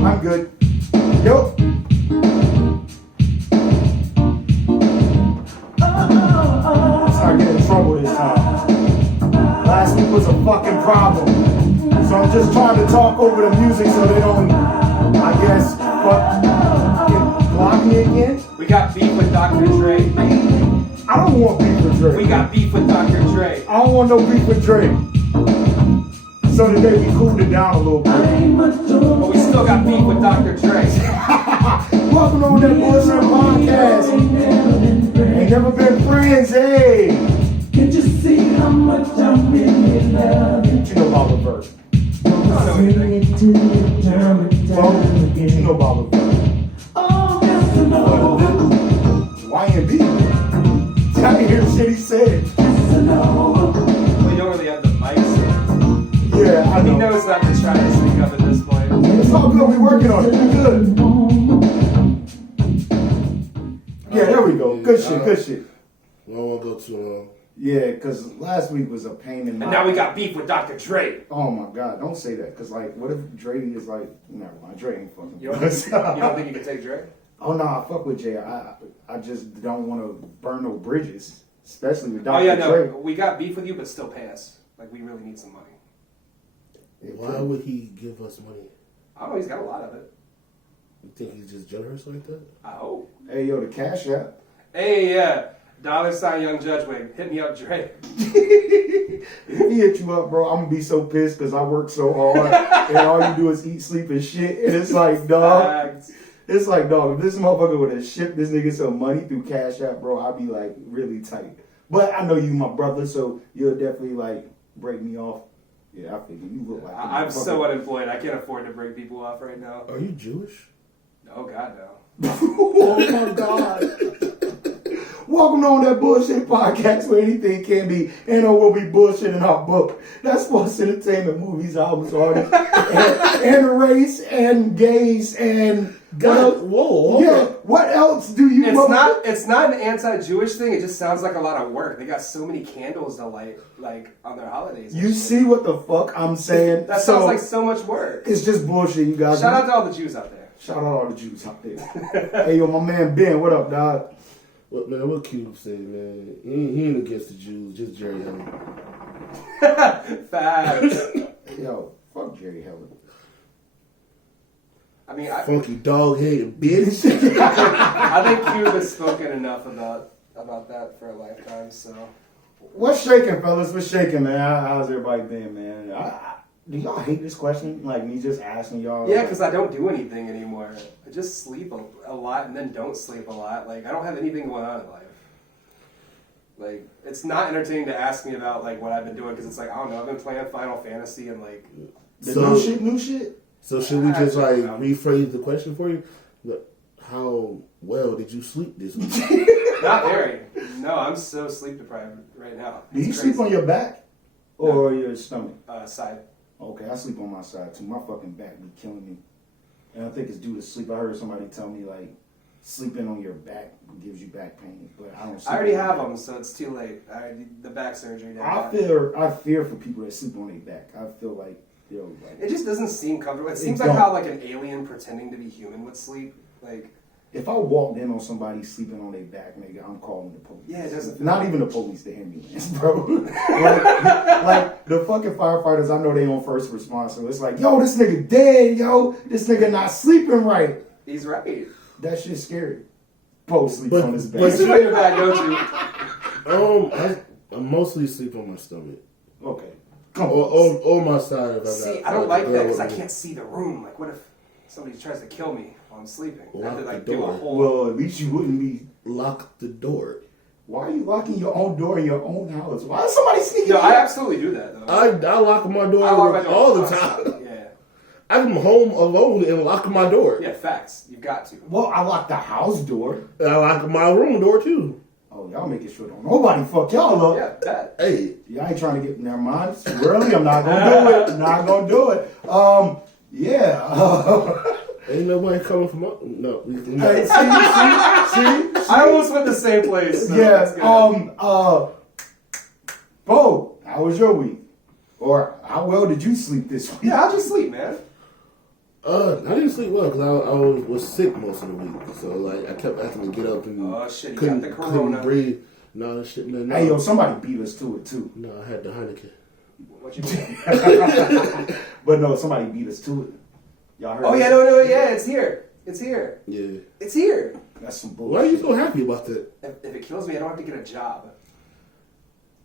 I'm good. Yo. Let's not get in trouble this time. Last week was a fucking problem. So I'm just trying to talk over the music so they don't, I guess, block me again. We got beef with Dr. Dre. I don't want beef with Dre. We got beef with Dr. Dre. I don't want no beef with Dre. So today we cooled it down a little bit. But we still got beef with Dr. Dre. Welcome on that bullshit podcast. Ain't never been friends, hey. Can't you see how much I'm really loving? You know about the verse. Well, You know about the verse. Oh, yes, I know. YNB. I hear shit he said. Yes, I know. We don't really have the mics. Yeah, I know. He knows not to try to speak up at this point. It's all good. We working on it. We good. Yeah, there we go. Good shit. Good shit. We don't want to go too long. Yeah, because last week was a pain in my... And now we got beef with Dr. Dre. Oh my God, don't say that. Because, like, what if Dre is like... Never mind, Dre ain't fucking... You don't think you can take Dre? Oh, no, I fuck with Jay. I just don't want to burn no bridges. Especially with Dr. Oh, yeah, Dre. no. We got beef with you, but still pay us. Like, we really need some money. Why would he give us money? I don't know. He's got a lot of it. You think he's just generous like that? I hope. Hey, yo, the Cash App. Hey, yeah. $ Young Judge Wing. Hit me up, Dre. If he hit you up, bro, I'm going to be so pissed because I work so hard. And all you do is eat, sleep, and shit. And it's like, dog... It's like, dog, if this motherfucker would have shipped this nigga some money through Cash App, bro, I'd be, like, really tight. But I know you my brother, so you'll definitely, like, break me off. Yeah, I figure you look like... I'm so unemployed. I can't afford to break people off right now. Are you Jewish? Oh, God, no. Oh, my God. Welcome on that bullshit podcast where anything can be and or will be bullshit in our book. That's sports, entertainment, movies, albums, artists, and race, and gays, and... God, whoa. Yeah, what else do you... It's not an anti-Jewish thing. It just sounds like a lot of work. They got so many candles to light, like, on their holidays. You see what the fuck I'm saying? That sounds like so much work. It's just bullshit, you guys. Shout out to all the Jews out there. Shout out to all the Jews out there. Hey, yo, my man Ben, what up, dog? What, man, what Cube say, man? He ain't against the Jews, just Jerry Heller. Facts. Yo, fuck Jerry Heller. I mean, Funky dog head bitch. I think Cube has spoken enough about that for a lifetime, so. What's shaking, fellas? What's shaking, man? How's everybody been, man? Do y'all hate this question? Like me just asking y'all? Yeah, because I don't do anything anymore. I just sleep a lot and then don't sleep a lot. Like, I don't have anything going on in life. Like, it's not entertaining to ask me about, like, what I've been doing, because it's like, I don't know, I've been playing Final Fantasy and, like... New shit? So should we just, like, rephrase the question for you? How well did you sleep this week? Not very. No, I'm so sleep deprived right now. Do you sleep on your back or your stomach? Side. Okay, I sleep on my side too. My fucking back be killing me. And I think it's due to sleep. I heard somebody tell me, like, sleeping on your back gives you back pain. But I don't sleep. I already have them, so it's too late. The back surgery. I fear for people that sleep on their back. I feel like, yo, like, it just doesn't seem comfortable. It seems like how, like, an alien pretending to be human would sleep. Like, if I walked in on somebody sleeping on their back, nigga, I'm calling the police. Yeah, it doesn't. Not even the police, the ambulance, bro. like the fucking firefighters, I know they on first response, so it's like, yo, this nigga dead, yo. This nigga not sleeping right. He's right. That shit's scary. Poe sleeps on his back. You sleep on your back, don't you? I mostly sleep on my stomach. Okay. Come on. Or my side. See, I don't like that because I can't see the room. Like, what if somebody tries to kill me while I'm sleeping? I have to, like, do a whole... Well, at least you wouldn't be... Lock the door. Why are you locking your own door in your own house? Why is somebody sneaking? No, I absolutely do that, though. I lock my door all the time. Yeah. I'm home alone and lock my door. Yeah, facts. You've got to. Well, I lock the house door. And I lock my room door, too. Oh, y'all making sure don't nobody fuck y'all up. Yeah, that. Hey. Y'all ain't trying to get... Never mind. It's too early. I'm not going to do it. I'm not going to do it. Yeah. Ain't nobody coming from up. No. Hey, see? I almost went the same place. So yeah. Bo, how was your week? Or how well did you sleep this week? Yeah, how'd you sleep, man? I didn't sleep well because I was sick most of the week. So like I kept having to get up and Oh shit, you couldn't got the corona. breathe. No, that shit. No. Hey, yo, somebody beat us to it, too. No, I had the Heineken. What you mean? But no, somebody beat us to it. Y'all heard Oh that? yeah, no, yeah, it's here. It's here. Yeah. It's here. That's some Why are you bullshit. so happy about that? If it kills me, I don't have to get a job.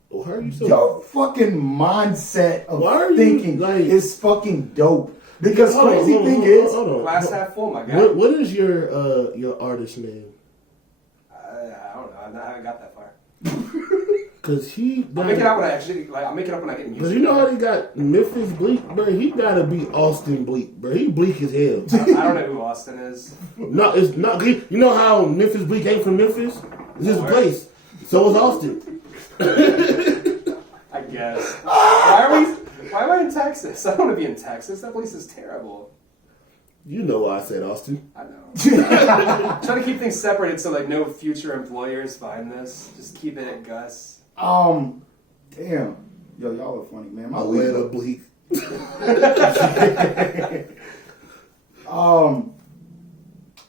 Why are you so? Your fucking mindset of Why are you, thinking like- is fucking dope. Because Hold on, crazy hold on, thing hold on, is, hold on. Glass half full, my guy. What is your artist name? I don't know. I haven't got that far. Cause he. I'll make it up when I actually like. I'll make it up when I get music. Cause you know how they got Memphis Bleak, bro. He gotta be Austin Bleak, bro. He bleak as hell. I don't know who Austin is. No, it's not. You know how Memphis Bleak ain't from Memphis? It's just a place. So is Austin. I guess. Why am I in Texas? I don't want to be in Texas. That place is terrible. You know why I said Austin. I know. Trying to keep things separated so like no future employers find this. Just keep it at Gus. damn. Yo, y'all are funny, man. Atlanta Bleak.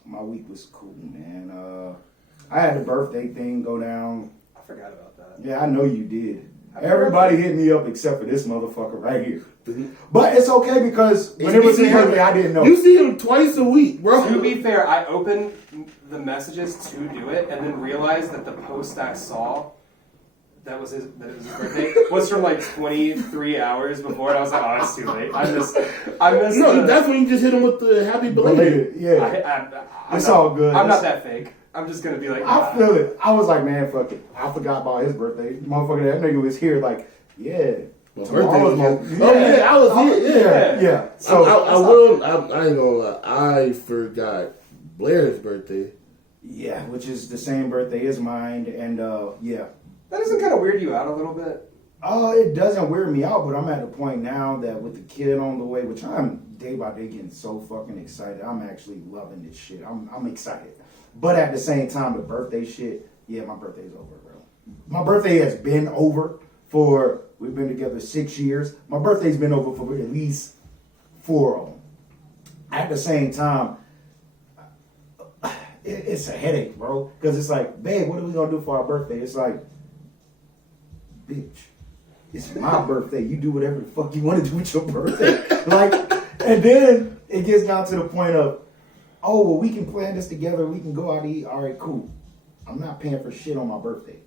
My week was cool, man. I had the birthday thing go down. I forgot about that. Yeah, I know you did. Happy Everybody birthday. hit me up except for this motherfucker right here. But it's okay because when it was his birthday, I didn't know. You see him twice a week, bro. To be fair, I opened the messages to do it and then realized that the post I saw that it was his birthday was from like 23 hours before, and I was like, oh, it's too late. I missed. No, that's when you just hit him with the happy belated. Yeah. I'm It's not- all good. I'm not that fake. I'm just gonna be like, I feel it. I was like, man, fuck it. I forgot about his birthday. Motherfucker, that nigga was here like, yeah. My tomorrow's birthday was oh yeah, I was here. Yeah. Yeah. So I ain't gonna lie. I forgot Blair's birthday. yeah, which is the same birthday as mine, and yeah. that doesn't kind of weird you out a little bit. It doesn't weird me out, but I'm at the point now that with the kid on the way, which I'm day by day getting so fucking excited. I'm actually loving this shit. I'm excited. But at the same time, the birthday shit, yeah, my birthday's over, bro. My birthday has been over for, we've been together 6 years. My birthday's been over for at least 4 of them. At the same time, it's a headache, bro. Because it's like, babe, what are we going to do for our birthday? It's like, bitch, it's my birthday. You do whatever the fuck you want to do with your birthday. Like, and then it gets down to the point of, oh, well, we can plan this together. We can go out to eat. All right, cool. I'm not paying for shit on my birthday.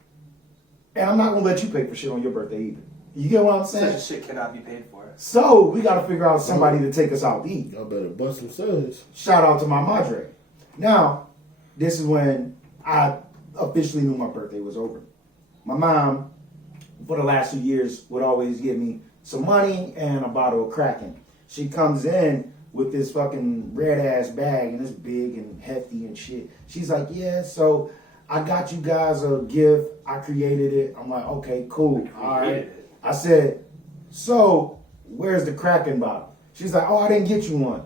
And I'm not going to let you pay for shit on your birthday either. You get what I'm saying? Such shit cannot be paid for. So we got to figure out somebody to take us out to eat. Y'all better bust some suds. Shout out to my madre. Now, this is when I officially knew my birthday was over. My mom, for the last 2 years, would always give me some money and a bottle of Kraken. She comes in with this fucking red ass bag and it's big and hefty and shit. She's like, yeah, so I got you guys a gift. I created it. I'm like, okay, cool. All right. I said, so where's the Kraken Bob? She's like, oh, I didn't get you one.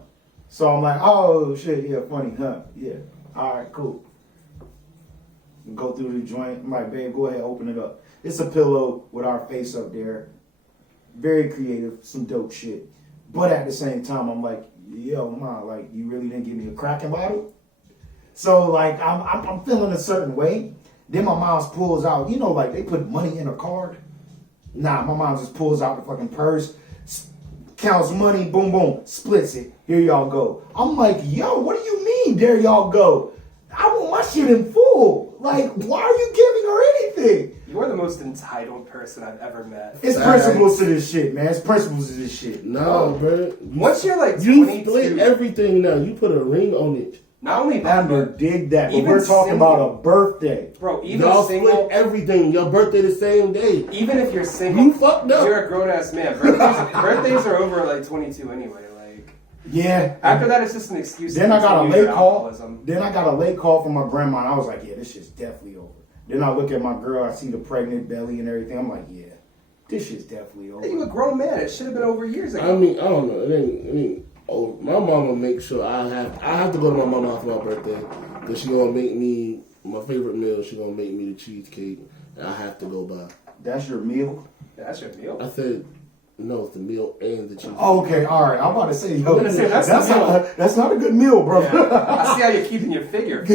So I'm like, oh shit, yeah, funny, huh? Yeah. All right, cool. Go through the joint. I'm like, babe, go ahead, open it up. It's a pillow with our face up there. Very creative, some dope shit. But at the same time, I'm like, yo, ma, like, you really didn't give me a Kraken bottle? So, like, I'm feeling a certain way. Then my mom pulls out, you know, like, they put money in a card. Nah, my mom just pulls out the fucking purse, counts money, boom, boom, splits it. Here y'all go. I'm like, yo, what do you mean, there y'all go? I want my shit in full. Like, why are you giving her anything? You're the most entitled person I've ever met. It's principles to this shit, man. It's principles to this shit. No, bro. Once you're like You 22, split everything now. You put a ring on it. not only that, Under but dig that. But even we're talking single- about a birthday. bro, even Y'all single, split everything. Your birthday the same day. even if you're single, You fucked up. you're a grown ass man. Birthdays are over at like 22 anyway. Like Yeah. after that, it's just an excuse. Then to I got a continue late your call. alcoholism. Then I got a late call from my grandma, and I was like, yeah, this shit's definitely over. Then I look at my girl, I see the pregnant belly and everything. I'm like, yeah, this shit's definitely over. Hey, you a grown man. It should have been over years ago. I mean, I don't know. It ain't. Oh, my mama makes sure I have to go to my mama's house for my birthday because she gonna make me my favorite meal. She gonna make me the cheesecake, and I have to go by. That's your meal? That's your meal. I said, No, it's the meal and the cheese. Okay, all right. I'm about to say, yo, I'm gonna say, that's the meal. that's not a good meal, bro. Yeah. I see how you're keeping your figure.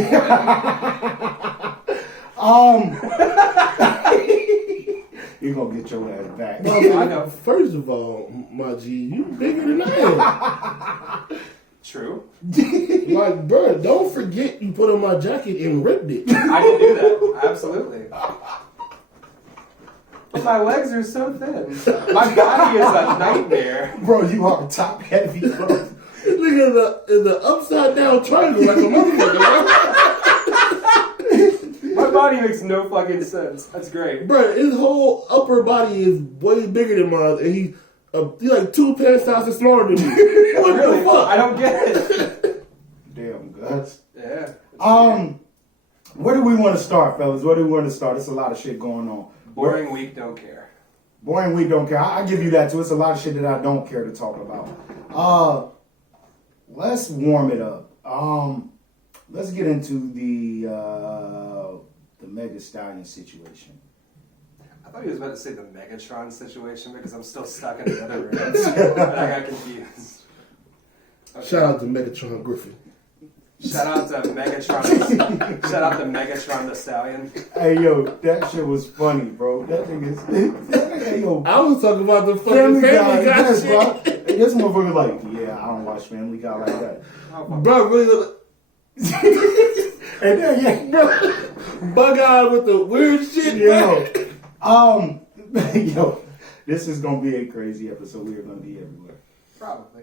You're gonna get your ass back. No, I know. First of all, my G, you bigger than I am. True. Like, bro, don't forget you put on my jacket and ripped it. I can do that. Absolutely. My legs are so thin. My body is a nightmare. Bro, you are top heavy, bro. This nigga in the upside down triangle like a motherfucker. My body makes no fucking sense. That's great. Bro, his whole upper body is way bigger than mine, and he like 2 pants sizes smaller than me. What Really? the fuck? I don't get it. Damn, guts. Yeah. Where do we want to start, fellas? Where do we want to start? There's a lot of shit going on. Boring week, don't care. Boring week, don't care. I give you that too. It's a lot of shit that I don't care to talk about. Let's warm it up. Let's get into the Mega Stallion situation. I thought he was about to say the Megatron situation because I'm still stuck in the other room. And I got confused. Okay. Shout out to Megatron Griffin. Shout out to Megatron. Shout out to Megatron the Stallion. Hey yo, that shit was funny, bro. That nigga's hey yo. I was talking about the fucking Family Guy, Guy yes, shit. bro. Hey, this motherfucker like, yeah, I don't watch Family Guy like that. Bro, really look. And then Bro, bug eyed with the weird shit, yo, bro. yo, this is gonna be a crazy episode. We are gonna be everywhere. Probably.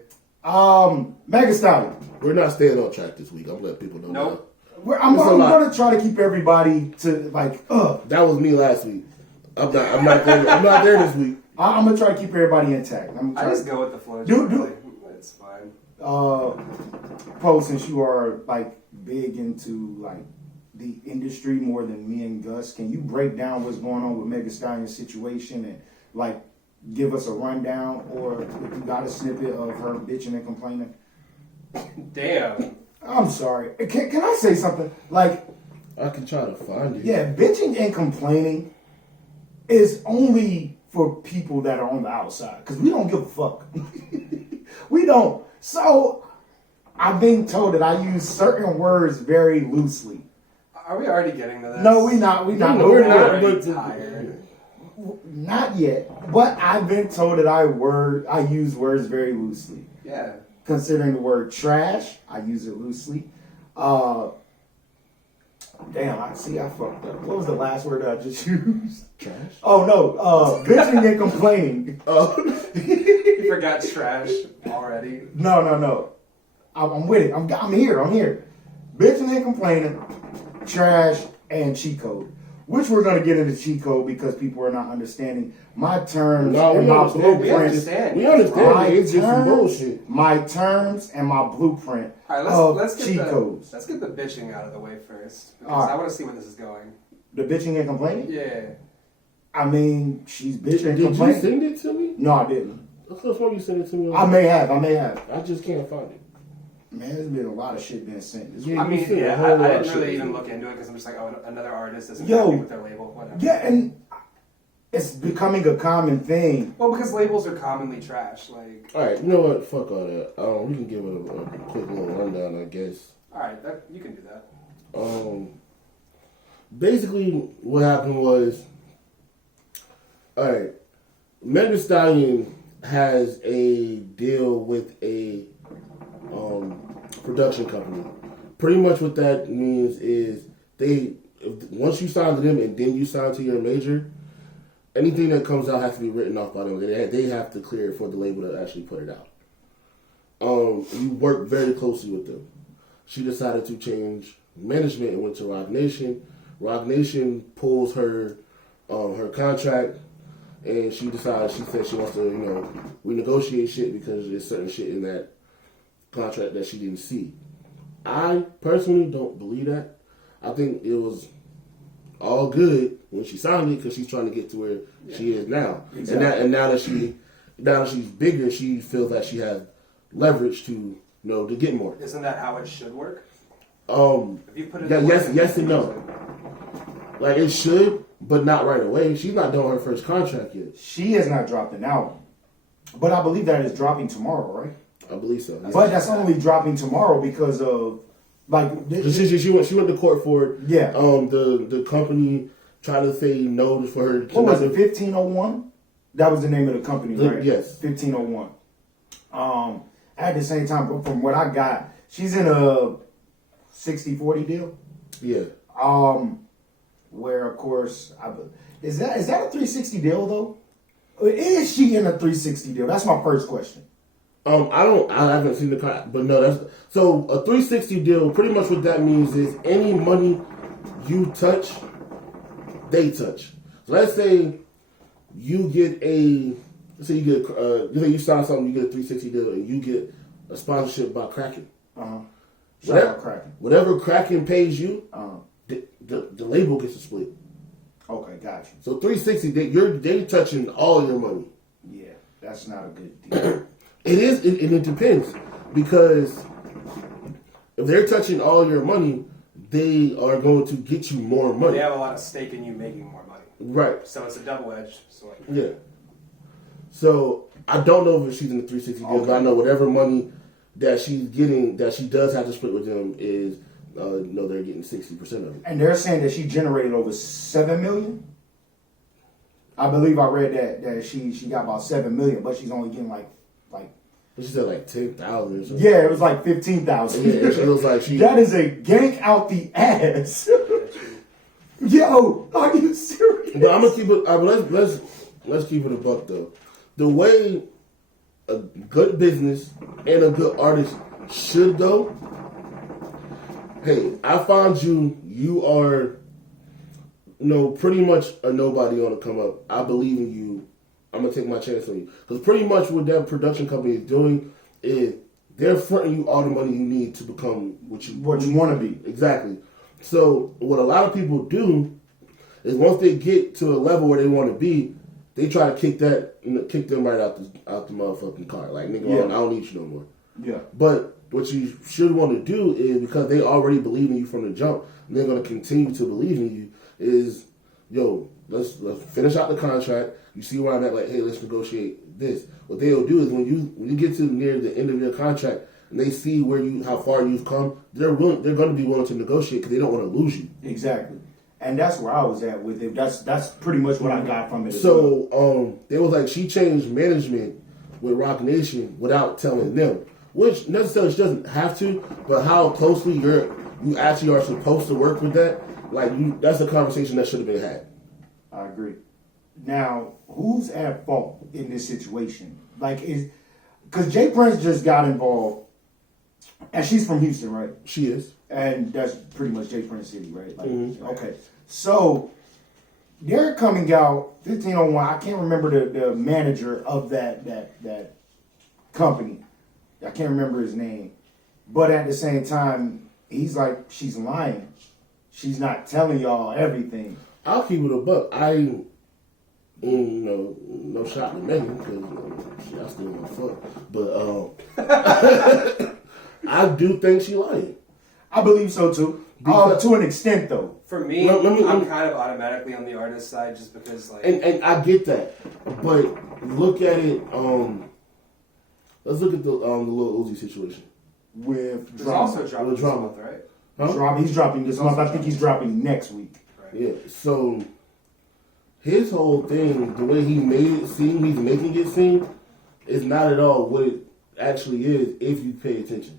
Mega Stallion. We're not staying on track this week. I'm letting people know. Nope. I'm It's a lot. gonna try to keep everybody to like. That was me last week. I'm not there. I'm not there this week. I'm gonna try to keep everybody intact. I'm I gonna just try. go with the flow. Do- Really. It's fine. Poe, since you are like big into like the industry more than me and Gus, can you break down what's going on with Mega Stallion's situation and like give us a rundown, or if you got a snippet of her bitching and complaining? Damn. I'm sorry. Can I say something? Like, I can try to find it. yeah, bitching and complaining is only for people that are on the outside, because we don't give a fuck. We don't. So I've been told that I use certain words very loosely. Are we already getting to this? No, we not. We not. No, we're I'm not. already But tired. Not yet. But I've been told that I use words very loosely. Yeah. Considering the word trash, I use it loosely. Damn, I fucked up. What was the last word I just used? Trash. Oh no, bitching and complaining. You forgot trash already. No. I'm with it. I'm here. Bitching and complaining, trash, and cheat code. Which we're gonna get into cheat code because people are not understanding my terms No, and we my understand. We blueprint. understand. We understand. My It's just some terms, bullshit. my terms and my blueprint All right, of let's get cheat the codes. let's get the bitching out of the way first because All right. I want to see where this is going. The bitching and complaining? Yeah. I mean, she's bitching and Did you complaining. send it to me? No, I didn't. I could have sworn you sent it to me. I may have. I just can't find it. Man, there's been a lot of shit being sent this week. Yeah, I mean, you sent a yeah, whole I lot of didn't shit. really even look into it because I'm just like, oh, another artist isn't Yo. happy with their label, whatever. Yeah, and it's becoming a common thing. Well, because labels are commonly trash. Like, All right, you know what? Fuck all that. We can give it a quick little rundown, I guess. all right, you can do that. Basically, what happened was, all right, Memphis Stallion has a deal with a production company. Pretty much what that means is once you sign to them and then you sign to your major, anything that comes out has to be written off by them. They have to clear it for the label to actually put it out. You work very closely with them. She decided to change management and went to Rock Nation. Rock Nation pulls her contract, and she said she wants to renegotiate shit because there's certain shit in that contract that she didn't see. I personally don't believe that. I think it was all good when she signed it because she's trying to get to where she is now. Exactly. And now that she's bigger, she feels that she has leverage to get more. Isn't that how it should work? If you put it yes and no. Like it should, but not right away. She's not doing her first contract yet. She has not dropped an album. But I believe that is dropping tomorrow, right? I believe so. But that's only dropping tomorrow because of like she went to court for it. Yeah. The company tried to say no for her. What was it? 1501. That was the name of the company, right? Yes. 1501. At the same time, from what I got, she's in a 60-40 deal. Yeah. Where of course, is that a 360 deal though? Or is she in a 360 deal? That's my first question. I haven't seen the contract, but no, that's so a 360 deal. Pretty much what that means is any money you touch, they touch. So let's say you get you sign something, you get a 360 deal, and you get a sponsorship by Kraken. Shout out Kraken. Whatever Kraken pays you, the label gets a split. Okay, got you. So 360, they touching all your money. Yeah, that's not a good deal. It is, and it depends, because if they're touching all your money, they are going to get you more money. They have a lot of stake in you making more money. Right. So it's a double-edged sword. Yeah. So I don't know if she's in the 360 deal, Okay. but I know whatever money that she's getting, that she does have to split with them is, they're getting 60% of it. And they're saying that she generated over $7 million. I believe I read that she got about $7 million, but she's only getting like. She said like 10,000 or something. Yeah, it was like 15,000. Yeah, it was like that is a gank out the ass. Yo, are you serious? But I'm gonna keep it. Let's keep it a buck though. The way a good business and a good artist should go. Hey, I found you. You are, pretty much a nobody on the come up. I believe in you. I'm gonna take my chance on you, because pretty much what that production company is doing is they're fronting you all the money you need to become what you want to be. Exactly. So what a lot of people do is once they get to a level where they want to be, they try to kick them right out the motherfucking car. Like, nigga, I don't need you no more. Yeah. But what you should want to do is, because they already believe in you from the jump, and they're going to continue to believe in you, is, let's finish out the contract. You see where I'm at, like, hey, let's negotiate this. What they'll do is when you get to near the end of your contract and they see how far you've come, they're going to be willing to negotiate because they don't want to lose you. Exactly. And that's where I was at with it. That's pretty much what I got from it. So they was like, she changed management with Rock Nation without telling them, which necessarily she doesn't have to, but how closely you actually are supposed to work with that, that's a conversation that should have been had. I agree. Now, who's at fault in this situation? Because Jay Prince just got involved, and she's from Houston, right? She is. And that's pretty much Jay Prince City, right? Okay. So, they're coming out, 1501, I can't remember the manager of that company. I can't remember his name. But at the same time, he's like, she's lying. She's not telling y'all everything. I'll keep it a buck. No shot to Megan, because I still want to fuck. But I do think she lying. I believe so too. To an extent, though. For me, I'm kind of automatically on the artist side, just because, and I get that, but look at it. Let's look at the Lil Uzi situation With Drama. Also dropping this month, right? Huh? He's dropping this month. I think he's dropping next week. Right. Yeah. So his whole thing, the way he made it seem, he's making it seem, is not at all what it actually is if you pay attention.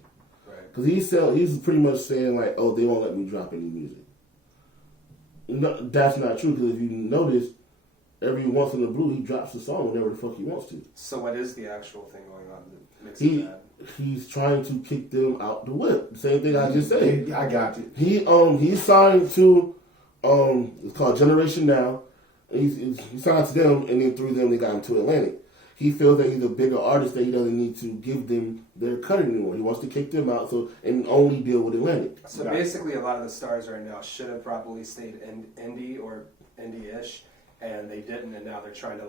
Because he's pretty much saying like, oh, they won't let me drop any music. No, that's not true, because if you notice, every once in a blue, he drops a song whenever the fuck he wants to. So what is the actual thing going on that makes it bad? He's trying to kick them out the whip. Same thing I just said. I got you. He signed to it's called Generation Now. He signed to them, and then through them they got him to Atlantic. He feels that he's a bigger artist, that he doesn't need to give them their cut anymore. He wants to kick them out and only deal with Atlantic. So basically, a lot of the stars right now should have probably stayed indie or indie-ish, and they didn't, and now they're trying to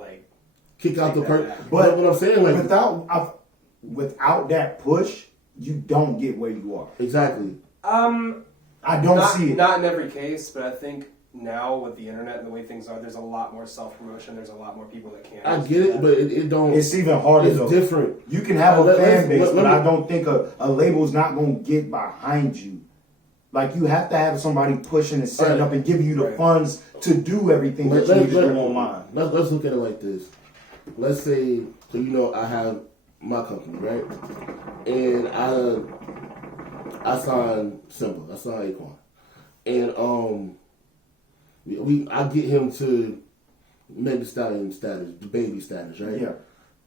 kick out the person. But what I'm saying, without that push, you don't get where you are. Exactly. I don't see it. Not in every case, but I think now with the internet and the way things are, there's a lot more self-promotion. There's a lot more people that can't. I get it, but it don't. It's even harder. It's though. different. You can have a fan base, but I me- don't think a label's not going to get behind you. Like, you have to have somebody pushing and setting up and giving you the funds to do everything that you need to do online. Let's look at it like this. Let's say, so I have my company, right? And I signed Simba. I signed Aquan. And I get him to make the Stallion status, the baby status, right? Yeah.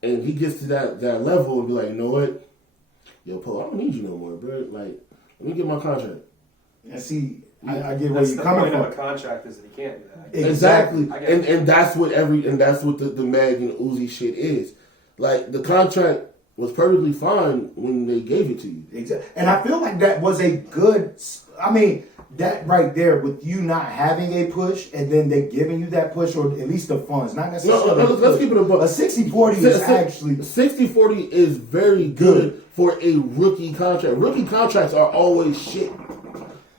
And he gets to that level and be like, you know what? Yo, Poe, I don't need you no more, bro. Like, let me get my contract. And see, I get where That's you're the coming point from. of a contract is that he can't do that. Exactly. And that's what the Mag and Uzi shit is. Like, the contract was perfectly fine when they gave it to you. Exactly. And I feel like that was a good, I mean, that right there with you not having a push and then they giving you that push, or at least the funds, not necessarily. No, let's keep it a buck. A 60-40 is actually 60-40 is very good for a rookie contract. Rookie contracts are always shit.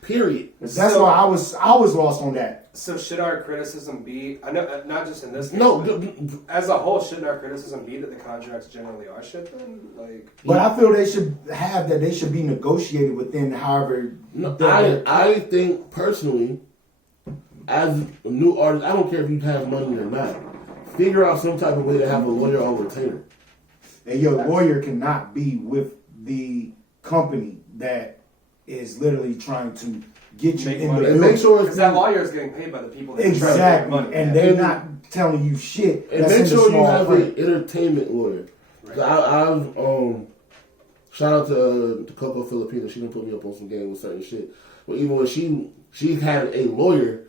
Period. That's why I was lost on that. So should our criticism be? I know, not just in this case. No, but as a whole, shouldn't our criticism be that the contracts generally are shit? Then, like, But I feel they should have that. They should be negotiated within however. No, I think personally, as a new artist, I don't care if you have money or not. Figure out some type of way to have a lawyer on retainer. And your lawyer cannot be with the company that is literally trying to get you Make in money. the And bill. make sure because that lawyer is getting paid by the people that try to make Exactly, money. and they're not telling you shit. And That's make in the sure you small have print. an entertainment lawyer. Right. I've shout out to Coco Filipina. She done put me up on some game with certain shit. But even when she had a lawyer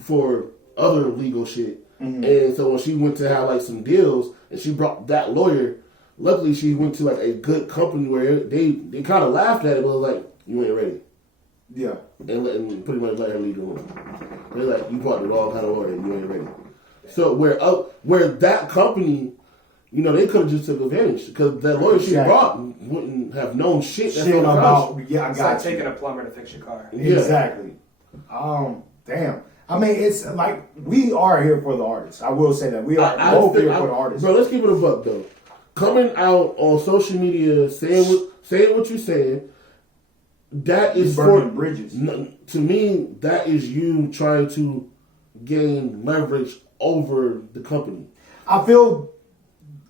for other legal shit, and so when she went to have like some deals, and she brought that lawyer. Luckily, she went to like a good company where they kind of laughed at it, but was like, "You ain't ready." Yeah, And pretty much let her leave the room. They're like, you brought the wrong kind of order, you ain't ready. So where that company, they could have just took advantage because that lawyer she brought wouldn't have known shit. shit about. Yeah, I It's got like you. taking a plumber to fix your car. Yeah. Exactly. Damn. I mean, it's like we are here for the artists. I will say that we are both here for the artists. Bro, let's keep it a buck though. Coming out on social media saying what you're saying, that is burning bridges. To me, that is you trying to gain leverage over the company. I feel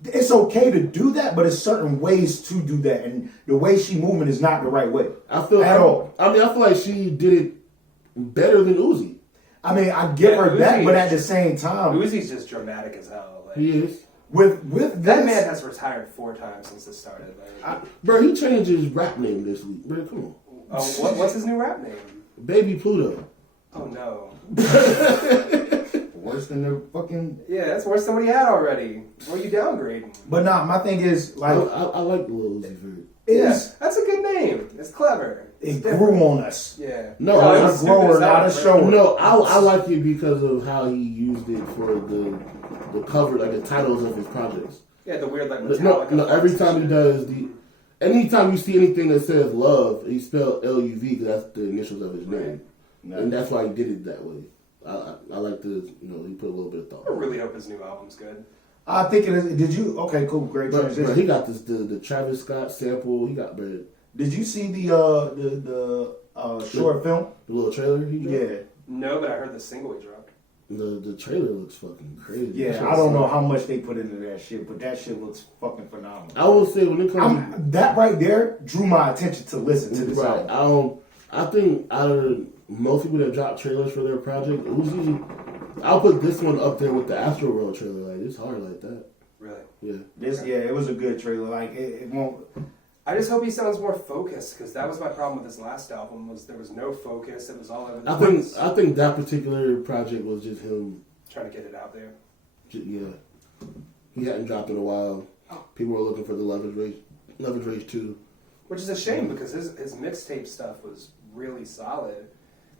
it's okay to do that, but there's certain ways to do that, and the way she moving is not the right way. I feel like she did it better than Uzi. I mean, I give her that, Uzi- but at the same time, Uzi's just dramatic as hell. Like, He is. with that this, man has retired 4 times since this started. Like, Bro, he changed his rap name this week. Bro, come on. what's his new rap name? Baby Pluto. Oh no. worse than the fucking. Yeah, that's worse than what he had already. What are you downgrading? But nah, my thing is I like like Lil Uzi Vert. That's a good name. It's clever. it grew on us. Yeah. No, it it's was a grower, stupid as hell, not a right? shower. No, I like it because of how he used it for the cover, like the titles of his projects. Yeah, the weird like metallic. No, every time he does anytime you see anything that says love, he spelled LUV because that's the initials of his name, and that's why he did it that way. I like the he put a little bit of thought. I really hope his new album's good. I think it is. Did you? Okay, cool, great transition. But he got the Travis Scott sample. He got the Did you see the short film? little trailer. He dropped. Yeah. No, but I heard the single he dropped. The trailer looks fucking crazy. Yeah, I don't know how much they put into that shit, but that shit looks fucking phenomenal. I will say when it comes That right there drew my attention to listen to this right. album. I think out of most people that drop trailers for their project, Uzi, I'll put this one up there with the Astro World trailer. Like it's hard like that. Really? Yeah. It was a good trailer. Like it won't. I just hope he sounds more focused because that was my problem with his last album was there was no focus. It was all over the place. I think that particular project was just him. Trying to get it out there. Yeah. He hadn't dropped in a while. People were looking for the Leverage Rage 2. Which is a shame because his mixtape stuff was really solid.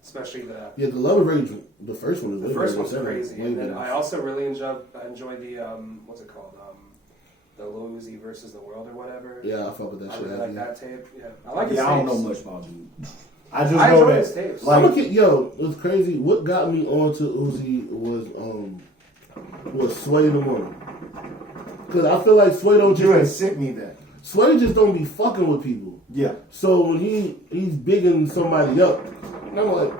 Especially the The Leverage Rage, the first one is the way first better one's than the crazy. second. And Way then better. I also really enjoyed the what's it called? The Lil Uzi versus the World or whatever. Yeah, I fuck with that I shit. really like that tape. Yeah. I like his Yeah, I don't tapes. know much about dude. I just I know enjoy that. his tapes. Like, Yo, it was crazy. What got me onto Uzi was Sway in the morning. Because I feel like Sway don't you had just... sent me that. Sway just don't be fucking with people. Yeah. So when he's bigging somebody up, and I'm like...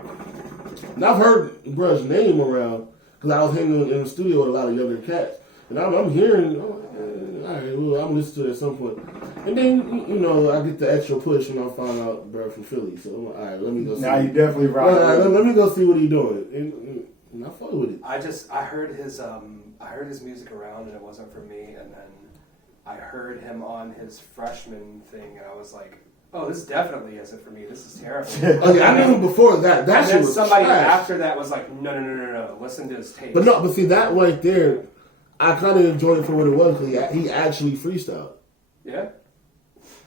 And I've heard bruh's name around, because I was hanging in the studio with a lot of younger cats. And I'm hearing... all right, well, I'm listening to it at some point. And then, you know, I get the extra push and I find out, bro, from Philly. So I'm like, all right, let me go see. Now you definitely right. All right, let me go see what he's doing. And I fuck with it. I heard his music around and it wasn't for me, and then I heard him on his freshman thing and I was like, oh, this definitely isn't for me. This is terrible. Oh yeah, I knew him before that. That and shit then was somebody trash. after that was like, no, listen to his tape. But see that right there, I kind of enjoyed it for what it was because he actually freestyled. Yeah,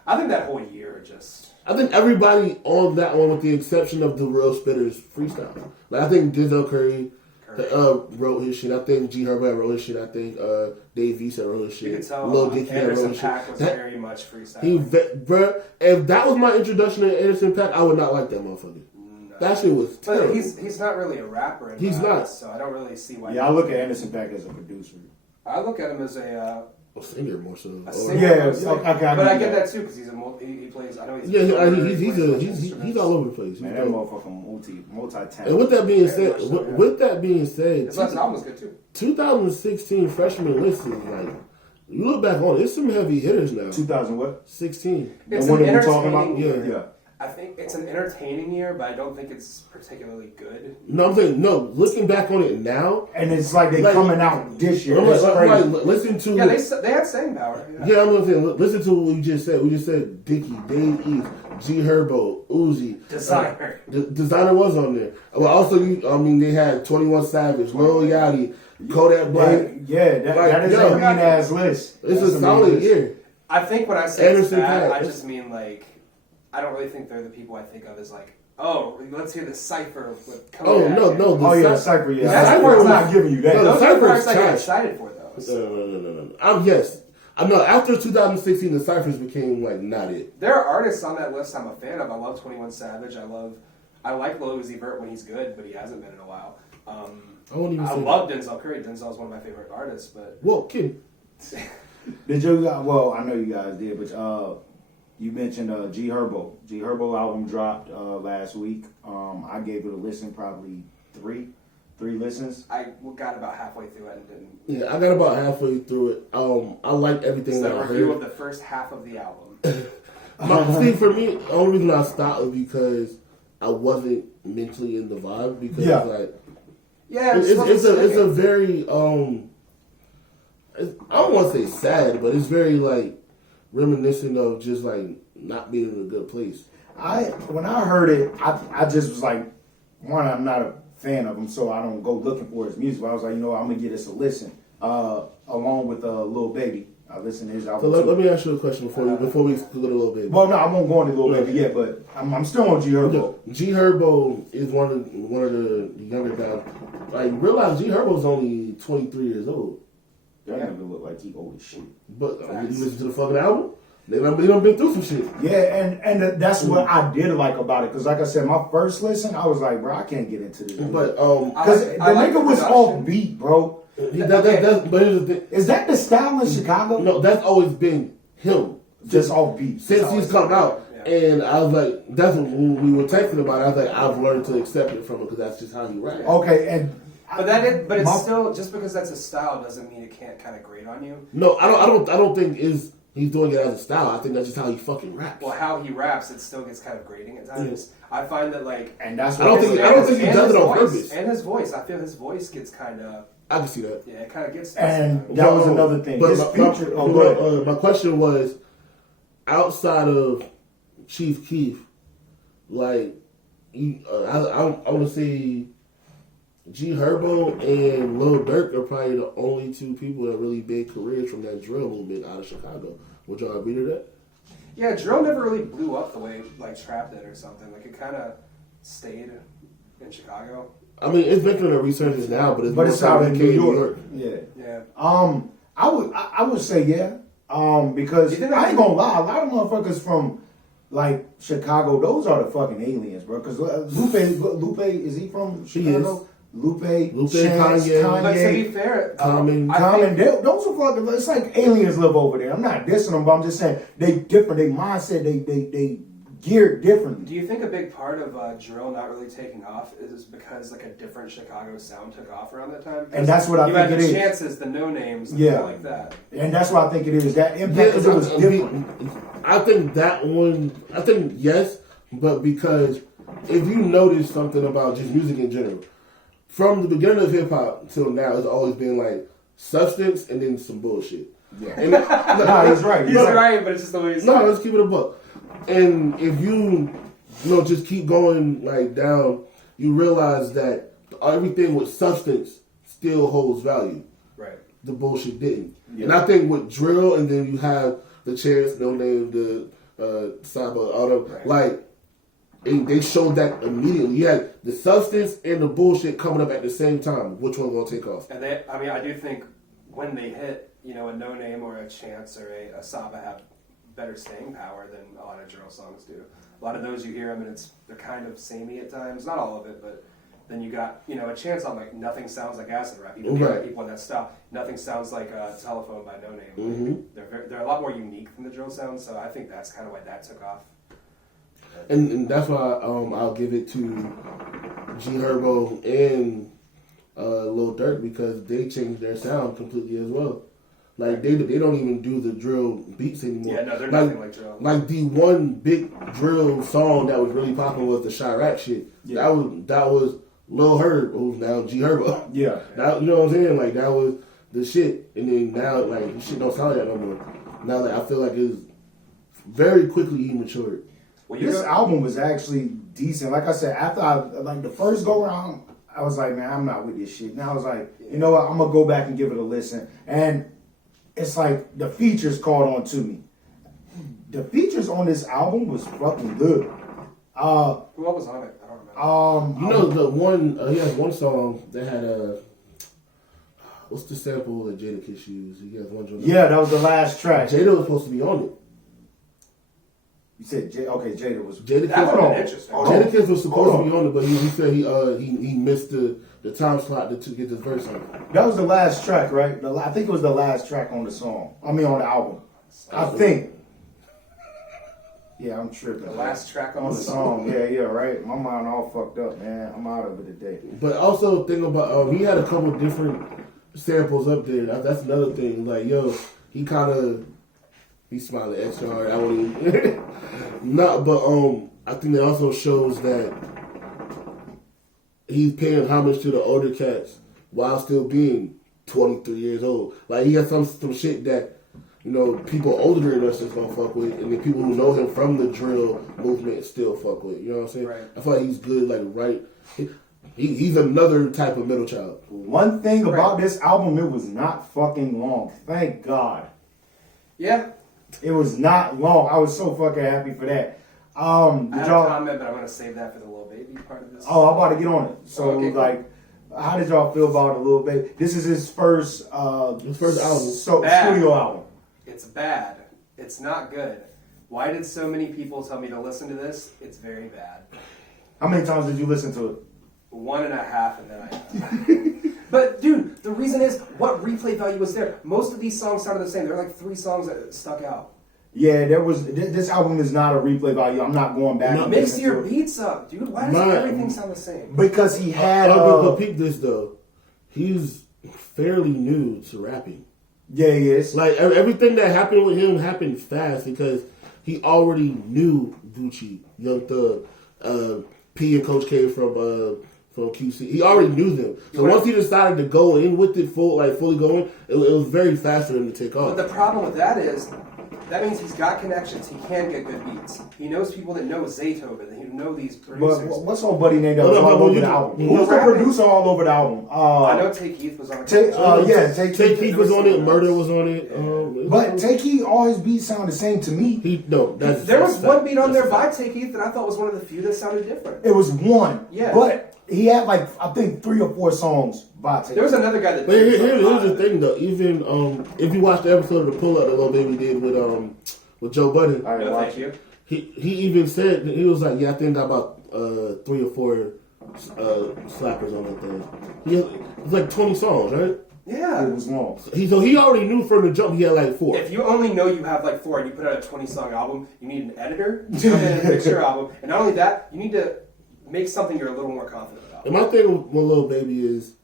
I think that whole year just. I think everybody on that one, with the exception of the real spitters, freestyle. Like I think Denzel Curry wrote his shit. I think GHerbo wrote his shit. I think Dave Visa wrote his shit. You could tell Lil Dicky wrote Anderson his .Paak shit. was That- very much freestyle. Bruh, if that was my introduction to Anderson .Paak, I would not like that motherfucker. No. That shit was terrible. But he's not really a rapper. In He's my not. eyes, so I don't really see why. Yeah, I look at Anderson .Paak as a producer. I look at him as a singer more so. singer. Yeah, mostly. okay, but I get that too because he's he plays. I know he's He's all over the place. Man, that motherfucker multi-talented. And with that being said, much so, yeah. with that being said, his last album was good too. 2016 freshman list is like, you look back on it, it's some heavy hitters now. 2000 what? 16. It's The one an that we're talking about? entertaining year. Yeah. I think it's an entertaining year, but I don't think it's particularly good. No, I'm saying, no, looking back on it now, And it's like they Like- coming out this year. I'm It's like, crazy. listen to... Yeah, they had staying power. Yeah, I'm saying, listen to what we just said. We just said Dickie, Dave East, GHerbo, Uzi. Designer. Designer was on there. Well, also, they had 21 Savage, Lil Yachty, Kodak Black. That is a mean ass list. It's That's a mean solid list. year. I think when I say it's Anderson bad, .Paak. I just mean like I don't really think they're the people I think of as like, oh, let's hear the cipher with Kodak. Oh, no. Oh yeah, the Cypher. Yeah, That's Cypher the part was I'm not giving you that. No, Those the are the Cypher parts is I get trash. excited for those. No. Yes. I know. After 2016, the ciphers became like not it. There are artists on that list I'm a fan of. I love 21 Savage. I like Lil Uzi Vert when he's good, but he hasn't been in a while. I won't even I say love Denzel Curry. Denzel's one of my favorite artists, but Well, Kim. Did you? Well, I know you guys did, but you mentioned GHerbo. GHerbo album dropped last week. I gave it a listen, probably three listens. I got about halfway through it and didn't. Yeah, I got about halfway through it. I like everything It's that a I review heard. of the first half of the album. See, for me, the only reason I stopped was because I wasn't mentally in the vibe. Because Yeah. like, Yeah, it's a very I don't want to say sad, but it's very like reminiscent of just like not being in a good place. When I heard it, I just was like, one, I'm not a fan of him, so I don't go looking for his music. But I was like, I'm gonna give this a listen, along with Lil Baby. I listened to his So album. let me ask you a question before we go to Lil Baby. Well, no, I won't go into Lil Baby yet, but I'm still on GHerbo. GHerbo is one of the younger guys. Like, realize GHerbo's only 23 years old. That nigga look like he old as shit. But you listen to the fucking album, they done been through some shit. Yeah, and that's what I did like about it. Because like I said, my first listen, I was like, bro, I can't get into this. But Because the nigga was off beat, bro. but here's the thing. Is that the style in Chicago? No, that's always been him. Just off beat. Since he's come out. Yeah. And I was like, that's what we were texting about. I was like, I've learned to accept it from him because that's just how he raps. Okay, and But it's My- still, just because that's a style doesn't mean it can't kind of grate on you. No, I don't think he's doing it as a style. I think that's just how he fucking raps. Well, how he raps, it still gets kind of grating at times. I find that like, and that's I don't what think he and does his it on voice, purpose. And his voice, I feel his voice gets kind of, I can see that. yeah, it kind of gets. And that was another thing. His future. Go ahead. My question was, outside of Chief Keef, like, I want to say GHerbo and Lil Durk are probably the only two people that really made careers from that drill movement out of Chicago. Would y'all agree to that? Yeah, drill never really blew up the way like trap did or something. Like it kind of stayed in Chicago. I mean, it's making a resurgence now, but But it's out in New York. Yeah. Yeah. I would say yeah. Because You think I that- ain't gonna lie, a lot of motherfuckers from like Chicago, those are the fucking aliens, bro. Because Lupe, is he from Chicago? Lupe, Chance, Kanye. But to be fair, Common, those are fucking. It's like aliens live over there. I'm not dissing them, but I'm just saying they different. They mindset, they geared differently. Do you think a big part of drill not really taking off is because like a different Chicago sound took off around that time? And that's what I think it is. You had the Chances, the No Names, and stuff like that. And that's what I think it is. That impact because it was different. I think that one. I think yes, but because if you notice something about just music in general. From the beginning of hip hop till now, it's always been like substance and then some bullshit. Yeah, and, he's right. He's right, but it's just the way he's let's keep it a buck. And if you just keep going like down, you realize that everything with substance still holds value. Right. The bullshit didn't. Yeah. And I think with drill, and then you have the Chance, No Name, the Saba, all them, like. And they showed that immediately. You had the substance and the bullshit coming up at the same time. Which one gonna take off? And I do think when they hit, a No Name or a Chance or a Saba have better staying power than a lot of drill songs do. A lot of those you hear them and they're kind of samey at times. Not all of it, but then you got a Chance on like Nothing Sounds Like Acid Rap. Even people in that style. Nothing Sounds Like Telephone by No Name. Mm-hmm. They're a lot more unique than the drill sounds. So I think that's kind of why that took off. And that's why I'll give it to GHerbo and Lil Durk because they changed their sound completely as well. Like they don't even do the drill beats anymore. Yeah, no, they're nothing like drill. Like the one big drill song that was really popular was the Chirac shit. Yeah. That was Lil Herb, who's now GHerbo. Yeah, that, you know what I'm saying? Like that was the shit, and then now like the shit don't sound like that no more. Now like I feel like it's very quickly he matured. Well, this album was actually decent. Like I said, after the first go around, I was like, man, I'm not with this shit. Now I was like, you know what? I'm gonna go back and give it a listen. And it's like the features caught on to me. The features on this album was fucking good. Who was on it? I don't remember. The one he has one song that had what's the sample that Jadakiss used? He has one. Yeah, that was the last track. Jada was supposed to be on it. You said Jada was. Jadakiss was supposed to be on it, but he said he missed the time slot to get this verse on. That was the last track, right? I think it was the last track on the song. I mean, on the album. I think. Yeah, I'm tripping. The last track on the song. Yeah, right. My mind all fucked up, man. I'm out of it today. But also think about he had a couple different samples up there. That's another thing. Like, he kind of. He's smiling extra hard. I wouldn't even. Not, but I think it also shows that he's paying homage to the older cats while still being 23 years old. Like he has some shit that people older than us is gonna fuck with, and the people who know him from the drill movement still fuck with. You know what I'm saying? Right. I feel like he's good. Like right. He's another type of middle child. One thing about this album, it was not fucking long. Thank God. Yeah. It was not long. I was so fucking happy for that. I have a comment, but I'm gonna save that for the Lil Baby part of this. Oh, I'm about to get on it. So, how did y'all feel about Lil Baby? This is his first album. Studio album. It's bad. It's not good. Why did so many people tell me to listen to this? It's very bad. How many times did you listen to it? 1.5, and then I. But dude, the reason is what replay value was there. Most of these songs sounded the same. There were like 3 songs that stuck out. Yeah, there was. This album is not a replay value. I'm not going back. No, mix your beats up, dude. Why does everything sound the same? Because he had. But peep this though. He's fairly new to rapping. Yeah, he is. Like everything that happened with him happened fast because he already knew Gucci, Young Thug, P and Coach K from QC. He already knew them. So once he decided to go in with it fully going, it was very fast for him to take off. But the problem with that is, that means he's got connections. He can get good beats. He knows people that know Zaytoven, that know these producers. But what's old buddy named that was all over the album? Who's the producer all over the album? I know Take Keith was on it. Take Keith was on it. Murder was on it. But Take Keith, all his beats sound the same to me. There was one beat on there by Take Keith that I thought was one of the few that sounded different. It was one. Yeah. But he had I think 3 or 4 songs by Take Keith. There was another guy that. But here's the thing though. Even if you watch the episode of the Pull Up that Lil Baby did with Joe Budden. No, thank you. He even said, he was like, yeah, I think I got about 3 or 4 slappers on that thing. It's like 20 songs, right? Yeah. It was long. So he already knew from the jump he had like 4. If you only know you have like 4 and you put out a 20-song album, you need an editor to come in and fix your album. And not only that, you need to make something you're a little more confident about. And my thing with Lil Baby is,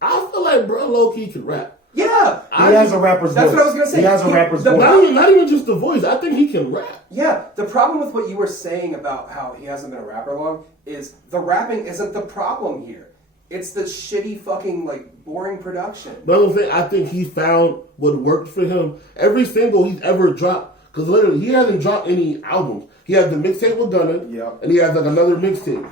I feel like bro low-key can rap. Yeah! He has a rapper's voice. That's what I was going to say. He has a rapper's voice. Not even just the voice. I think he can rap. Yeah, the problem with what you were saying about how he hasn't been a rapper long is the rapping isn't the problem here. It's the shitty fucking, like, boring production. But I'm saying, I think he found what worked for him. Every single he's ever dropped, because literally, he hasn't dropped any albums. He has the mixtape with Gunna, and he has, like, another mixtape.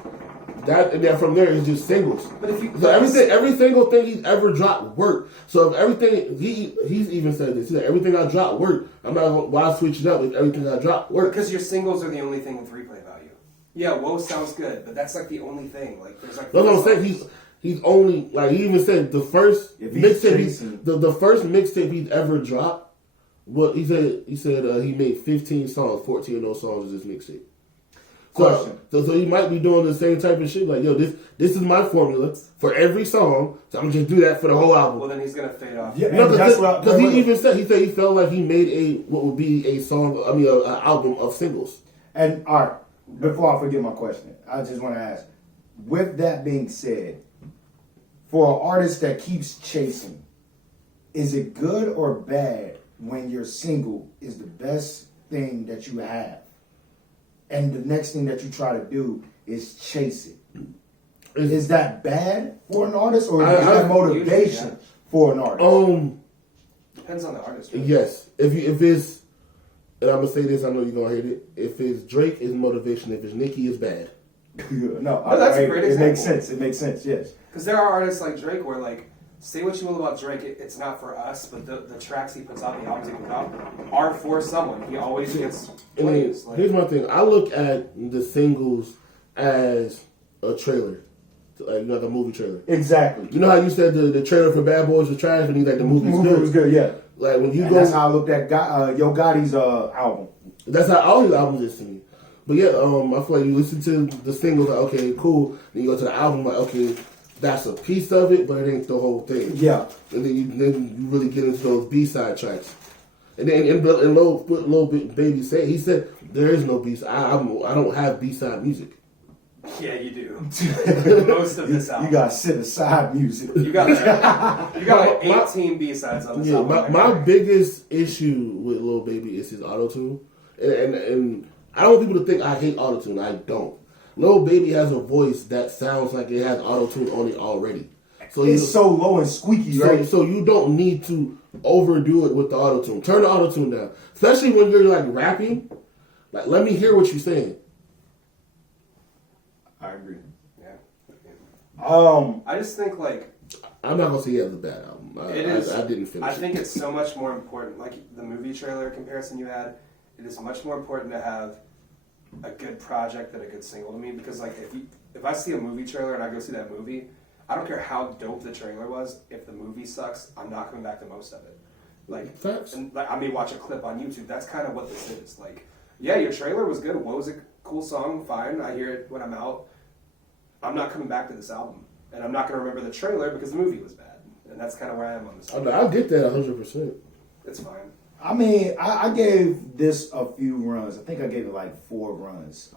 That, and then from there, it's just singles. But if you... So every single thing he's ever dropped worked. So if everything, he's even said this, he said, everything I dropped worked. I'm not going to, why switch it up if everything I dropped worked? Because your singles are the only thing with replay value. Yeah, Whoa sounds good, but that's, like, the only thing. Like, there's, like... That's what I'm saying. He's only, like, he even said the first mixtape, the first mixtape he's ever dropped, what he said he made 15 songs, 14 of those songs is his mixtape. So he might be doing the same type of shit, like, yo, this is my formula for every song, so I'm just do that for the whole album. Well, then he's gonna fade off. Yeah, no, because he even said he felt like he made what would be an album of singles. And all right, before I forget my question, I just want to ask, with that being said, for an artist that keeps chasing, is it good or bad when your single is the best thing that you have, and the next thing that you try to do is chase it? Is that bad for an artist, or is that motivation for an artist? Depends on the artist. Right? Yes. If it's, and I'm gonna say this, I know you're gonna hate it. If it's Drake, it's motivation. If it's Nicki, it's bad. That's a great example. It makes sense. It makes sense. Yes. Because there are artists like Drake where, like, say what you will about Drake, it's not for us, but the tracks he puts out, the albums he puts out, are for someone. He always gets plays. Here's my thing. I look at the singles as a trailer. Like a movie trailer. Exactly. You know how you said the trailer for Bad Boys was trash, and he's like, the movie's good. was good, yeah. Like when you go. That's how I looked at Yo Gotti's album. That's how all his albums is to me. But yeah, I feel like you listen to the singles, like, okay, cool. Then you go to the album, like, okay, that's a piece of it, but it ain't the whole thing. Yeah. And then you really get into those B-side tracks. And then and Lil Baby said, he said, there is no B-side. I don't have B-side music. Yeah, you do. Most of this album. You got set aside music. You got like 18 B-sides on this album. My biggest issue with Lil Baby is his auto-tune. And I don't want people to think I hate auto-tune. I don't. Lil Baby has a voice that sounds like it has auto-tune on it already. So it's so low and squeaky, right? So you don't need to overdo it with the auto-tune. Turn the auto-tune down. Especially when you're like rapping. Like, let me hear what you're saying. I agree. Yeah. I just think, like, I'm not gonna say he has a bad album. I didn't finish. I think it's so much more important. Like the movie trailer comparison you had, it is much more important to have a good project than a good single to me. Because like if I see a movie trailer and I go see that movie, I don't care how dope the trailer was. If the movie sucks, I'm not coming back to most of it. Like, I may watch a clip on YouTube. That's kind of what this is. Like, yeah, your trailer was good. What was a cool song? Fine. I hear it when I'm out. I'm not coming back to this album. And I'm not going to remember the trailer because the movie was bad. And that's kind of where I am on this album. I'll get that 100%. It's fine. I mean, I gave this a few runs. I think I gave it like 4 runs.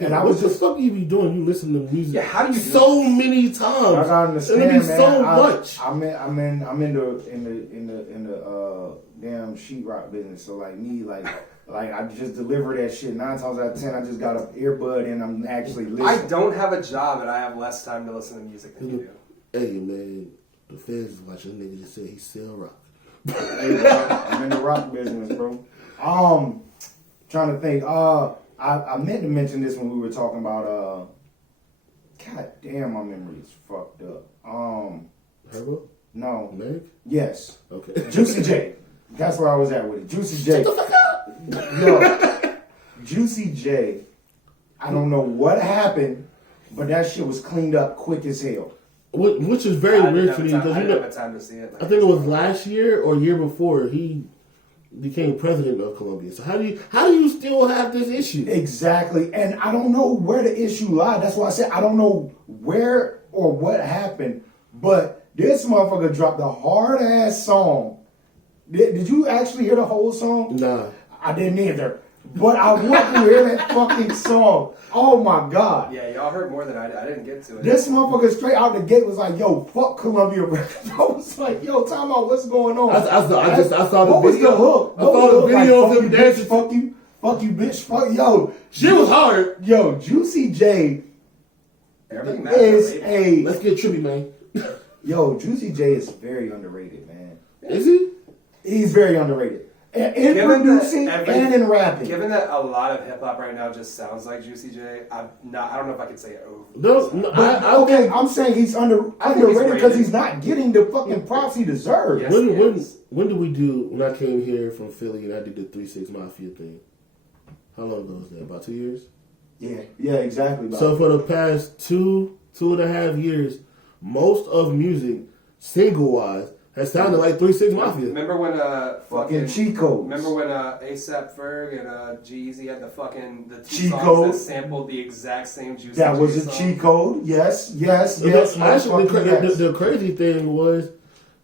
And I was what the fuck you be doing? You listen to music how do you do so many times. I gotta understand, and it be man. so much. I'm in the damn sheetrock business. So like me, like I just deliver that shit 9 times out of 10. I just got an earbud and I'm actually listening. I don't have a job and I have less time to listen to music than you do. Hey man, the feds is watching. Nigga just said he sell rock. Hey, bro, I'm in the rock business, bro. Trying to think. I meant to mention this when we were talking about. God damn, my memory is fucked up. Herbo? No. Meg? Yes. Okay. Juicy J. That's where I was at with it. Juicy J. Shut the fuck up. Yo, Juicy J. I don't know what happened, but that shit was cleaned up quick as hell. Which is very weird to me because I didn't have time to see it. I think it was last year or year before he became president of Colombia. So how do you still have this issue? Exactly, and I don't know where the issue lies. That's why I said I don't know where or what happened, but this motherfucker dropped a hard ass song. Did you actually hear the whole song? Nah. I didn't either. But I want to hear that fucking song. Oh my God. Yeah, y'all heard more than I did. I didn't get to it. This motherfucker straight out the gate was like, yo, fuck Columbia Records. I was like, yo, time out, what's going on? I saw the what video. Was the hook? I saw the video like, of him dancing. Fuck you, bitch, fuck, yo. Shit was hard. Yo, Juicy J Everybody is mad a... Let's get trippy, man. Yo, Juicy J is very underrated, man. Is he? He's very underrated. In producing and in rapping. Given that a lot of hip hop right now just sounds like Juicy J, I don't know if I could say it over. Okay, I'm saying he's underrated because he's not getting the fucking props he deserves. Yes, when did we do, when I came here from Philly and I did the 3-6 Mafia thing? How long ago was that? About 2 years? Yeah, exactly. So for the past 2.5 years, most of music, single-wise, has sounded like 3-6 Mafia. Remember when fucking cheat codes. Remember when ASAP Ferg and G-Eazy had the two cheat songs code that sampled the exact same Juicy That J was a song? cheat code. Yes. Actually, the crazy thing was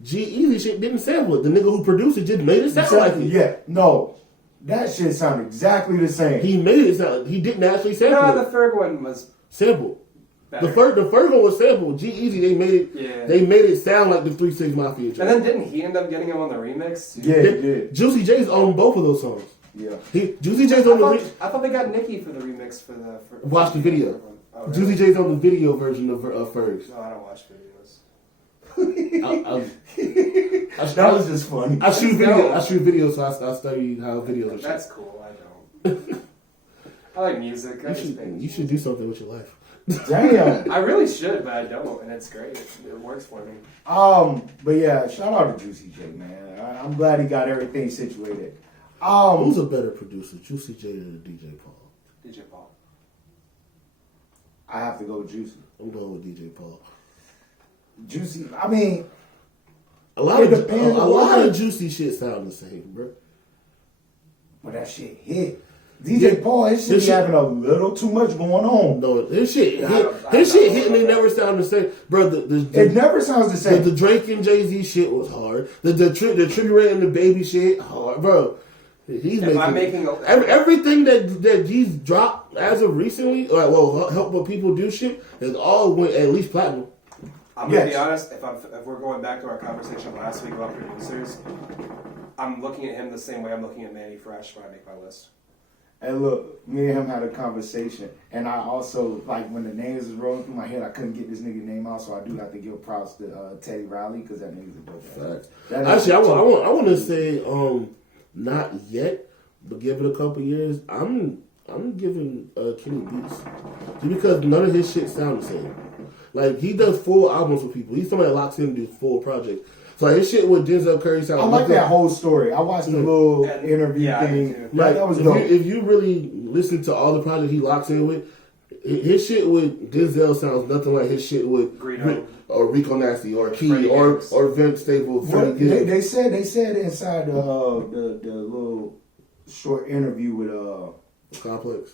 G-Eazy shit didn't sample it. The nigga who produced it just made it sound like it. Yeah, no. That shit sounded exactly the same. He made it sound. He didn't actually sample it. No, the third one was sampled. better. The first one was sampled. G-Eazy, they made it. Yeah. They made it sound like the 3-6 Mafia. And then didn't he end up getting him on the remix? Yeah, he did. Juicy J's on both of those songs. Yeah. Juicy J's on the. I thought they got Nicki for the remix for the. Watch the video. Oh, really? Juicy J's on the video version of Ferg's. No, I don't watch videos. That was just funny. I shoot videos, so I study how videos are shot. That's cool. I don't. I like music. You should do something with your life. Damn. I really should, but I don't, and it's great. It works for me. But yeah, shout out to Juicy J, man. I'm glad he got everything situated. Who's a better producer, Juicy J or DJ Paul? DJ Paul. I have to go with Juicy. I'm going with DJ Paul. Juicy, I mean, a lot of Juicy shit sound the same, bro. But that shit hit. DJ Paul, his shit be having a little too much going on. No, his shit hit and they never sound the same, bro. It never sounds the same. The Drake and Jay-Z shit was hard. The Trippie Redd and the Baby shit hard, bro. He's making everything that he's dropped as of recently, help what people do shit, has all went at least platinum. I'm gonna be honest. If we're going back to our conversation last week about producers, I'm looking at him the same way I'm looking at Manny Fresh when I make my list. And look, me and him had a conversation, and I also, like, when the names was rolling through my head, I couldn't get this nigga name out, so I do have to give props to Teddy Riley, because that nigga's a dope ass. Actually, I want to say, not yet, but give it a couple years. I'm giving Kenny Beats, just because none of his shit sound the same. Like, he does full albums with people. He's somebody that locks in and do full projects. So like, his shit with Denzel Curry sounds. I like that whole story. I watched the little interview thing. Like, that was dope. If you really listen to all the projects he locks in with, his shit with Denzel sounds nothing like his shit with Rico Nasty or Key or Vince Staples. They said inside the little short interview with Complex.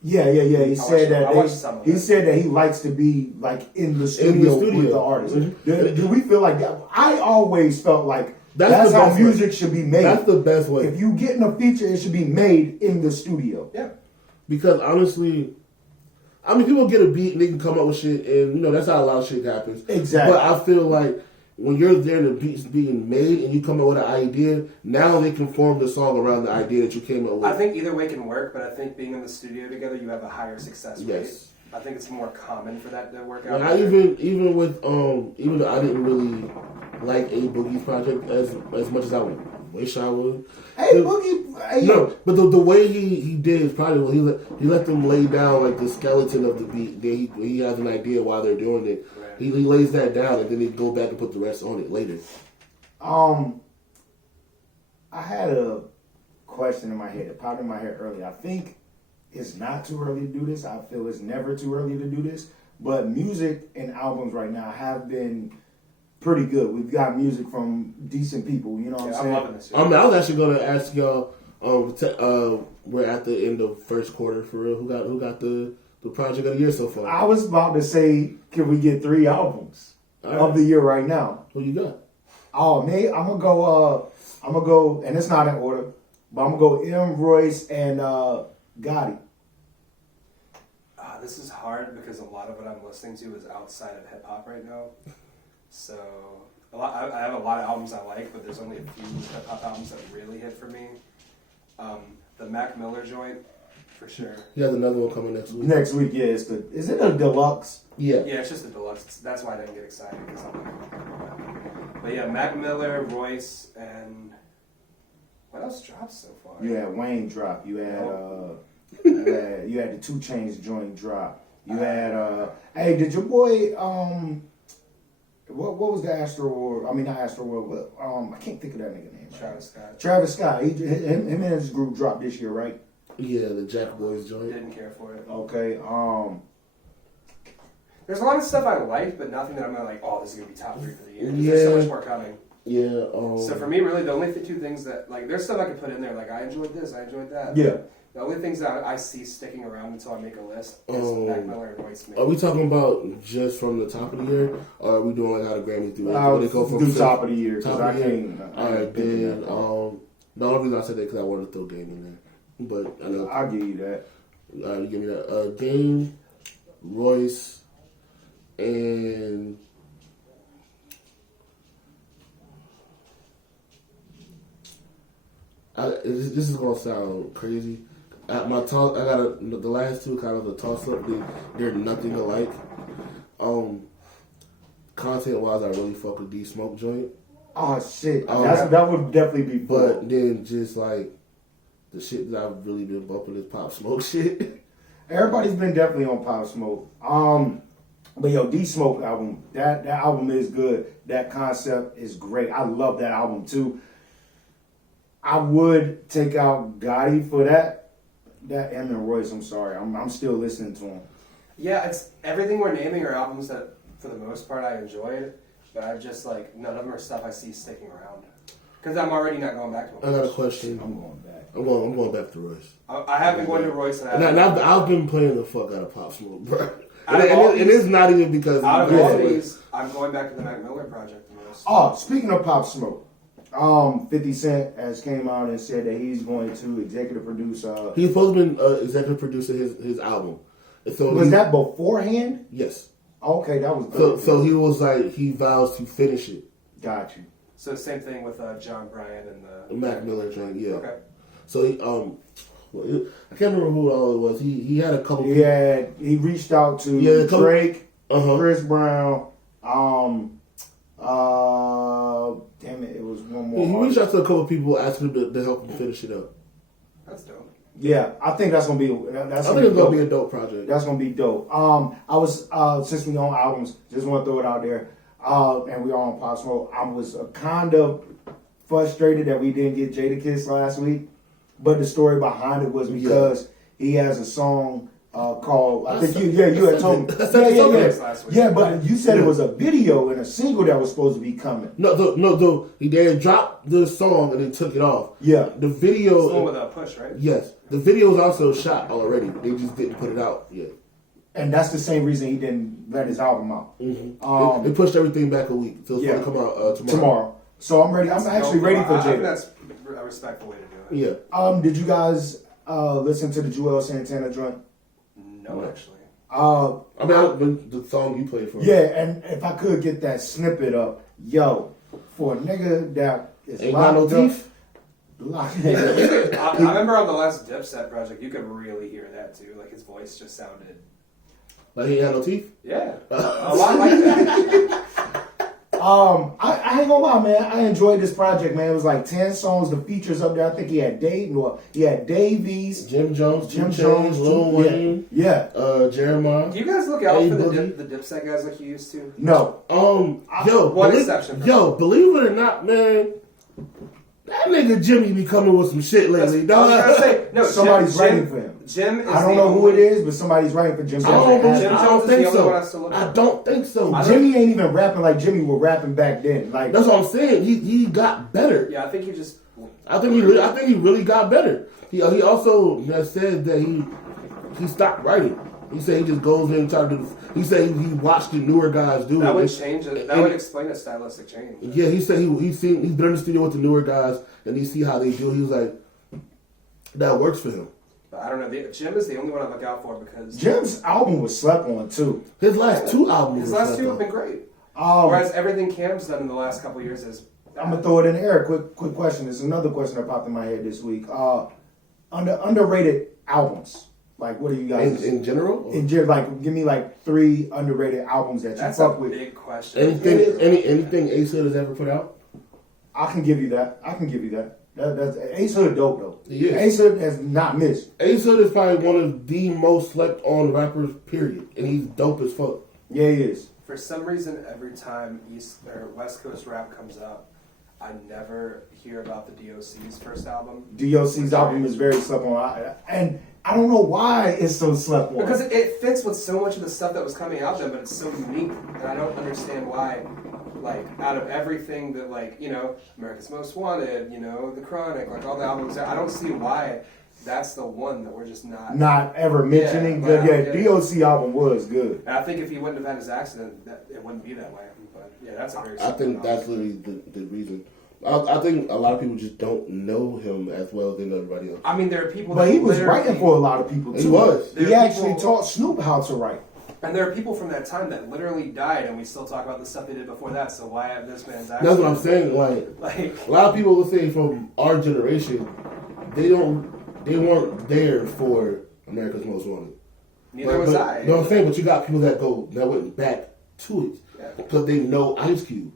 Yeah. He said that he likes to be like in the studio with the artist. Mm-hmm. Do we feel like that? I always felt like that's how music should be made. That's the best way. If you get in a feature, it should be made in the studio. Yeah. Because honestly, I mean, people get a beat and they can come up with shit, and that's how a lot of shit happens. Exactly. But I feel like when you're there and the beat's being made and you come up with an idea, now they can form the song around the idea that you came up with. I think either way can work, but I think being in the studio together, you have a higher success rate. Yes. I think it's more common for that to work out. Like even though I didn't really like A Boogie's project as much as I wish I would. Hey Boogie, no, but the way he did is probably he let them lay down like the skeleton of the beat. Then he has an idea why they're doing it. Right. He lays that down and then they go back and put the rest on it later. I had a question in my head. It popped in my head earlier. I think it's not too early to do this. I feel it's never too early to do this. But music and albums right now have been pretty good. We've got music from decent people. You know what I'm saying? I'm loving this. I was actually gonna ask y'all. We're at the end of first quarter for real. Who got the project of the year so far? I was about to say, can we get 3 albums of the year right now? Who you got? Oh man, I'm gonna go, and it's not in order, but I'm gonna go M, Royce, and Gotti. This is hard because a lot of what I'm listening to is outside of hip hop right now. So I have a lot of albums I like, but there's only a few hip hop albums that really hit for me. The Mac Miller joint, for sure. He has another one coming next week. Next week, yeah. Is it a deluxe? Yeah. Yeah, it's just a deluxe. That's why I didn't get excited, because I'm like, but yeah, Mac Miller, Royce, and what else dropped so far? You had Wayne drop. You had you had the 2 Chainz joint drop. You had hey, did your boy what was the Astro World? I mean, not Astro World, but I can't think of that nigga name. Travis Scott. Him and his group dropped this year, right? Yeah, the Jack Boys joint. Didn't care for it. Okay. There's a lot of stuff I like, but nothing that I'm gonna like. Oh, this is gonna be top 3 for the year. 'Cause Yeah. There's so much more coming. Yeah. So for me, really, the only 2 things that like, there's stuff I could put in there. Like I enjoyed this, I enjoyed that. Yeah. The only things that I see sticking around until I make a list is Mac Miller and Royce. Are we talking about just from the top of the year, or are we doing like how the Grammys do it? I'll They go from do top of the year because I of the year? can't. All right, then. The only reason I said that because I wanted to throw Game in there, but I know. I'll give you that. You give me that. Game, Royce, and this is gonna sound crazy. At my talk, I got the last 2 kind of a toss up. They're nothing alike. Content wise, I really fuck with D Smoke joint. Oh shit, that would definitely be. But then just like the shit that I've really been bumping is Pop Smoke shit. Everybody's been definitely on Pop Smoke. But yo, D Smoke album, that album is good. That concept is great. I love that album too. I would take out Gotti for that M and Royce. I'm sorry, I'm still listening to him. Yeah, it's everything we're naming are albums that, for the most part, I enjoyed, but I just like none of them are stuff I see sticking around because I'm already not going back to them. I got a question. I'm going back. I'm going back to Royce. I have been going to Royce, and I've been playing the fuck out of Pop Smoke, bro. And it's not even because out of all these, I'm going back to the Mac Miller project the most. Oh, speaking of Pop Smoke. 50 Cent has came out and said that he's going to executive produce. He's supposed to be executive producer his album. So was that beforehand? Yes. Okay, that was good. So he was like he vows to finish it. Got you. So same thing with John Bryan and the Mac Miller joint. Yeah. Okay. So he I can't remember who all it was. He had a couple. He reached out to Drake, Chris Brown. Damn it was one more. He reached out to a couple people asking him to help him finish it up. That's dope. Yeah, I think that's gonna be. I think it's gonna be a dope project. That's gonna be dope. I was since we own albums, just want to throw it out there. And we are on Pop Smoke. I was kind of frustrated that we didn't get Jadakiss last week, but the story behind it was because he has a song called. I think you had told me. Yeah, but you said it was a video and a single that was supposed to be coming. No, he did drop the song and then took it off. Yeah, the video. It's the one with a push, right? Yes, the video was also shot already. They just didn't put it out yet. And that's the same reason he didn't let his album out. Mm-hmm. They pushed everything back a week. So it's going to come out tomorrow. So I'm ready. I'm actually ready for Jada. I think that's a respectful way to do it. Yeah. Did you guys listen to the Joel Santana joint? No, actually. I mean, the song you played for. Yeah, and if I could get that snippet up, yo, for a nigga that is ain't got no teeth. I remember on the last Dipset project, you could really hear that too. Like his voice just sounded. Like he ain't got no teeth? Yeah. A lot like that. I ain't gonna lie, man. I enjoyed this project, man. It was like 10 songs. The features up there. I think he had Davies, Jim Jones, Lil Wayne, Jeremiah. Do you guys look out for the Dipset guys like you used to? No. One exception. Believe it or not, man. That nigga Jimmy be coming with some shit lately, dog. I was gonna say, no, Somebody's writing for him. Jim is I don't know who it is, but somebody's writing for Jim. Jim Jones is the only one I still look I at. don't think so. Jimmy ain't even rapping like Jimmy was rapping back then. Like That's what I'm saying. He got better. Yeah, I think he just. I think he really got better. He also has said that he stopped writing. He said he just goes in and try to do. He said he watched the newer guys do That it. would change it. That would explain a stylistic change. Yeah, he said he's been in the studio with the newer guys and he see how they do. He was like, that works for him. But I don't know. Jim is the only one I look out for because Jim's album was slept on too. His last two albums. his last two have been great. Whereas everything Cam's done in the last couple of years is. I'm gonna throw it in the air. Quick question. There's another question that popped in my head this week. Underrated albums. Like, what are you guys in general? Like, give me like 3 underrated albums that you That's fuck a with. big question. Anything Ace Hood has ever put out? I can give you that. That's Ace Hood dope though. He is. Ace Hood has not missed. Ace Hood is probably one of the most slept on rappers, period. And he's dope as fuck. Yeah, he is. For some reason, every time East or West Coast rap comes up, I never hear about the DOC's first album. DOC's album is very slept on, and I don't know why it's so slept on. Because it fits with so much of the stuff that was coming out then, but it's so unique, and I don't understand why. Like, out of everything that, like, you know, America's Most Wanted, you know, The Chronic, like all the albums, I don't see why that's the one that we're just not ever mentioning. DOC album was good. And I think if he wouldn't have had his accident, that it wouldn't be that way. But yeah, that's a very. I think that's literally the reason. I think a lot of people just don't know him as well as they know everybody else. I mean, there are people. But he was writing for a lot of people too. He was. He actually taught Snoop how to write. And there are people from that time that literally died, and we still talk about the stuff they did before that. So why have this man's accident? That's what I'm saying. Like a lot of people will say from our generation, they weren't there for America's Most Wanted. Neither was I. You know what I'm saying? But you got people that went back to it because they know Ice Cube.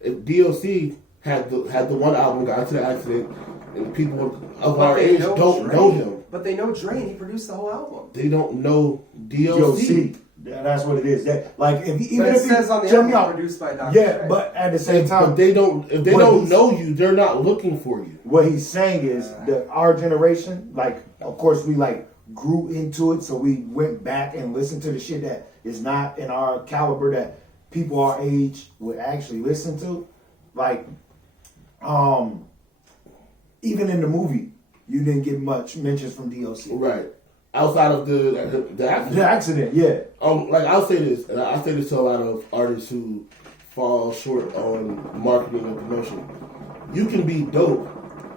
If DOC had the one album, got into the accident, and people of our age don't know him. But they know Dre, and he produced the whole album. They don't know DOC. Yeah, that's what it is. That like if it says on the album produced by Dr. Yeah, Dre. but at the same time, if they don't know you, they're not looking for you. What he's saying is that our generation, like, of course, we like grew into it, so we went back and listened to the shit that is not in our caliber that people our age would actually listen to. Like, even in the movie, you didn't get much mentions from DOC. Right. Outside of the accident. The accident, yeah. Like I'll say this, and I say this to a lot of artists who fall short on marketing and promotion. You can be dope,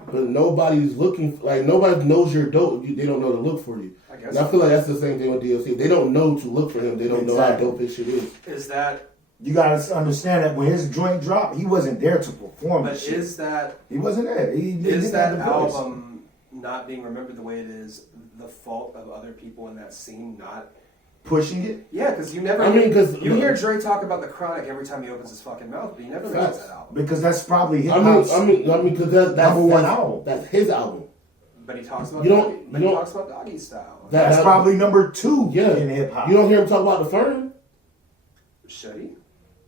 but nobody's looking. Like nobody knows you're dope. They don't know to look for you. And I feel like that's the same thing with DOC. They don't know to look for him. They don't know how dope his shit is. Is that? You gotta understand that when his joint dropped, he wasn't there to perform. But is that? He wasn't there. Is that album not being remembered the way it is the fault of other people in that scene not pushing it? Yeah, because you never. You hear Dre talk about the Chronic every time he opens his fucking mouth, but he never mentions that album. Because that's probably his. I mean, because that's number one album. That's his album. But he talks about. He talks about Doggy Style. That's probably number 2 in hip hop. You don't hear him talk about The Firm? Should he?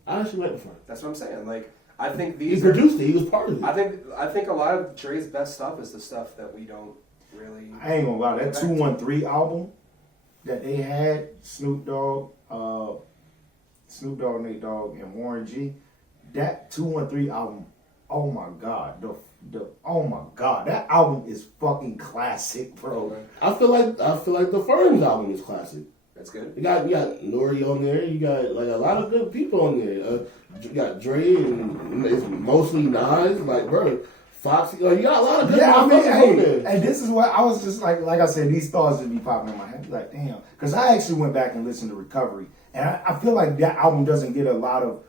I actually like The Firm. That's what I'm saying. Like, I think these. He produced it. He was part of it. I think a lot of Dre's best stuff is the stuff that we don't really. I ain't gonna lie. That 213 album that they had, Snoop Dogg, Nate Dogg, and Warren G. That 213 album. Oh my god. Oh my god. That album is fucking classic, bro. I feel like The Firm's album is classic. That's good. You got Nori on there. You got like a lot of good people on there. You got Dre and it's mostly Nas. Like bro, Foxy. Like, you got a lot of good on there. And this is what I was just like I said, these thoughts just be popping in my head. Like damn, because I actually went back and listened to Recovery, and I feel like that album doesn't get a lot of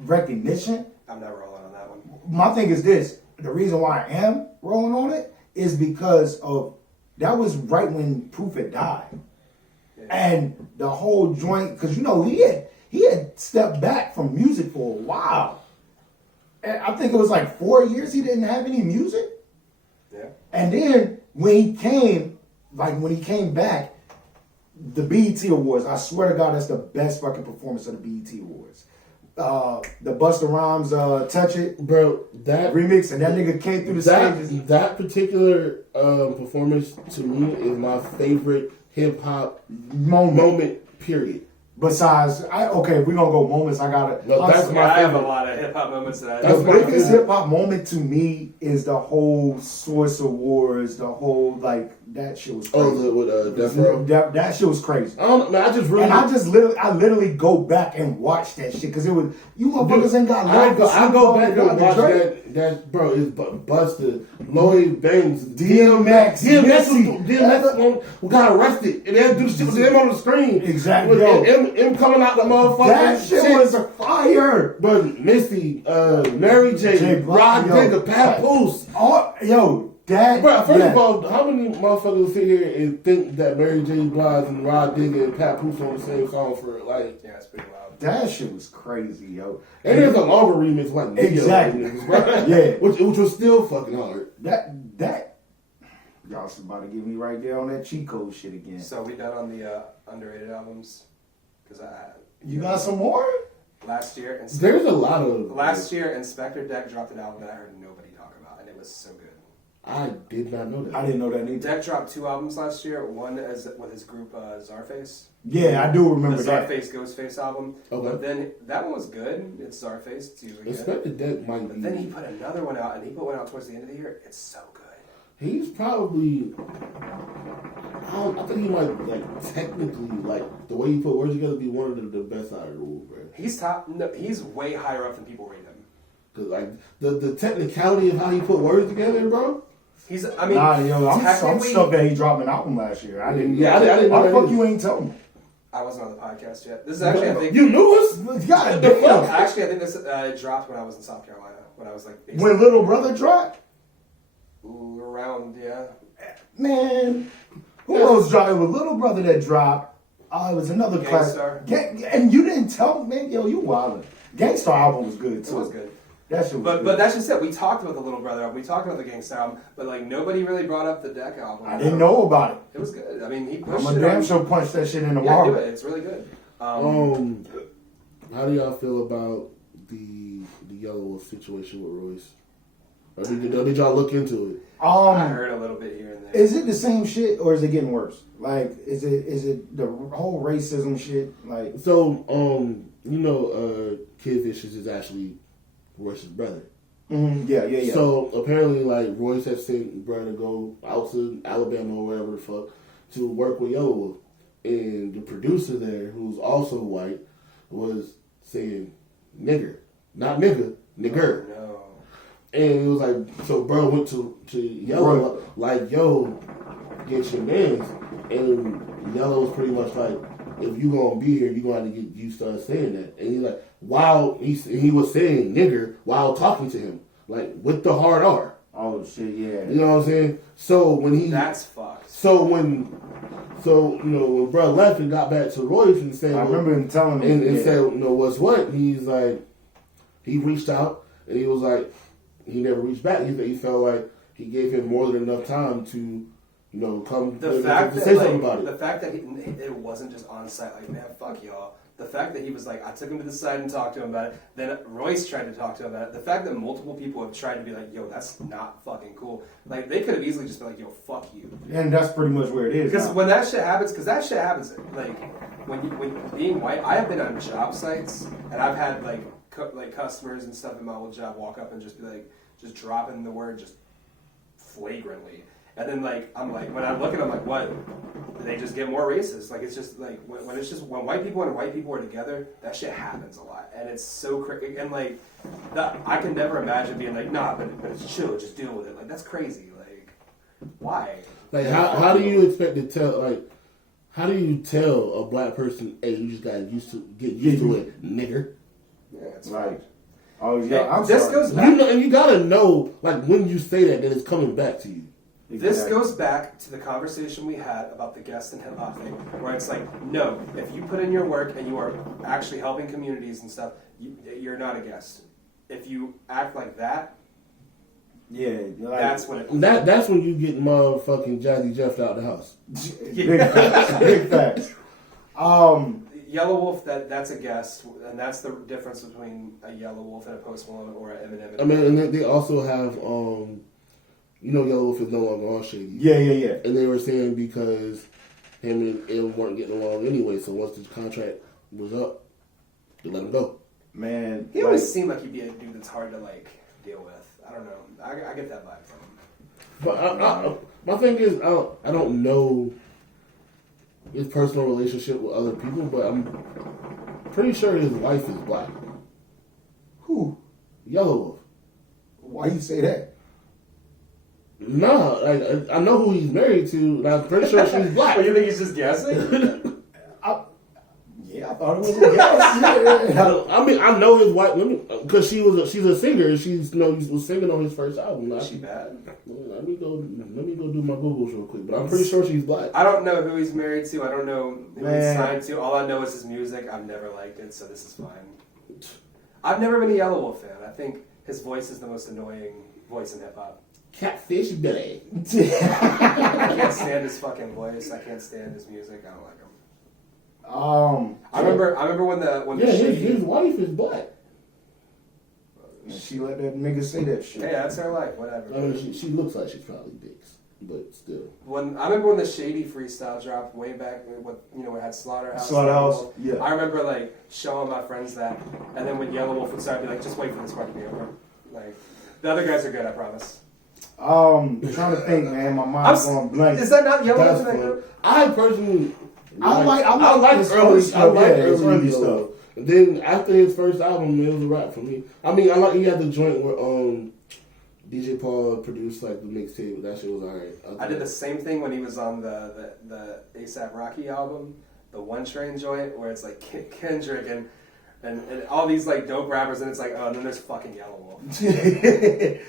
recognition. I'm not rolling on that one. My thing is this: the reason why I am rolling on it is because of that was right when Proof had died. And the whole joint, because he had stepped back from music for a while. And I think it was like 4 years he didn't have any music. Yeah. And then when he came back, the BET Awards, I swear to God, that's the best fucking performance of the BET Awards. the Busta Rhymes "Touch It" Bro, that remix, and that nigga came through the stages. That particular performance to me is my favorite hip hop moment. Period. Besides, if we're gonna go moments, I gotta. No, that's my I have a favorite. lot of hip hop moments that I. The biggest hip hop moment to me is the whole Source Awards, the whole that shit was crazy. Oh, with Death Row? That shit was crazy. I don't know, man. I literally go back and watch that shit because it was you motherfuckers ain't got I go back and watch Drake. that bro. It's Busta, Lloyd Banks, DMX, DMX got arrested and they had to do the shit with him on the screen. Exactly. With him coming out the motherfucker. That shit was a fire. But Missy, Mary J, Rod Digger, Pat Poose. That. First of all, how many motherfuckers sit here and think that Mary J. Blige and Rod Digger and Pat Poose on the same song for Yeah, it's pretty loud. That shit was crazy, yo. And there's a longer remix like exactly, remix, right? Yeah, which was still fucking hard. That y'all about to get me right there on that cheat code shit again. So we done on the underrated albums because you got some more? Last year, there's a lot of. Last year, Inspector Deck dropped an album that I heard nobody talk about, and it was so good. I did not know that. I didn't know that either. Deck dropped 2 albums last year. One is with his group Czarface. Yeah, I do remember the that. Czarface Ghostface album. Okay. But then that one was good. It's Czarface too. Inspector Deck might But be. then he put another one out, and he put one out towards the end of the year. It's so good. He's probably. I think he might technically the way he put words together be one of the best out of the world, bro. He's top. No, he's way higher up than people rate him. Cause the technicality of how he put words together, bro. He's. I'm stuck that he dropped an album last year. I didn't. Yeah, I didn't know why that the fuck either. you ain't tell me? I wasn't on the podcast yet. This is actually I think you knew us. God damn. Actually, I think this dropped when I was in South Carolina. When I was when Little Brother dropped. Around Man, who else dropped? It was Little Brother that dropped. It was another class. And you didn't tell me, man. Yo, you wildin'. Gangstar album was good too. It was good. That shit was good. But that's just it. We talked about the Little Brother album. We talked about the Gangstar album. But nobody really brought up the Deck album. I didn't know about it. It was good. I mean, he pushed I'm a damn sure punch that shit in the wall. do it. It's really good. How do y'all feel about the Yelawolf situation with Royce? Or did y'all look into it? I heard a little bit here and there. Is it the same shit or is it getting worse? Is it the whole racism shit? So, Kid Vicious is actually Royce's brother. Mm-hmm. Yeah. So apparently, Royce had sent brother to go out to Alabama or wherever the fuck to work with Yelawolf, and the producer there, who's also white, was saying nigger, not nigga, nigger. Oh, no. And it was so bro went to Yellow, yo, get your mans. And Yellow was pretty much if you gonna be here, you gonna have to get used to us saying that. And he's while he was saying nigger while talking to him, with the hard R. Oh shit, yeah. You know what I'm saying? So when that's fucked. So when bro left and got back to Royce and said, I remember him telling me and said, what's what? He's he reached out and he was he never reached back. He felt like he gave him more than enough time to, come to say something about it. The fact that it wasn't just on site, man, fuck y'all. The fact that he was I took him to the side and talked to him about it. Then Royce tried to talk to him about it. The fact that multiple people have tried to be yo, that's not fucking cool. They could have easily just been yo, fuck you. And that's pretty much where it is. Because when that shit happens, when being white, I have been on job sites and I've had customers and stuff in my old job walk up and just be just dropping the word just flagrantly. And then when I look at them what? They just get more racist. It's just when it's just when white people and white people are together, that shit happens a lot. And it's so crazy. And I can never imagine being nah, but it's chill, just deal with it. That's crazy. Why? How do you expect to tell how do you tell a black person, hey, you just gotta get used to it, nigger? Yeah, it's Oh yeah, this goes back. And you gotta know when you say that it's coming back to you. This goes back to the conversation we had about the guest and hip hop thing, where it's no, if you put in your work and you are actually helping communities and stuff, you're not a guest. If you act like that, that's when it. That's when you get motherfucking Jazzy Jeff out the house. Big facts. Yelawolf, that's a guest, and that's the difference between a Yelawolf and a Post Malone or an Eminem. I mean, and then they also have, Yelawolf is no longer on Shady. Yeah. And they were saying because him and him weren't getting along anyway, so once the contract was up, they let him go. Man, he always seemed like he'd be a dude that's hard to like deal with. I don't know. I get that vibe from him. But my thing is, I don't know his personal relationship with other people, but I'm pretty sure his wife is black. Who? Yelawolf. Why you say that? Nah, I know who he's married to, and I'm pretty sure she's black. You think he's just guessing? Yeah, I thought it was a guess. I mean, I know his wife because she's a singer, and he was singing on his first album. Is she bad? Let me go do my Googles real quick, but I'm pretty sure she's black. I don't know who he's married to. I don't know who he's signed to. All I know is his music. I've never liked it, so this is fine. I've never been a Yelawolf fan. I think his voice is the most annoying voice in hip hop. Catfish Billy. I can't stand his fucking voice. I can't stand his music. I don't like him. I remember when his wife is black. She let that nigga say that shit. Hey, that's her life. Whatever. I mean, she looks like she's probably dicks, but still. I remember when the Shady freestyle dropped way back, when we had Slaughterhouse. Yeah. I remember like showing my friends that, and then when Yelawolf would start, I'd be like, just wait for this part to be over. Like the other guys are good, I promise. Trying to think, man. My mind's going blank. Is that not Yelawolf? I personally. I like early stuff. stuff. And then after his first album, it was a wrap for me. I mean, he had the joint where DJ Paul produced like the mixtape. That shit was alright. I did the same thing when he was on the ASAP Rocky album, the One Train joint, where it's like Kendrick and all these like dope rappers, and it's like, oh, and then there's fucking Yelawolf.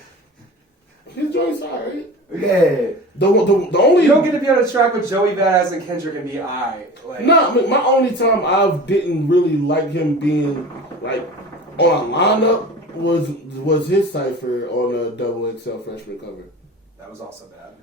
His joint's alright. Yeah. The only you don't get to be on a track with Joey Badass and Kendrick and be like. No, I mean, my only time I didn't really like him being like on a lineup was his cipher on a XXL freshman cover. That was also bad.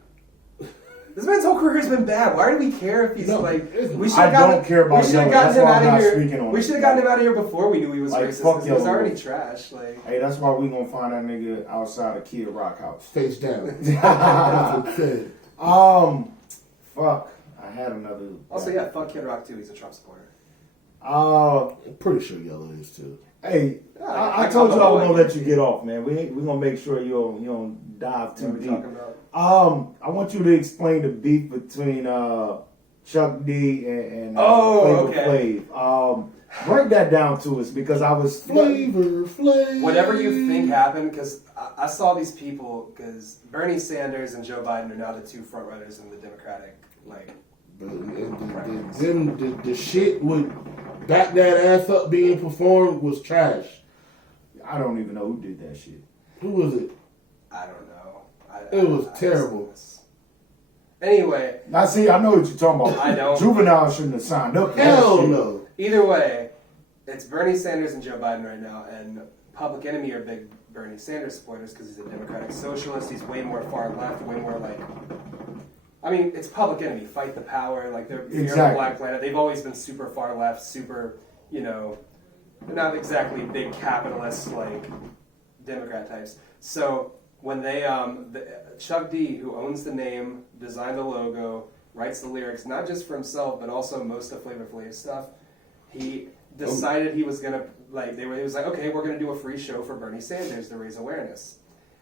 This man's whole career has been bad. Why do we care if he's like? We should I don't care about. We should have gotten him out of here. We should have gotten him out of here before we knew he was racist. Because he was already trash. Like, hey, that's why we gonna find that nigga outside of Kid Rock house, face down. Fuck. I had another. Also, yeah, fuck Kid Rock too. He's a Trump supporter. I'm pretty sure Yellow is too. Hey, I told you I was gonna let you get off, man. We gonna make sure you don't dive too deep. I want you to explain the beef between Chuck D and Flavor Flav. Break that down to us because I was Flavor Flav. Whatever you think happened, because I saw these people, because Bernie Sanders and Joe Biden are now the two front runners in the Democratic the shit would back that ass up being performed was trash. I don't even know who did that shit. Who was it? I don't know. It was terrible. Anyway. Now see, I know what you're talking about. I don't. Juvenile shouldn't have signed up for Hell that shit. no. Either way, it's Bernie Sanders and Joe Biden right now, and Public Enemy are big Bernie Sanders supporters because he's a democratic socialist. He's way more far left, way more like... I mean, it's Public Enemy, fight the power, like they're fear of the Black Planet. They've always been super far left, super, they're not exactly big capitalist, like, Democrat types. So when they, Chuck D, who owns the name, designed the logo, writes the lyrics, not just for himself, but also most of Flavor Flav's stuff, he decided he was gonna, he was like, okay, we're gonna do a free show for Bernie Sanders to raise awareness.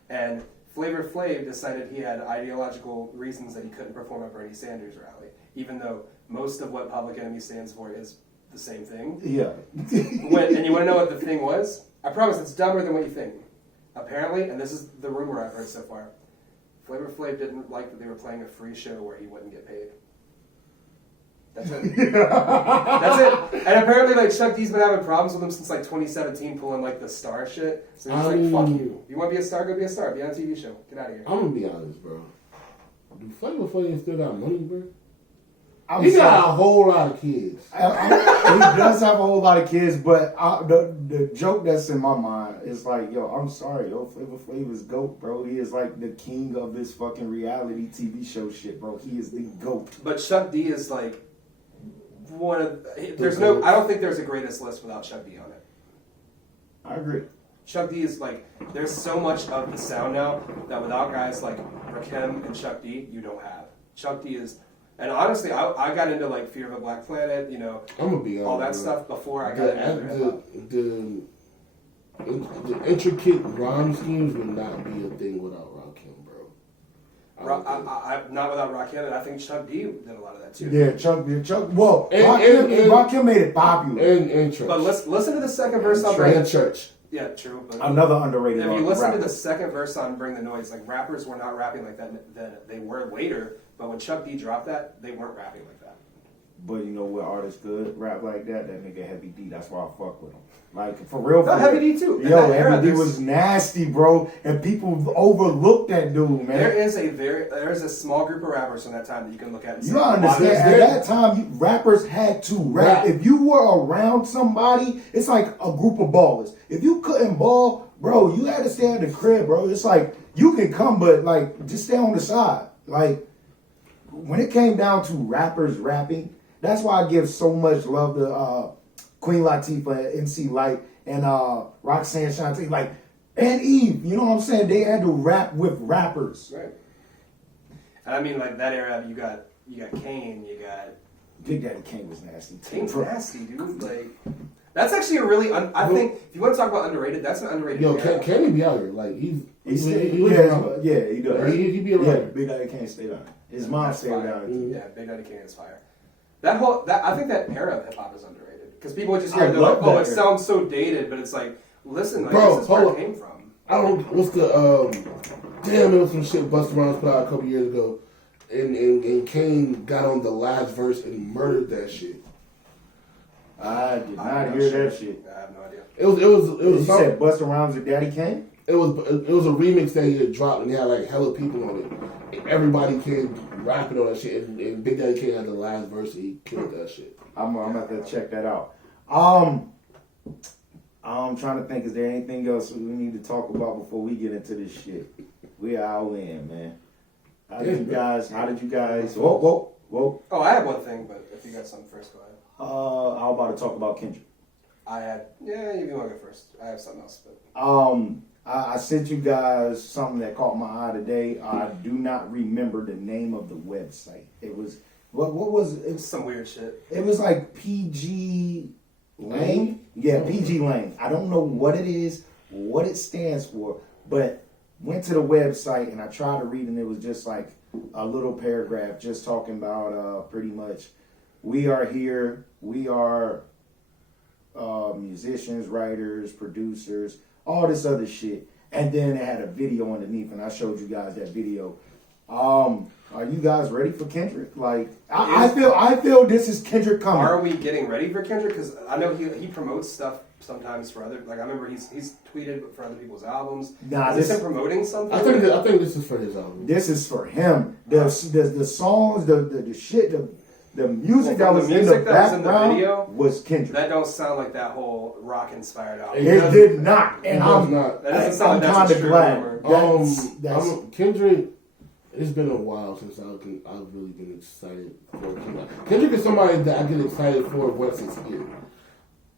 And Flavor Flav decided he had ideological reasons that he couldn't perform at Bernie Sanders rally, even though most of what Public Enemy stands for is the same thing. Yeah. And you want to know what the thing was? I promise it's dumber than what you think. Apparently, and this is the rumor I've heard so far, Flavor Flav didn't like that they were playing a free show where he wouldn't get paid. That's it. That's it. And apparently, Chuck D's been having problems with him since 2017, pulling the star shit. So he's like, "Fuck you. You want to be a star? Go be a star. Be on a TV show. Get out of here." I'm gonna be honest, bro. Do Flavor Flav still got money, bro? He got a whole lot of kids. He does have a whole lot of kids, but the joke that's in my mind is I'm sorry, Flavor Flav is GOAT, bro. He is the king of this fucking reality TV show shit, bro. He is the GOAT. But Chuck D is one of there's no. I don't think there's a greatest list without Chuck D on it. I agree. Chuck D is like, there's so much of the sound now that without guys like Rakim and Chuck D, you don't have. Chuck D is, and honestly, I got into like Fear of a Black Planet, you know, I'm gonna be honest, all that stuff before I got into hip hop. The intricate rhyme schemes would not be a thing without Rakim, bro. Not without Rakim, and I think Chuck D did a lot of that too. Yeah, Chuck. Well, And Rakim made it popular. And church. But listen to the second verse on And church. Yeah, true. But Another underrated. if you listen rapper. to the second verse on Bring the Noise, like rappers were not rapping like that then. They were later, but when Chuck D dropped that, they weren't rapping like that. But you know what artist could rap like that? That nigga Heavy D. That's why I fuck with him. Like for real. No, Heavy D too. In Yo, that era, Heavy D was nasty, bro, and people overlooked that dude, man. There's a small group of rappers from that time that you can look at and say, You gotta understand, at that time, rappers had to rap. If you were around somebody, it's like a group of ballers. If you couldn't ball, bro, you had to stay at the crib, bro. It's like, you can come, but like, just stay on the side. Like, when it came down to rappers rapping, that's why I give so much love to Queen Latifah, MC Light, and Roxanne Shante, like, and Eve. You know what I'm saying? They had to rap with rappers. Right. And I mean, like that era, you got Kane, you got Big Daddy Kane was nasty. Kane's nasty, dude. Like, that's actually a really. I think if you want to talk about underrated, that's an underrated. Yo, era. can he be out here? Like he He does. he be around. Yeah, Big Daddy Kane stay down. His mom stayed down. Yeah, Big Daddy Kane is fire. I think that era of hip hop is underrated because people would just hear I it, they're like, love oh, that it era. sounds so dated, but it's like, listen, like, Bro, this is where it came from. I don't. What's the damn? It was some shit Busta Rhymes put out a couple years ago, and Kane got on the last verse and murdered that shit. I did not hear that shit. I have no idea. It was. You said Busta Rhymes and Daddy Kane? It was a remix that he had dropped and they had like hella people on it. And everybody came rapping on that shit, and Big Daddy Kane had the last verse and he killed that shit. I'm gonna have to check that out. I'm trying to think, is there anything else we need to talk about before we get into this shit? We are all in, man. How did you guys whoa. Oh, I have one thing, but if you got something first, go ahead. I'm about to talk about Kendrick. If you want to go first. I have something else, but. I sent you guys something that caught my eye today. I do not remember the name of the website. It was what was it? It's some weird shit. It was like PG Lane. Yeah, PG Lane. I don't know what it is, what it stands for, but went to the website and I tried to read, and it was just like a little paragraph just talking about pretty much, we are here, we are musicians, writers, producers, all this other shit. And then it had a video underneath, and I showed you guys that video. Are you guys ready for Kendrick? Like, I feel this is Kendrick coming. Are we getting ready for Kendrick? Because I know he promotes stuff sometimes for other. Like I remember he's tweeted for other people's albums. Nah, is this him promoting something? I think this is for his album. This is for him. The songs, the shit, the music that was in the background was Kendrick. That don't sound like that whole rock inspired album. It did not, and That doesn't sound like that's a true rumor. Kendrick. It's been a while since I've really been excited for Kendrick. Kendrick is somebody that I get excited for once it's here.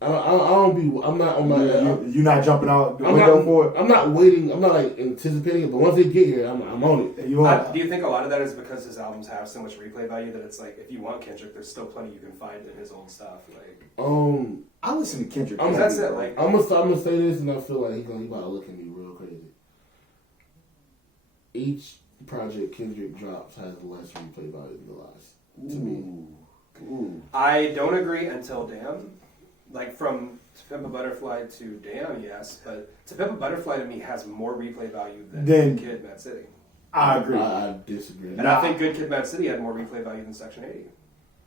I'm not on my. You're not jumping out the window for it. I'm not waiting. I'm not like anticipating it. But once they get here, I'm on it. Do you think a lot of that is because his albums have so much replay value that it's like if you want Kendrick, there's still plenty you can find in his old stuff. Like I listen to Kendrick. That's it. Like I'm gonna say this, and I feel like he's about to look at me real crazy. Each project Kendrick drops has less replay value than the last. To me, I don't agree until Damn. Like from To Pimp a Butterfly to Damn, yes, but To Pimp a Butterfly to me has more replay value than Good Kid, Mad City. I agree. I disagree. And I think Good Kid, Mad City had more replay value than Section 80.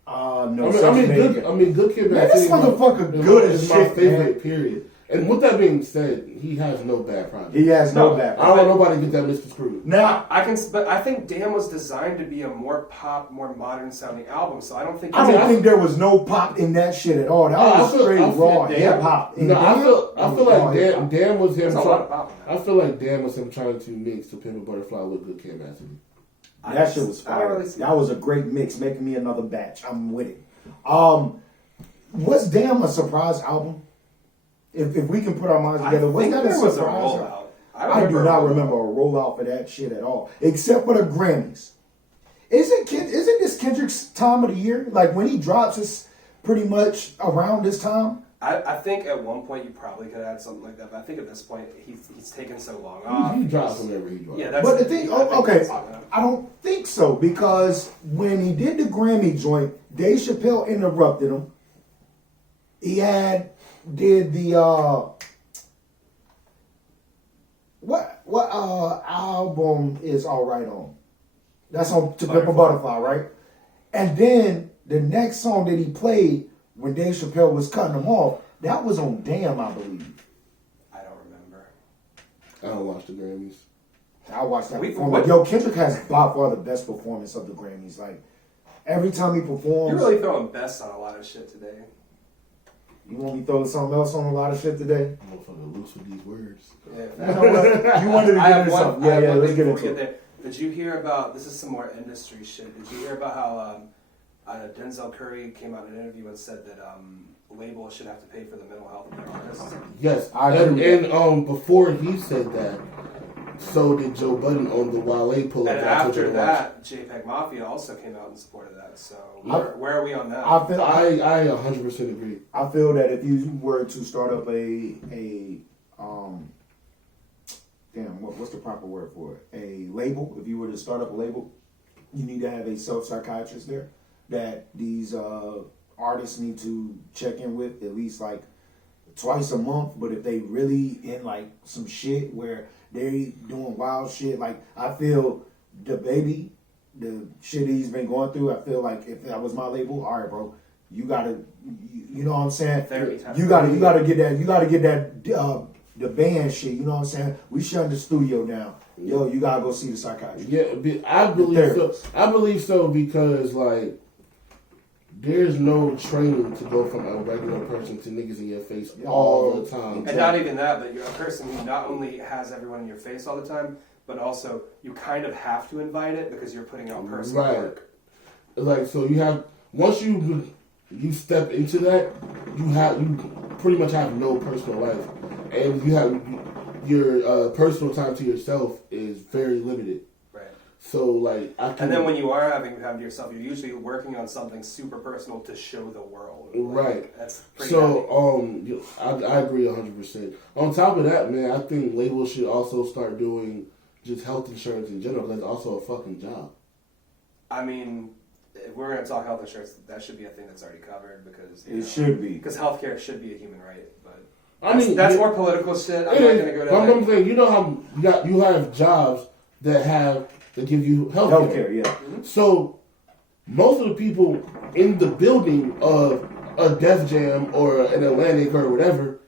No. Good Kid, Mad City. This motherfucker good as is shit, my favorite. man. Period. And with that being said, he has no bad project. He has no bad. I don't want nobody to get that misconstrued. Now but I think Damn was designed to be a more pop, more modern sounding album. So I don't think. I don't think there was no pop in that shit at all. That was straight raw hip hop. No, I feel like Damn was him. I feel like Damn was him trying to mix To Pimp a Butterfly with Good Kid, Mad City. That shit was fire. That was a great mix. Making me another batch. I'm with it. Was Damn a surprise album? If we can put our minds together, was that a surprise? Rollout. I do not remember a rollout for that shit at all, except for the Grammys. Isn't this Kendrick's time of the year? Like when he drops, it's pretty much around this time. I think at one point you probably could have had something like that, but I think at this point he's taken so long off. He drops whenever he drops. Yeah, that's. But the thing, I don't think so because when he did the Grammy joint, Dave Chappelle interrupted him. He did the what album is All Right On? That's on To Pimp a Butterfly, right? And then the next song that he played when Dave Chappelle was cutting him off, that was on Damn, I believe. I don't remember. I don't watch the Grammys. I watched that performance. Yo, Kendrick has by far the best performance of the Grammys. Like every time he performs, You're really throwing best on a lot of shit today. You want me to throw something else on a lot of shit today? I'm motherfucking loose with these words. Yeah. You know what? You wanted to get into something. Yeah, let's get into it. Did you hear about, this is some more industry shit, did you hear about how Denzel Curry came out in an interview and said that labels should have to pay for the mental health of their artists? Yes, and before he said that, so did Joe Budden on the Wale pull up. And after that, JPEG Mafia also came out in support of that. So where are we on that? I 100% agree. I feel that if you were to start up what's the proper word for it? A label. If you were to start up a label, you need to have a self-psychiatrist there that these artists need to check in with at least like twice a month. But if they really in like some shit where they doing wild shit, like I feel the shit he's been going through, I feel like if that was my label, all right, bro, you gotta, you know what I'm saying? You gotta get that, the band shit, you know what I'm saying? We shutting the studio down. Yo, you gotta go see the psychiatrist. Yeah, I believe so. I believe so because like there's no training to go from a regular person to niggas in your face all the time. And not even that, but you're a person who not only has everyone in your face all the time, but also you kind of have to invite it because you're putting out personal work. Like so, you have once you step into that, you pretty much have no personal life, and you have your personal time to yourself is very limited. Right. So like, and then when you are having time to yourself, you're usually working on something super personal to show the world. Like, right. That's pretty. So I agree 100%. On top of that, man, I think labels should also start doing just health insurance in general. That's also a fucking job. I mean, if we're going to talk health insurance, that should be a thing that's already covered because it should be, because healthcare should be a human right. But that's more political shit. I'm not going to go to. I'm saying, you know how you have jobs that give you healthcare. Yeah. Mm-hmm. So most of the people in the building of a Def Jam or an Atlantic or whatever,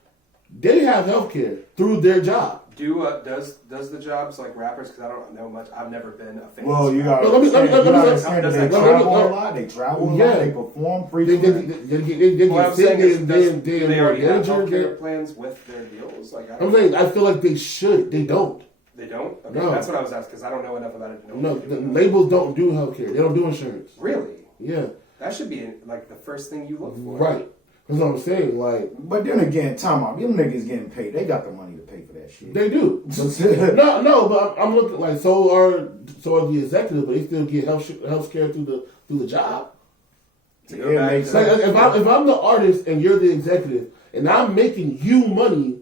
they have healthcare through their job. Does the jobs like rappers? Because I don't know much. I've never been a fan. Well, you got to understand that they travel a lot. They travel a lot. They perform frequently. They get sick and then they already have healthcare plans with their deals. Like I'm saying, I feel like they should. They don't. They don't? Okay, no. That's what I was asking because I don't know enough about it to know. No, the labels don't do healthcare. They don't do insurance. Really? Yeah. That should be like the first thing you look for. Right. That's what I'm saying. Like, but then again, time out. Them niggas getting paid. They got the money to pay for that shit. They do. no, but I'm looking like so are the executives, but they still get health care through the job. Like, if I'm the artist and you're the executive, and I'm making you money,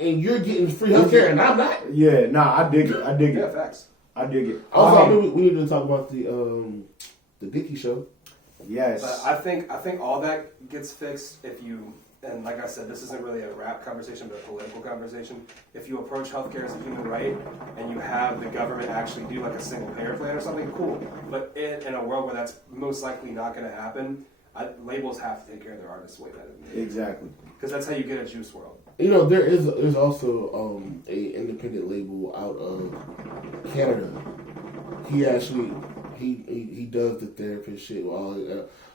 and you're getting free healthcare, and I'm not. Yeah, nah, I dig it. Yeah, facts. I dig it. Also, we need to talk about the Dickie show. Yes. But I think all that gets fixed if you, and like I said, this isn't really a rap conversation, but a political conversation. If you approach healthcare as a human right and you have the government actually do like a single payer plan or something, cool. But in a world where that's most likely not going to happen, labels have to take care of their artists way better than they Exactly. Because that's how you get a juice world. You know, there's also a independent label out of Canada. He actually he does the therapist shit.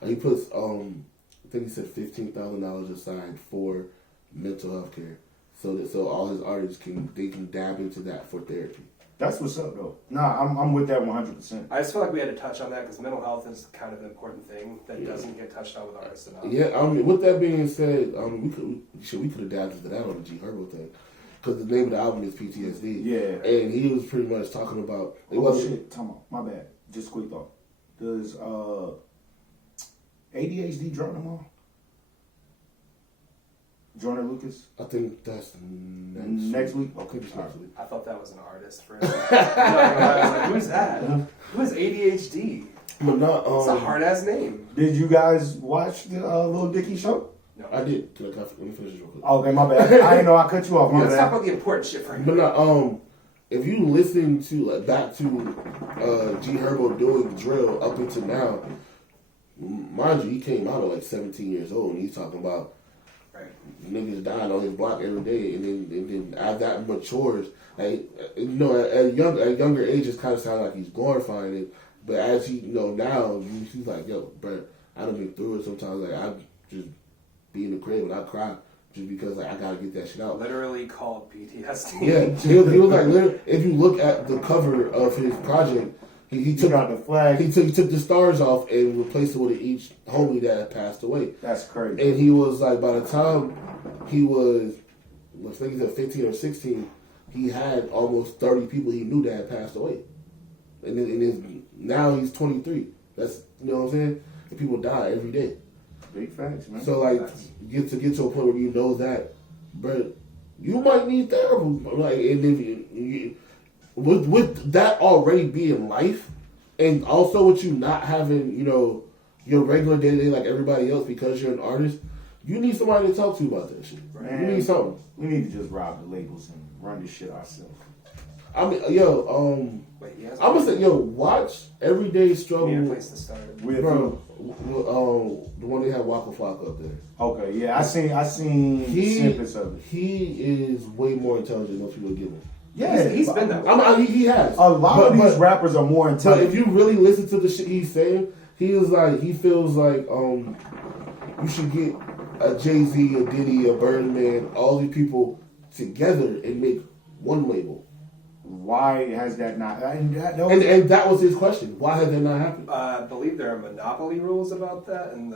He puts I think he said $15,000 aside for mental health care, so all his artists can dab into that for therapy. That's what's up, though. Nah, I'm with that 100%. I just feel like we had to touch on that because mental health is kind of an important thing that doesn't get touched on with artists enough. Yeah, with that being said, we could have dived into that on the GHerbo thing. Because the name of the album is PTSD. Yeah. And he was pretty much talking about... Shit, time out. My bad. Just quick thought. Does ADHD join them all? Joyner Lucas? I think that's next week. Okay, Next week. I thought that was an artist for a second. I was like, who's that? Who has ADHD? But not, It's a hard ass name. Did you guys watch the Lil Dicky show? No. I did. Let me finish this real quick. Okay, my bad. I didn't know I cut you off. My Let's talk bad. about the important shit for him. But not, if you listen to back to GHerbo doing drill up until now, mind you, he came out at like 17 years old, and he's talking about niggas dying on his block every day, and then as that matures, like, at younger ages, kind of sound like he's glorifying it, but as he now, he's like, yo, bro, I done been through it sometimes. Like, I just be in the crib and I cry just because like I gotta get that shit out. Literally called PTSD. Yeah, he was like, literally, if you look at the cover of his project, he took out the flag. He took the stars off and replaced it with each homie that had passed away. That's crazy. And he was like, by the time he was, I think he's at 15 or 16, he had almost 30 people he knew that had passed away. And then now he's 23. That's, you know what I'm saying? And people die every day. Big facts, man. So like, get to a point where you know that, but you might need therapy. Like, and then with that already being life, and also with you not having your regular day to day like everybody else because you're an artist, you need somebody to talk to about that shit. Man, you need something. We need to just rob the labels and run this shit ourselves. I mean, Wait, I'm gonna say, watch Everyday Struggle. We need a place to start. With Bro, the one they had Waka Flocka up there. Okay, yeah, I seen snippets of it. He is way more intelligent than most people give him. Yeah, He's been that way. I mean, he has. A lot of these rappers are more But intelligent. if you really listen to the shit he's saying, he feels like you should get a Jay-Z, a Diddy, a Birdman, all these people together and make one label. Why has that not? And that was his question. Why has that not happened? I believe there are monopoly rules about that, and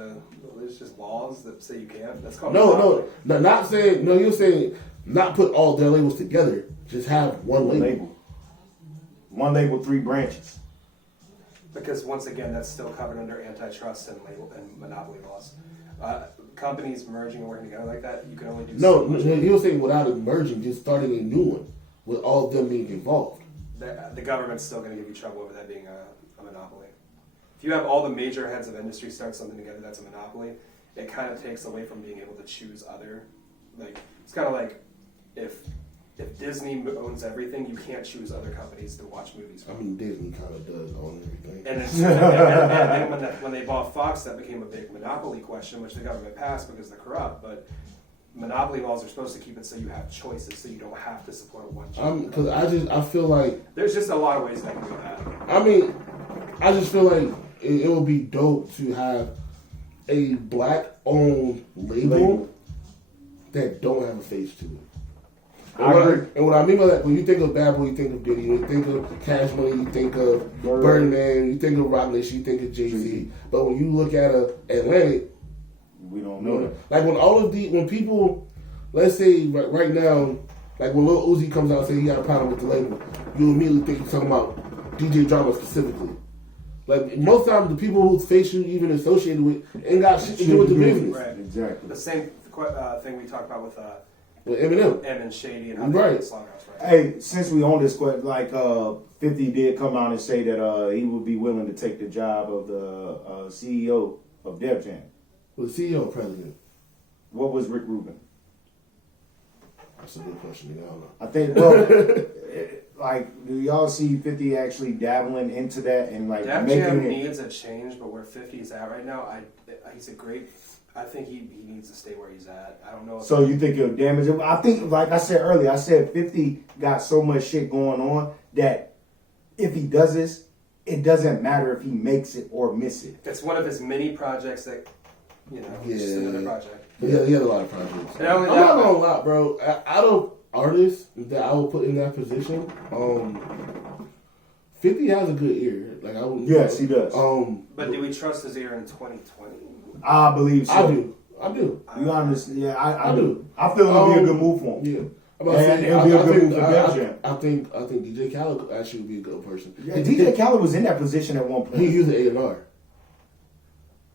there's just laws that say you can't. That's called No, monopoly. not saying. No, you're saying not put all their labels together. Just have one label. One label, 3 branches. Because once again, that's still covered under antitrust and monopoly laws. Companies merging and working together like that, you can only do so much. He was saying without it merging, just starting a new one with all of them being involved. The government's still going to give you trouble over that being a monopoly. If you have all the major heads of industry start something together that's a monopoly, it kind of takes away from being able to choose other. Like, it's kind of like if Disney owns everything, you can't choose other companies to watch movies from. I mean, Disney kind of does own everything. And then when they bought Fox, that became a big monopoly question, which the government passed because they're corrupt. But monopoly laws are supposed to keep it so you have choices, so you don't have to support one. Because I feel like there's just a lot of ways that can do that. I mean, I just feel like it would be dope to have a black-owned label that don't have a face to it. And what I mean by that, when you think of Bad Boy, you think of Diddy. When you think of Cash Money, you think of Birdman. You think of Roc Nation, you think of Jay-Z. But when you look at Atlantic, we don't know that. Like when people, let's say right now, like when Lil Uzi comes out and say he got a problem with the label, you immediately think he's talking about DJ Drama specifically. Like most times, the people whose face you even associated with ain't got shit to do with the business. Right. Exactly. The same thing we talked about with Eminem. M and Shady and how Right. they did Slaughterhouse, right? Hey, since we on this question, like 50 did come out and say that he would be willing to take the job of the CEO of Def Jam. Well, the CEO or president? What was Rick Rubin? That's a good question. I don't know. I think, well, like, do y'all see 50 actually dabbling into that and like Def making Jam it? needs a change, but where 50 is at right now, he's a great. I think he needs to stay where he's at. I don't know. So you think it'll damage him? I think, like I said earlier, 50 got so much shit going on that if he does this, it doesn't matter if he makes it or miss it. It's one of his many projects that, it's just another project. Yeah, he had a lot of projects. And not only I'm that, not gonna lie, bro. I don't. artists that I would put in that position, 50 has a good ear. Like I would. Yes, he does. But do we trust his ear in 2020? I believe so. I do. You understand? Yeah, I do. do. I feel it'll be a good move for him. Yeah. And it'll be a good move for Def Jam. I think DJ Khaled actually would be a good person. Yeah, DJ Khaled was in that position at one point. He used the A&R.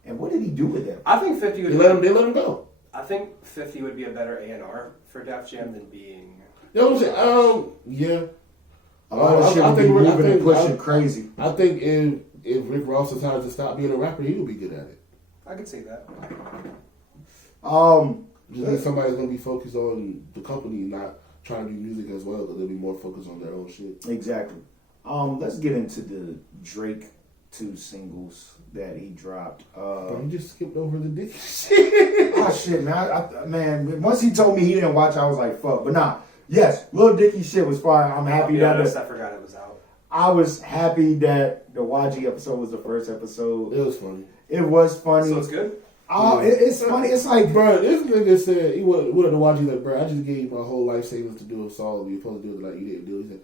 And what did he do with that? I think 50 would. They let him go. I think 50 would be a better A&R for Def Jam than being. You know what I'm saying? Yeah. A lot of shit would be moving and pushing crazy. I think if Rick Ross decides to stop being a rapper, he would be good at it. I could see that. Just need somebody that's gonna be focused on the company, not trying to do music as well, because they'll be more focused on their own shit. Exactly. Let's get into the Drake 2 singles that he dropped. But you just skipped over the dick shit. Oh shit, man! Man, once he told me he didn't watch, I was like, "Fuck!" But nah, yes, Lil Dicky shit was fire. I'm happy I that forgot it was out. I was happy that the YG episode was the first episode. It was funny. It was funny. So it's good. Oh, it's funny. It's like, bro, this nigga said he wanted to watch. He's like, bro, I just gave you my whole life savings to do a song. You're supposed to do it like you didn't do it. He said,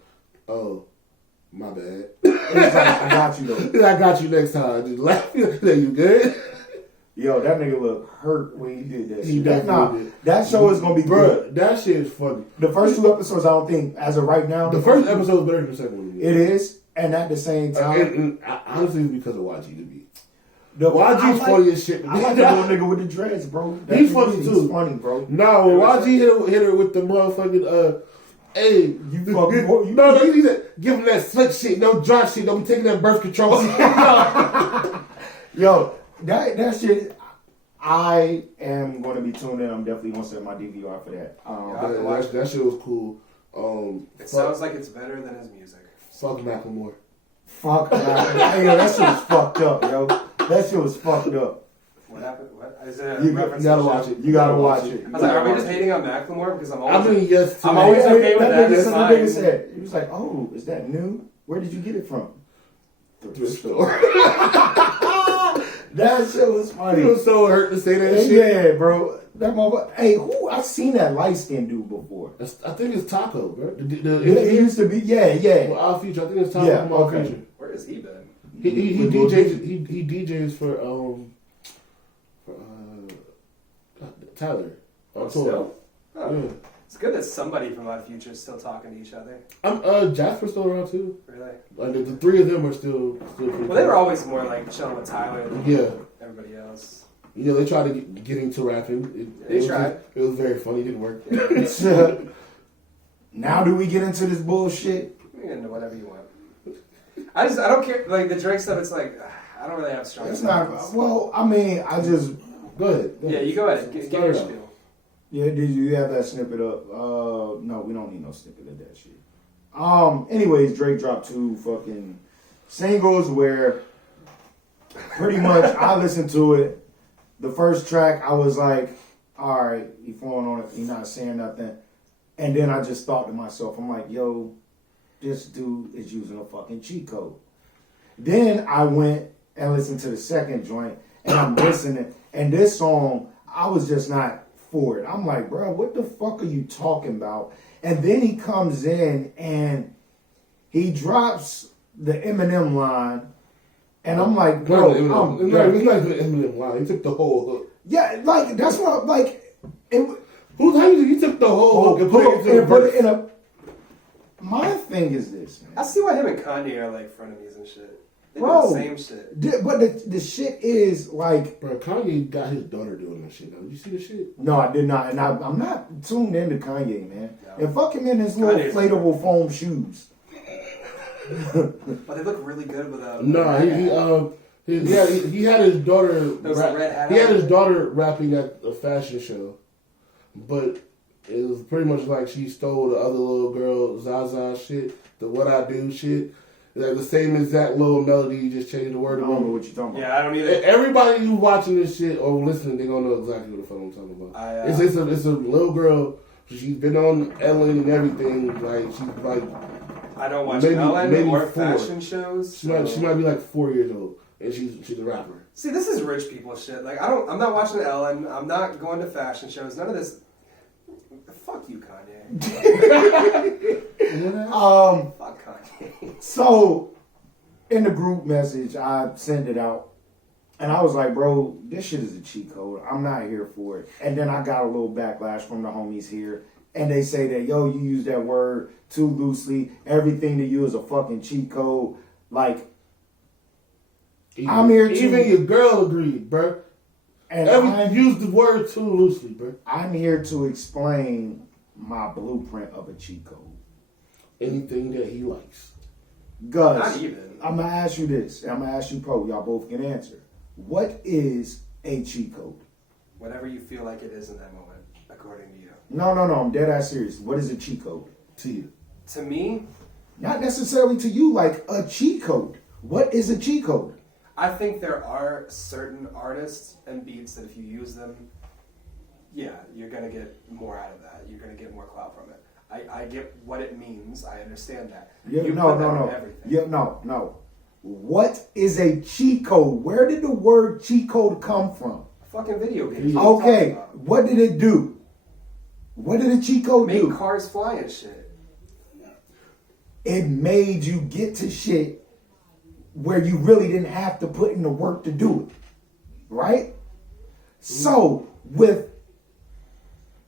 oh, my bad. it's like, I got you though. I got you next time. Just laugh. You good? Yo, that nigga looked hurt when he did that. He shit. definitely did. That show is gonna be bro. good. That shit is funny. The first 2 episodes, I don't think, as of right now, The first episode is better than the second one. it is, and at the same time, And honestly, it's because of YG to be. the YG's funny as shit. I like the little nigga with the dreads, bro. He's funny too. He's funny, bro. No, when YG hit her with the motherfucking hey, You fucking no, you need to give him that slick shit, no dry shit. Don't be taking that birth control. Yo, that shit. I am going to be tuned in. I'm definitely going to set my DVR for that. That shit was cool. It sounds like it's better than his music. Fuck Macklemore. Fuck that. Yo, that shit was fucked up, yo. That shit was fucked up. What happened? What is it? A You reference gotta to the watch show? it. You gotta watch it. I was like, are we just hating on Macklemore? Because I'm always. I mean, yes. I'm always okay with that. Nigga, It's the fine. nigga said, he was like, "Oh, is that new? Where did you get it from?" Thrift store. That shit was funny. He was so hurt to say that shit. Yeah, bro. That motherfucker. Hey, who? I've seen that light skinned dude before. I think it's Taco, bro. He used to be. Yeah. Well, our future. I think it's Taco Yeah, from our okay. future. Where has he been? He DJs for Tyler. Oh, Tour. still? Oh. Yeah. It's good that somebody from Odd Future is still talking to each other. Jasper's still around too. Really? Like the 3 of them are still pretty Well, they were always more like chilling with Tyler than everybody else. You know, they tried to get into rapping. They tried. It was very funny. It didn't work. Now do we get into this bullshit? You can get into whatever you want. I don't care. Like the Drake stuff, it's like I don't really have strong. It's opinions. not. Well, I mean, I just. Go ahead. Yeah, you go ahead. Give your spiel. Yeah, did you have that snippet up? No, we don't need no snippet of that shit. Anyways, Drake dropped 2 fucking singles where pretty much I listened to it. The first track, I was like, all right, he flowing on it, he not saying nothing. And then I just thought to myself, I'm like, yo, this dude is using a fucking cheat code. Then I went and listened to the second joint, and I'm listening, and this song, I was just not for it. I'm like, bro, what the fuck are you talking about? And then he comes in and he drops the Eminem line, and I'm like, bro, it's not even Eminem line. He took the whole hook. yeah, like that's what like. He took the whole hook and put it in a. My thing is this, man. I see why him and Kanye are like frenemies and shit. They do Bro, the same shit. But the shit is like, bro, Kanye got his daughter doing that shit. Now, did you see the shit? no, I did not, and I'm not tuned into Kanye, man. No. And fuck him in his little Kanye's inflatable foam shoes. But they look really good without. No, he had his daughter. There was a red hat He had on his it. daughter rapping at a fashion show, but it was pretty much like she stole the other little girl Zaza shit, the What I Do shit. Like the same exact little melody, you just changed the word. I don't know what you're talking about. Yeah, I don't either. Everybody who's watching this shit or listening, they gonna know exactly what the fuck I'm talking about. It's a little girl. She's been on Ellen and everything. Like she's like. I don't watch maybe Ellen or 4. fashion shows. She might be like 4 years old, and she's a rapper. See, this is rich people shit. Like I'm not watching Ellen. I'm not going to fashion shows. None of this. Fuck you, Kanye. Fuck Kanye. So, in the group message, I sent it out. And I was like, bro, this shit is a cheat code. I'm not here for it. And then I got a little backlash from the homies here. And they say that, yo, you use that word too loosely. Everything to you is a fucking cheat code. Like, I'm here to... Even your girl agreed, bro. And use the word too loosely, bro. I'm here to explain my blueprint of a cheat code. Anything that he likes. Gus, Not even. I'm going to ask you this. I'm going to ask you, Pro. Y'all both can answer. What is a cheat code? Whatever you feel like it is in that moment, according to you. No. I'm dead ass serious. What is a cheat code to you? To me, Not necessarily to you, like a cheat code. What is a cheat code? I think there are certain artists and beats that if you use them, yeah, you're going to get more out of that. You're going to get more clout from it. I get what it means. I understand that. Yeah, You no. put that on everything. Yeah, no. What is a cheat code? Where did the word cheat code come from? Fucking video games. Okay, what did it do? What did a cheat code do? Make cars fly and shit. It made you get to shit where you really didn't have to put in the work to do it. Right? So, with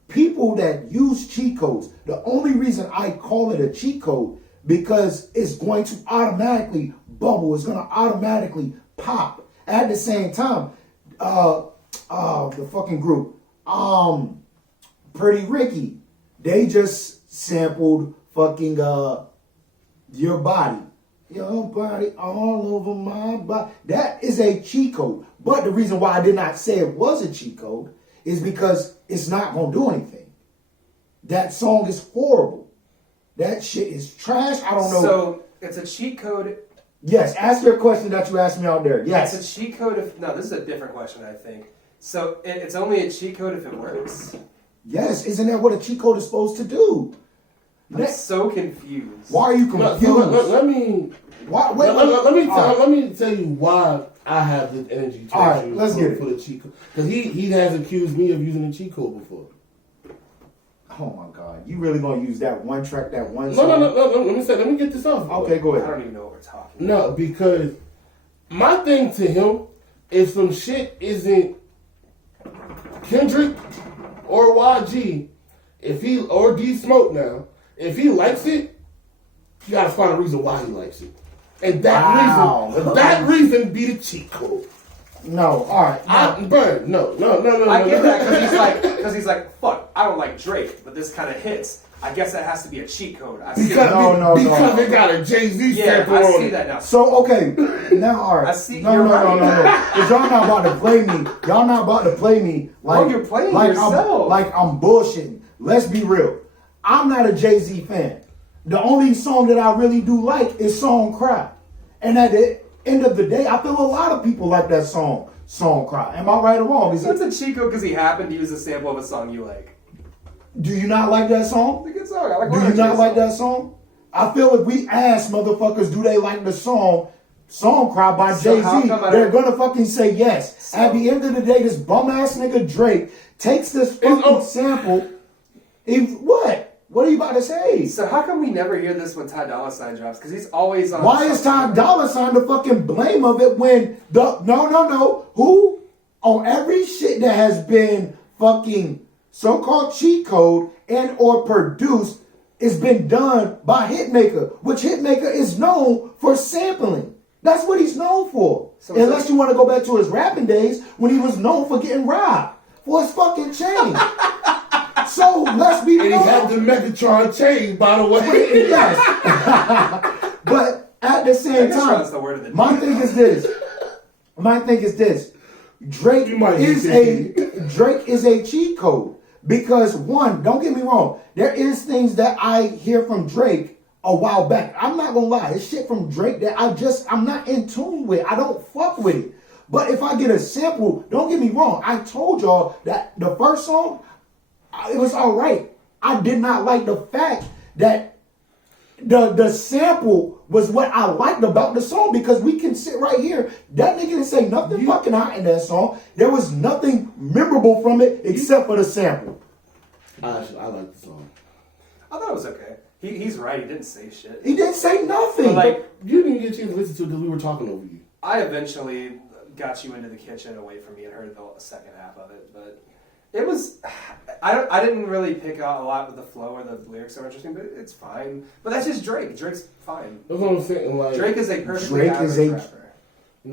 people that use cheat codes, the only reason I call it a cheat code because it's going to automatically bubble, it's going to automatically pop. At the same time, the fucking group, Pretty Ricky, they just sampled fucking Your Body. Your body all over my body. That is a cheat code. But the reason why I did not say it was a cheat code is because it's not going to do anything. That song is horrible. That shit is trash. I don't know. So, it's a cheat code. Yes, ask your question that you asked me out there. Yes. It's a cheat code if... No, this is a different question, I think. So, it's only a cheat code if it works? Yes, isn't that what a cheat code is supposed to do? I'm so confused. Why are you confused? Let me tell you why I have this energy to All right, let's get it. For the cheat code. Because he has accused me of using a cheat code before. Oh my God, you really gonna use that one track, that one song? No. Let me get this off. Okay, go I ahead. don't even know what we're talking No, because my thing to him, if some shit isn't Kendrick or YG, or D Smoke now, if he likes it, you gotta find a reason why he likes it. And that reason be the cheat code. No, all right. No. I get that because he's like, fuck, I don't like Drake, but this kind of hits. I guess that has to be a cheat code. I see Because No. they got a Jay-Z Yeah, sample I on see it. that now. So okay, now all right. I see. No. Because y'all not about to play me. Y'all not about to play me like you're playing like yourself. I'm bullshitting. Let's be real. I'm not a Jay-Z fan. The only song that I really do like is Song Cry. And at the end of the day, I feel a lot of people like that song Cry. Am I right or wrong? So it's a cheat code because he happened to use a sample of a song you like. Do you not like that song? It's a good song. I like Do you not like that song? I feel if we ask motherfuckers, do they like the song Cry by So how Jay-Z, come they're gonna fucking say yes. At the end of the day, this bum ass nigga Drake takes this fucking sample. What? What are you about to say? So how come we never hear this when Ty Dolla $ign drops? Because he's always on. Why is Ty Dolla $ign the fucking blame of it when no. Who on every shit that has been fucking so-called cheat code and or produced is been done by Hitmaker, which Hitmaker is known for sampling. That's what he's known for. So unless you want to go back to his rapping days when he was known for getting robbed for his fucking chain. So let's be real. And he had the Megatron chain, by the way. Yes. But at the same Megatron's the word of time, the my day. thing is this. Drake is a cheat code. Because one, don't get me wrong, there is things that I hear from Drake a while back. I'm not gonna lie, it's shit from Drake that I'm not in tune with. I don't fuck with it. But if I get a sample, don't get me wrong, I told y'all that the first song, it was all right. I did not like the fact that the sample was what I liked about the song, because we can sit right here. That nigga didn't say nothing fucking hot in that song. There was nothing memorable from it except for the sample. I like the song. I thought it was okay. He's right. He didn't say shit. He didn't say nothing. But like, You didn't get a chance to listen to it because we were talking over you. I eventually got you into the kitchen away from me and heard the second half of it, but it was. I didn't really pick out a lot with the flow or the lyrics are interesting, but it's fine. But that's just Drake. Drake's fine. That's what I'm saying. Like Drake is a perfectly average rapper.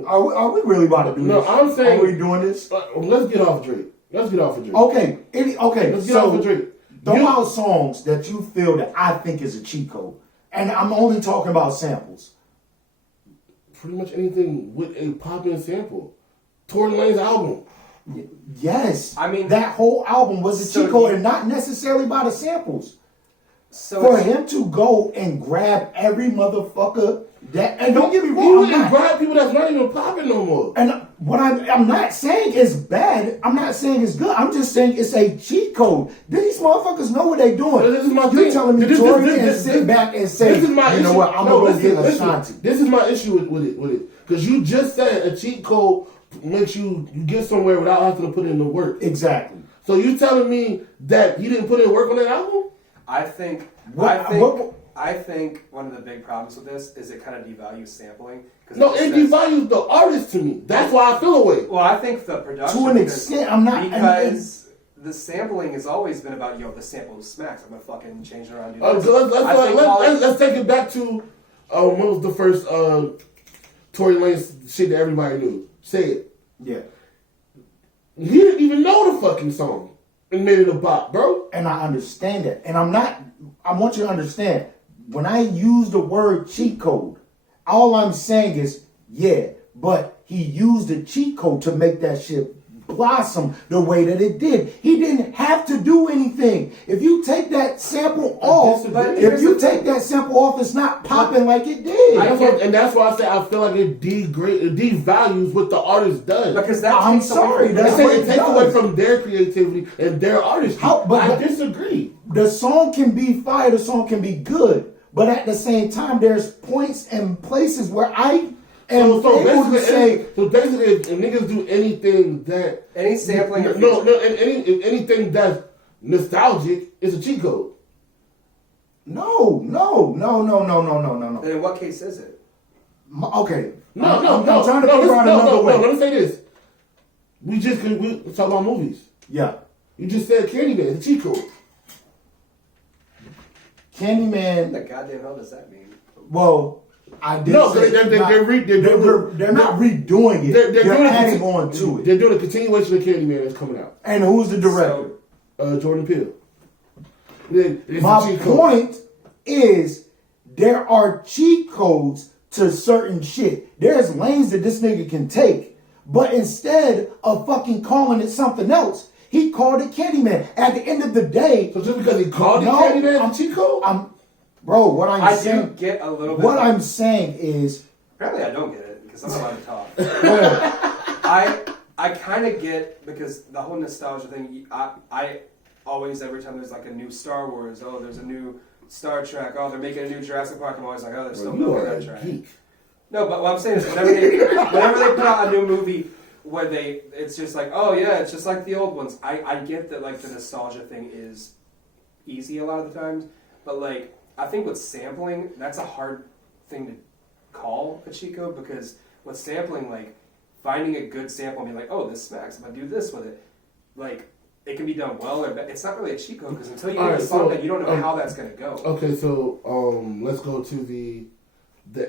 Are we really about to do No, this? I'm saying- Are we doing this? let's get off Drake. Let's get off of Drake. Okay. Let's get off of Drake. Throw out songs that you feel that I think is a cheat code. And I'm only talking about samples. Pretty much anything with a popping sample. Tory Lanez album. Yes. I mean, that whole album was a so cheat code you- and not necessarily by the samples. So For it's- him to go and grab every motherfucker that, and don't get me He wrong, I'm wouldn't not, grab people that's not even popping no more. and what I'm not saying is bad. I'm not saying it's good. I'm just saying it's a cheat code. These motherfuckers know what they doing. This is my You thing. telling me Tory and sit back and say, This is my you know issue. what, I'm No, gonna go listen, get listen. Ashanti. This is my issue with it. Because you just said a cheat code makes you get somewhere without having to put in the work. Exactly. So you telling me that he didn't put in work on that album? I think one of the big problems with this is it kind of devalues sampling. No, it devalues the artist to me. That's why I feel away. Well, I think the production To an extent, I'm not- because the sampling has always been about the sample smacks. I'm gonna fucking change it around. And do So this. I think let's take it back to what was the first Tory Lanez shit that everybody knew. Say it. Yeah. He didn't even know the fucking song and made it a bop, bro. And I understand that. And I want you to understand, when I use the word cheat code, all I'm saying is, yeah, but he used the cheat code to make that shit blossom the way that it did. He didn't have to do anything. If you take that sample off, it's not popping like it did. That's why I say I feel like it devalues what the artist does. Because that I'm takes sorry, away. that's It what it takes away does. from their creativity and their artistry. I disagree. The song can be fire, the song can be good, but at the same time, there's points and places where I am So able to say, basically, if niggas do anything that Any sampling. if anything that's nostalgic, it's a cheat code. no. Then in what case is it? Okay. No. I'm trying to figure out another way. Let me say this. We talk about movies. Yeah. You just said Candyman, it's a cheat code. What Candyman, the goddamn hell does that mean? well, I did No, say they're not redoing it. They're doing adding on to it. They're doing a continuation of Candyman that's coming out. And who's the director? Jordan Peele. It's My a cheat code. point is there are cheat codes to certain shit. There's lanes that this nigga can take. But instead of fucking calling it something else, he called it Candyman. At the end of the day, So just because he called it Candyman, it's a cheat code? bro, what I'm I saying, do get a little bit. what I'm saying is, Apparently, I don't get it because I'm not allowed to talk. bro, I kind of get because the whole nostalgia thing. I always, every time there's like a new Star Wars, there's a new Star Trek, they're making a new Jurassic Park, I'm always like, they're still You milking are a that track. geek. No, but what I'm saying is whenever they put out a new movie where it's just like, it's just like the old ones. I get that like the nostalgia thing is easy a lot of the times, but like I think with sampling, that's a hard thing to call a cheat code because with sampling, like finding a good sample and being like, this smacks, I'm gonna do this with it, like it can be done well or bad. It's not really a cheat code because until you get a song that you don't know how that's gonna go. Okay, so let's go to the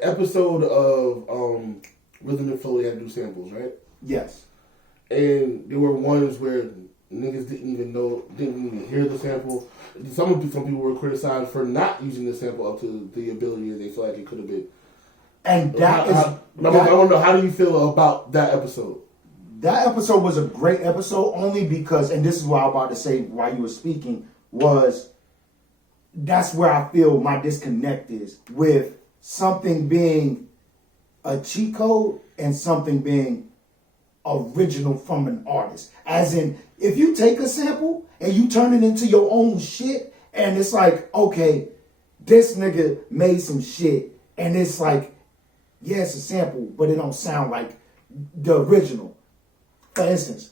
episode of Rhythm and Flow. They had to do samples, right? yes. And there were ones where niggas didn't even hear the sample. Some people were criticized for not using the sample up to the ability that they feel like it could have been. And I want to know, how do you feel about that episode? That episode was a great episode only because, and this is what I was about to say while you were speaking, was that's where I feel my disconnect is with something being a cheat code and something being original from an artist. As in, if you take a sample and you turn it into your own shit, and it's like, okay, this nigga made some shit, and it's like, yeah, it's a sample, but it don't sound like the original. For instance,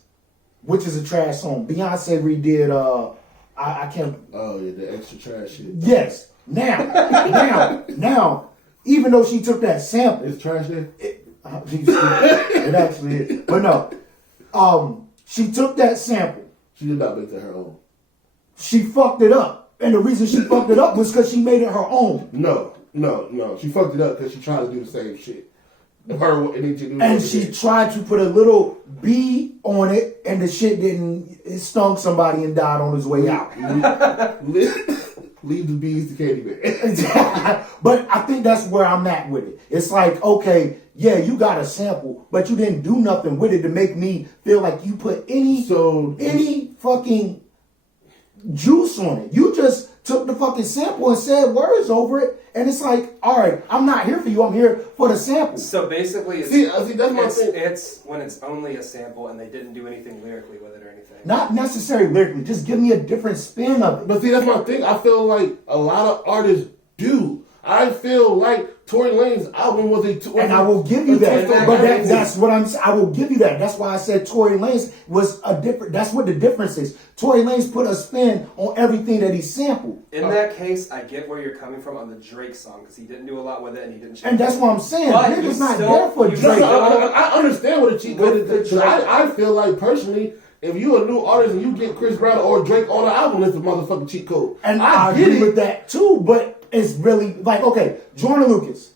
which is a trash song, Beyonce redid I can't. Oh yeah, the extra trash shit. Yes. Now, even though she took that sample, It's trash there. it actually is. But no, she took that sample. She did not make that her own. She fucked it up, and the reason she fucked it up was because she made it her own. No. She fucked it up because she tried to do the same shit. And she tried to put a little bee on it, and the shit didn't. It stung somebody and died on his way out. Leave the bees to Candyman. But I think that's where I'm at with it. It's like, okay, yeah, you got a sample, but you didn't do nothing with it to make me feel like you put any fucking juice on it. You just took the fucking sample and said words over it, and it's like, all right, I'm not here for you. I'm here for the sample. So basically, it's, see, that's my thing. It's when it's only a sample and they didn't do anything lyrically with it or anything. Not necessarily lyrically. Just give me a different spin of it. But see, that's my thing. I feel like a lot of artists do. I feel like Tory Lanez album was a and I will give you that. But that's what I'm saying. I will give you that. That's why I said Tory Lanez was a different. That's what the difference is. Tory Lanez put a spin on everything that he sampled. In that case, I get where you're coming from on the Drake song because he didn't do a lot with it and he didn't. And that's what I'm saying. But Niggas not still, there for Drake. I understand what a cheat code is. I feel like personally, if you a new artist and you get Chris Brown or Drake on the album, it's a motherfucking cheat code. And I agree with that too, but it's really like, okay, Joyner Lucas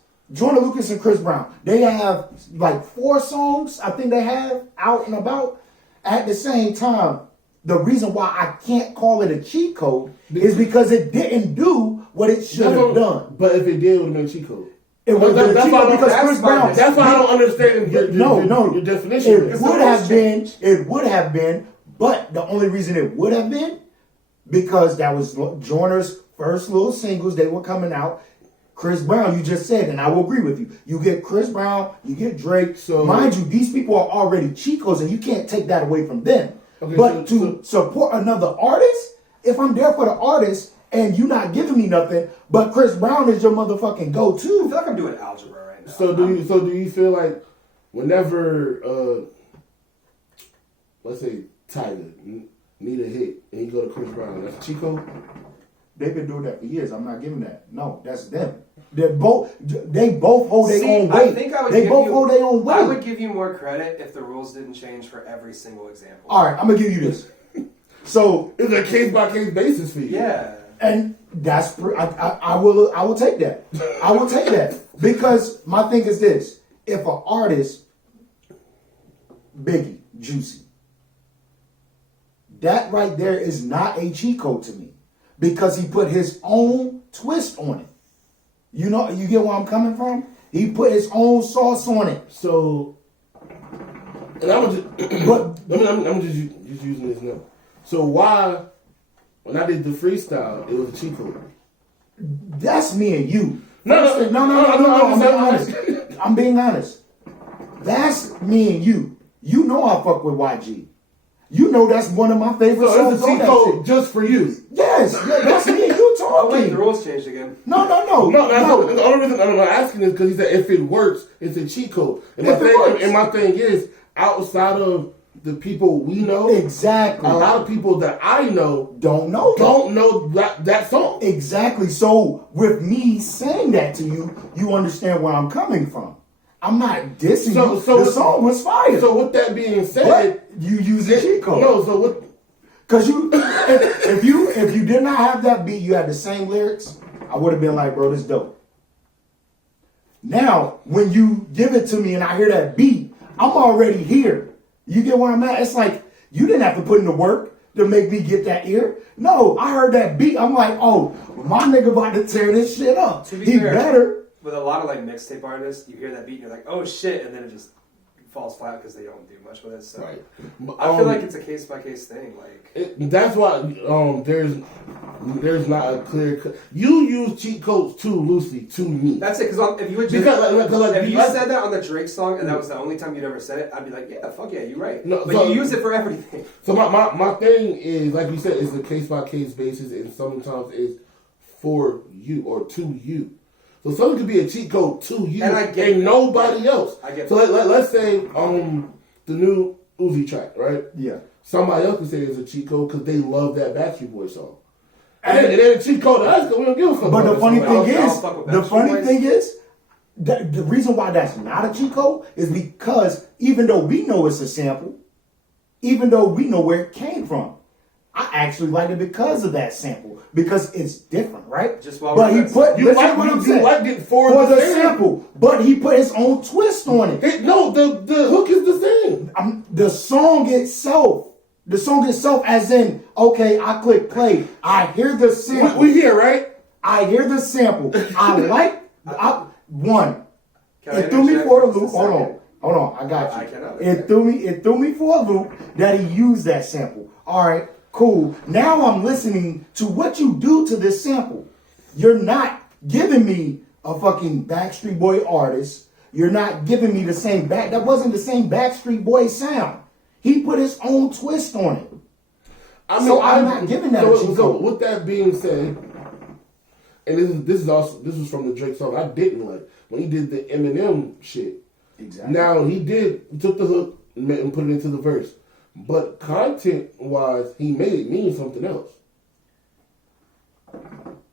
and Chris Brown, they have like 4 songs, I think they have, out and about. At the same time, the reason why I can't call it a cheat code is because it didn't do what it should have done. But if it did, it would have been a cheat code. It would have been a cheat code because Chris Brown. That's why I don't understand your definition. It would have been, but the only reason it would have been, because that was Joyner's first little singles, they were coming out. Chris Brown, you just said, and I will agree with you. You get Chris Brown, you get Drake. So, mind you, these people are already cheat codes, and you can't take that away from them. Okay, but to support another artist, if I'm there for the artist and you're not giving me nothing, but Chris Brown is your motherfucking go-to. I feel like I'm doing algebra right now. So do you feel like whenever let's say Tyler need a hit and you go to Chris Brown, that's a cheat code? They've been doing that for years. I'm not giving that. No, that's them. They both hold their own weight. They both hold their own weight. I would give you more credit if the rules didn't change for every single example. All right, I'm gonna give you this. So it's a case by case basis for you. Yeah, and that's I will take that. I will take that because my thing is this: if an artist, Biggie, Juicy, that right there is not a cheat code to me. Because he put his own twist on it. You know, you get where I'm coming from? He put his own sauce on it. So, and I'm just using this now. So why, when I did the freestyle, it was a cheat code? That's me and you. No. I'm being honest. That's me and you. You know I fuck with YG. You know that's one of my favorite songs. It's a cheat code just for you. Yes, that's me and you talking. Oh wait, the rules changed again. No. The only reason I'm asking is because he said if it works, it's a cheat code. And my thing is, outside of the people we know, exactly, a lot of people that I know don't know that song. Exactly. So with me saying that to you, you understand where I'm coming from. I'm not dissing you. So the song was fire. So with that being said, but you use a cheat code. No, so what? Because if you did not have that beat, you had the same lyrics, I would have been like, bro, this dope. Now, when you give it to me and I hear that beat, I'm already here. You get where I'm at? It's like you didn't have to put in the work to make me get that ear. No, I heard that beat. I'm like, oh, my nigga about to tear this shit up. He better. With a lot of like mixtape artists, you hear that beat and you're like, oh shit, and then it just falls flat because they don't do much with it. So right. I feel like it's a case by case thing. Like that's why there's not a clear. You use cheat codes too loosely to me. That's it. Because if you would just if you said that on the Drake song and that was the only time you'd ever said it, I'd be like, yeah, fuck yeah, you're right. No, but you use it for everything. So my thing is, like you said, it's a case by case basis, and sometimes it's for you or to you. So something could be a cheat code to you and nobody else. I get so let's say the new Uzi track, right? Yeah. somebody else can say it's a cheat code because they love that Backstreet Boys song. And it ain't a cheat code to us because we don't give a fuck. But about the funny this. thing is, the reason why that's not a cheat code is because even though we know it's a sample, even though we know where it came from, I actually like it because of that sample. Because it's different, right? Just while but he put you liked it for the sample, but he put his own twist on it. The hook is the same. The song itself, as in, okay, I click play, I hear the sample. We hear, right? I hear the sample. I like one. Can It threw me for a loop. Hold on, I got you. It threw me for a loop that he used that sample. All right. Cool. Now I'm listening to what you do to this sample. You're not giving me a fucking Backstreet Boy artist. You're not giving me the same that wasn't the same Backstreet Boy sound. He put his own twist on it. I'm not giving that a cheat code. With that being said, and this was from the Drake song I didn't like when he did the Eminem shit. Exactly. Now he took the hook and put it into the verse. But content-wise, he made it mean something else.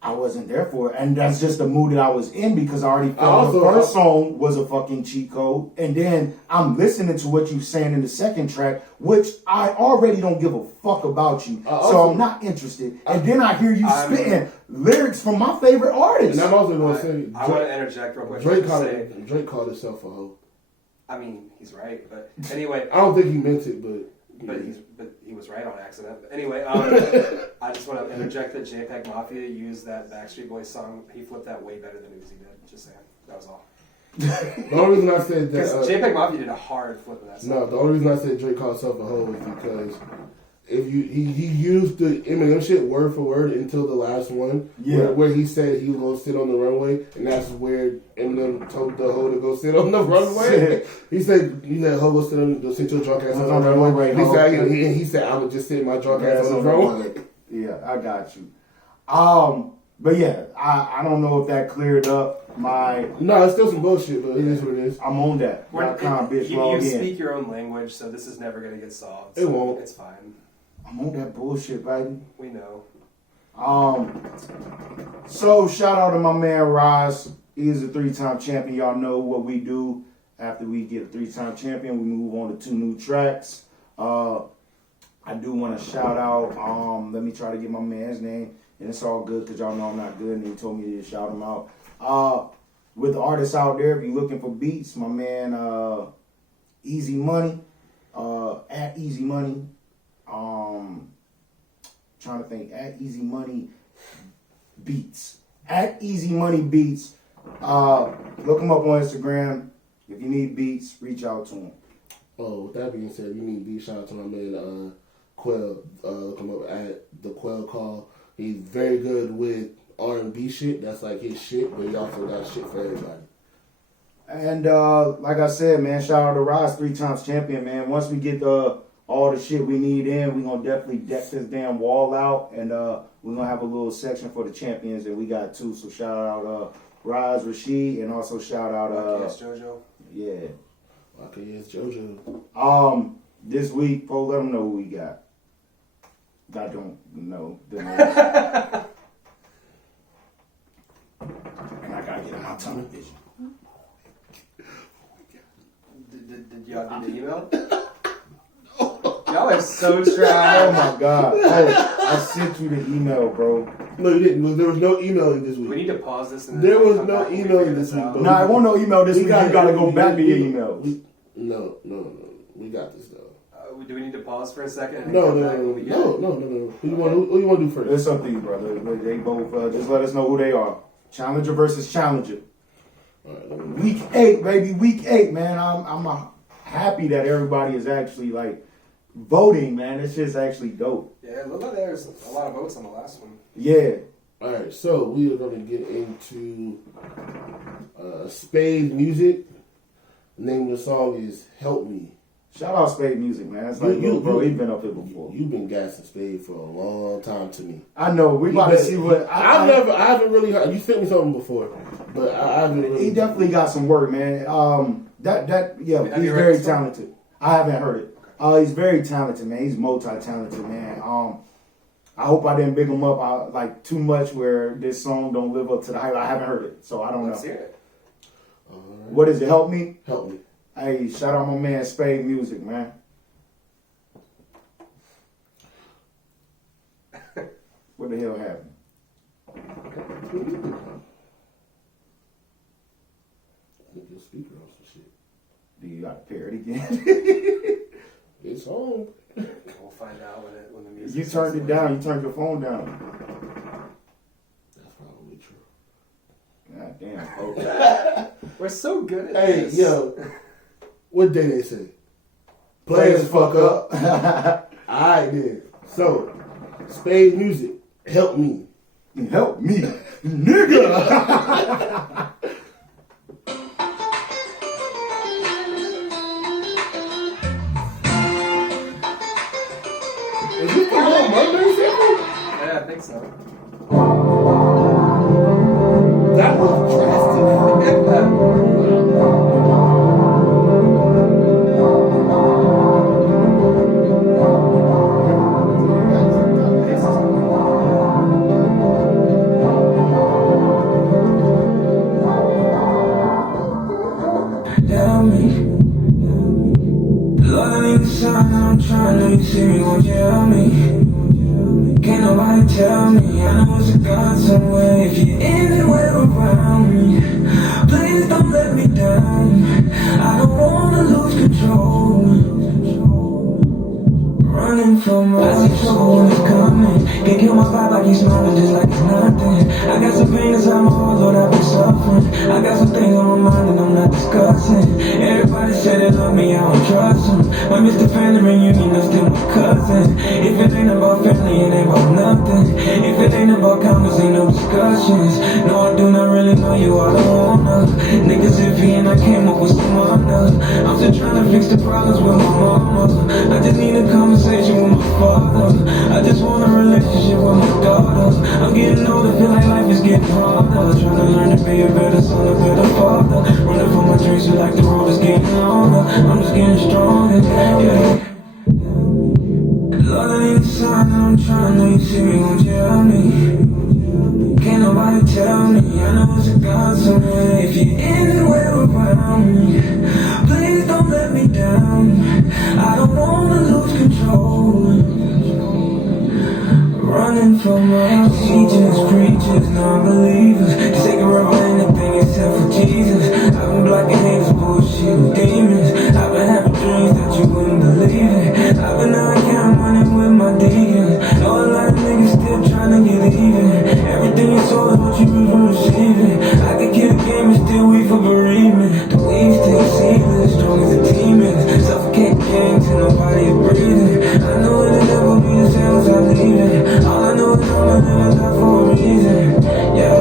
I wasn't there for it. And that's just the mood that I was in because I already felt the first song was a fucking cheat code. And then I'm listening to what you're saying in the second track, which I already don't give a fuck about you. So I'm not interested. And then I hear you spitting lyrics from my favorite artists. And I'm also going to say... I want to interject real quick. Drake called himself a hoe. I mean, he's right. But anyway... I don't think he meant it, but... But he was right on accident. But anyway, I just want to interject that JPEG Mafia used that Backstreet Boys song. He flipped that way better than Uzi did. Just saying. That was all. The only reason I said that... Because JPEG Mafia did a hard flip of that song. No, the only reason I said Drake called himself a hoe is because he used the Eminem shit word for word until the last one, where he said he was going to sit on the runway, and that's where Eminem told the hoe to go sit on the runway. he said, hoe go sit your drunk ass on the runway. He said, I would just sit my drunk ass on the runway. Yeah, I got you. But yeah, I don't know if that cleared up my... No, it's still some bullshit, but it is what it is. I'm on that. You speak your own language, so this is never going to get solved. It won't. It's fine. I'm on that bullshit, baby. We know. So shout out to my man Roz. He is a 3-time champion. Y'all know what we do. After we get a 3-time champion, we move on to 2 new tracks. I do want to shout out. Let me try to get my man's name. And it's all good because y'all know I'm not good. And he told me to shout him out. With the artists out there, if you're looking for beats, my man Easy Money. At Easy Money. Trying to think. At Easy Money Beats. At Easy Money Beats. Look him up on Instagram. If you need beats, reach out to him. Oh, with that being said, you need beats. Shout out to my man Quell. Look him up at the Quell Call. He's very good with R&B shit. That's like his shit, but he also got shit for everybody. And like I said, man, shout out to Roz, 3 times champion, man. Once we get all the shit we need in, we're going to definitely deck this damn wall out. And we're going to have a little section for the champions that we got too. So shout out Roz, Rashid, and also shout out... Yes, JoJo. Yeah. Okay, yes, JoJo. This week, Paul, let them know who we got. I don't know the name. And I gotta get on my television. Did y'all do the email? Y'all are so trash. Oh my god. Oh, I sent you the email, bro. No, you didn't. There was no emailing this week. We need to pause this. And there was no emailing this week, bro. No, I won't no email this week. You gotta go back to your emails. No. We got this though. Do we need to pause for a second? No. Who you want to do first? It's up to you, brother. They both just let us know who they are. Challenger versus challenger. Right, week 8, baby. Week 8, man. I'm happy that everybody is actually like voting, man. It's just actually dope. Yeah, look like there's a lot of votes on the last one. Yeah. All right, so we are going to get into Spade music. The name of the song is "Help Me." Shout out Spade Music, man. It's like, bro, he's been up here before. You've been gassing Spade for a long time to me. I know. We about to see what... I haven't really heard... You sent me something before, but I haven't really... He definitely got some work, man. He's very talented. I haven't heard it. He's very talented, man. He's multi-talented, man. I hope I didn't big him up like too much where this song don't live up to the hype. I haven't heard it, so I don't Let's know. hear it. Right. What is it? Help me? Help me. Hey, shout out my man Spade Music, man. What the hell happened? Get your speaker on some shit. Do you got to pair it again? It's on. We'll find out when the music. You turned it down. You turned your phone down. That's probably true. God damn. We're so good at Hey, this. yo. What day they say? Players fuck up. Alright then. So, Spade Music, help me. Help me, nigga. Is this the whole Monday sample? Yeah, I think so. That was drastic. I'm trying to see me, won't you help me? Can't nobody tell me, I know it's a God somewhere. If you're anywhere around me, please don't let me down. I don't wanna lose control. Running from my soul is coming. Can't kill my vibe, I keep smiling just like it's nothing. I got some pain inside my heart, Lord, I've been suffering. I got some things on my mind and I'm not discussing. Everybody said they love me, I don't trust them. My Mr. Family reunion, I'm still my cousin. If it ain't about family, it ain't about nothing. If it ain't about comments, ain't no discussions. No, I do not really know you, I don't wanna. Niggas iffy and I came up with some honor. I'm still trying to fix the problems with my mama. I just need a conversation with my father. I just want a relationship with my daughter. I'm getting older, feel like life is getting harder. Trying to learn to be a better son, a better father. Running for my dreams, feel like the road is getting longer. I'm just getting stronger, yeah. Lord, I need a sign, I'm trying to you see me, won't you help me? Can't nobody tell me, I know it's a God somewhere. If you're anywhere around me, please don't let me down. I don't wanna lose control. Running from my teachers, preachers, non-believers. They say forever anything except for Jesus. I've been blocking haters, bullshit with demons. I've been having dreams that you wouldn't believe in. I've been out counting money with my deacons. Know a lot of niggas still trying to get even. Everything you sold is what you reap from receiving. I could kill a game and still wait for bereavement. The waves take seasons, strong as a team is. Suffocate gangs and nobody is breathing. I know it'll never be the same as I leave it. All I know is I'ma live my life for a reason. Yeah,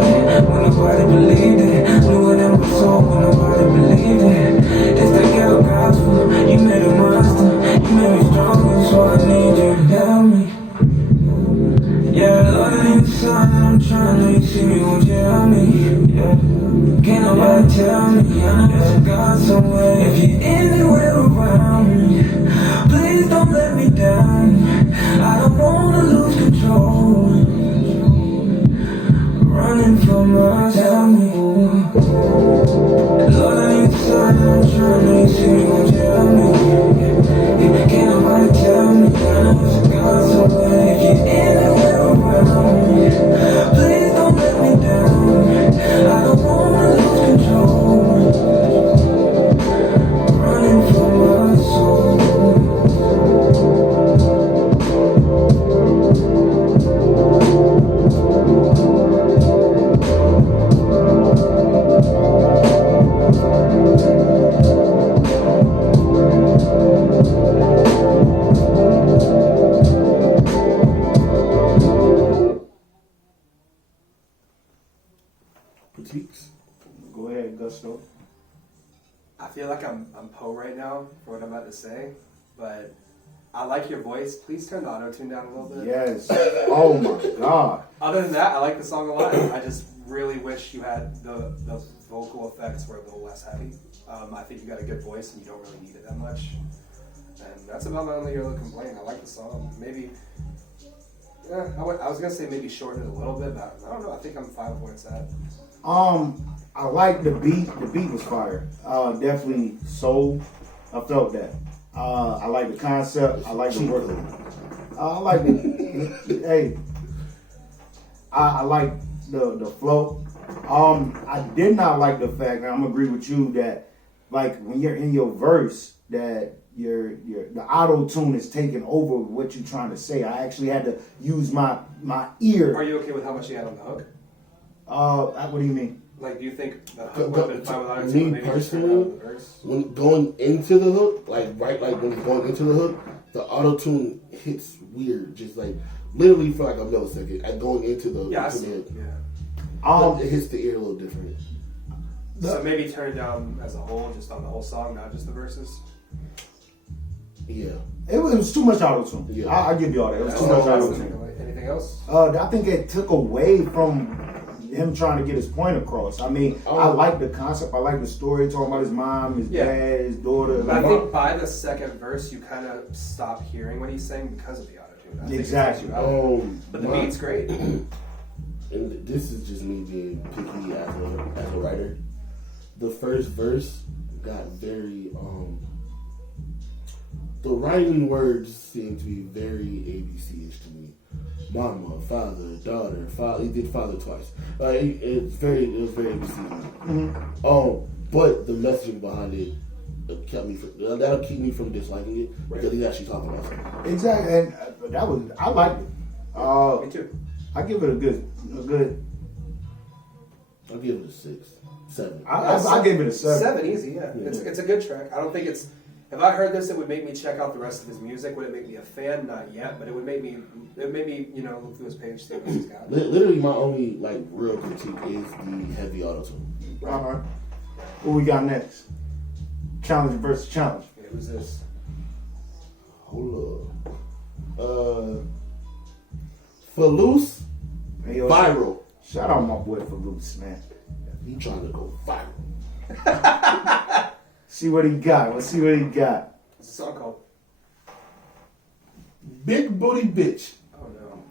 when nobody believed it. Knew it in my soul when nobody believed it. It's the ghetto gospel. You made a monster. You made me stronger, so I need you to help me. Yeah, Lord, I need a sign. I'm trying to see me, won't you help me? Yeah. Can't nobody tell me, I know there's a God somewhere. If you're anywhere around me, please don't let me down. I don't wanna lose control. Running from my tell me. Lord, I need a sign, I'm trying to see me, won't you help me? Can't nobody tell me, I know there's a God somewhere. If you're anywhere around me, please don't let me down. I don't wanna lose control. Running from my soul. Critiques. Go ahead, Gusto. I feel like I'm Poe right now for what I'm about to say, but I like your voice. Please turn the auto-tune down a little bit. Yes. Oh my God. Other than that, I like the song a lot. I just really wish you had the vocal effects were a little less heavy. I think you got a good voice and you don't really need it that much. And that's about my only real complaint. I like the song. Maybe, yeah, I was gonna say maybe shorten it a little bit, but I don't know. I think I'm fine with where it's at. I like the beat. The beat was fire. Definitely soul. I felt that. I like the concept. I like the work. I like the. Hey, I like the flow. I did not like the fact, and I'm gonna agree with you that, like, when you're in your verse, that the auto tune is taking over what you're trying to say. I actually had to use my ear. Are you okay with how much you had on the hook? What do you mean? Like, do you think the hook would have been fine without it? Me Maybe just turn it personally, out in the verse? when going into the hook, like when you're going into the hook, the auto tune hits weird, just like literally for like a millisecond. At going into the Yeah, I into see the it. hook. Yeah. It hits the ear a little different. So maybe turn it down as a whole, just on the whole song, not just the verses. Yeah. It was too much auto tune. Yeah. I give you all that. It was too That's much all auto I'm tune. thinking. Anything else? I think it took away from him trying to get his point across. I mean, I like the concept. I like the story, talking about his mom, his dad, his daughter. But I think by the second verse, you kind of stop hearing what he's saying because of the auto-tune. Exactly. But the beat's great. And this is just me being picky as a writer. The first verse got very the rhyming words seem to be very ABC-ish to me. Mama, father, daughter, father. He did father twice. It was very ABC. Mm-hmm. But the messaging behind it that'll keep me from disliking it because he's actually talking about something. Exactly, and I liked it. Me too. I give it a good. I'll give it a 6, 7. I gave it a 7. 7, easy, yeah. It's a good track. I don't think it's. If I heard this, it would make me check out the rest of his music. Would it make me a fan? Not yet, but it would make me. Look through his page, see what he's got. Literally, my only real critique is the heavy auto tune. All right. What we got next? Challenge versus challenge. Okay, who's this? Hold up. For loose, Hey, yo, viral. Shout out my boy for loose, man. He trying to go viral. See what he got. Let's see what he got. What's the song called? Big booty bitch. Oh no.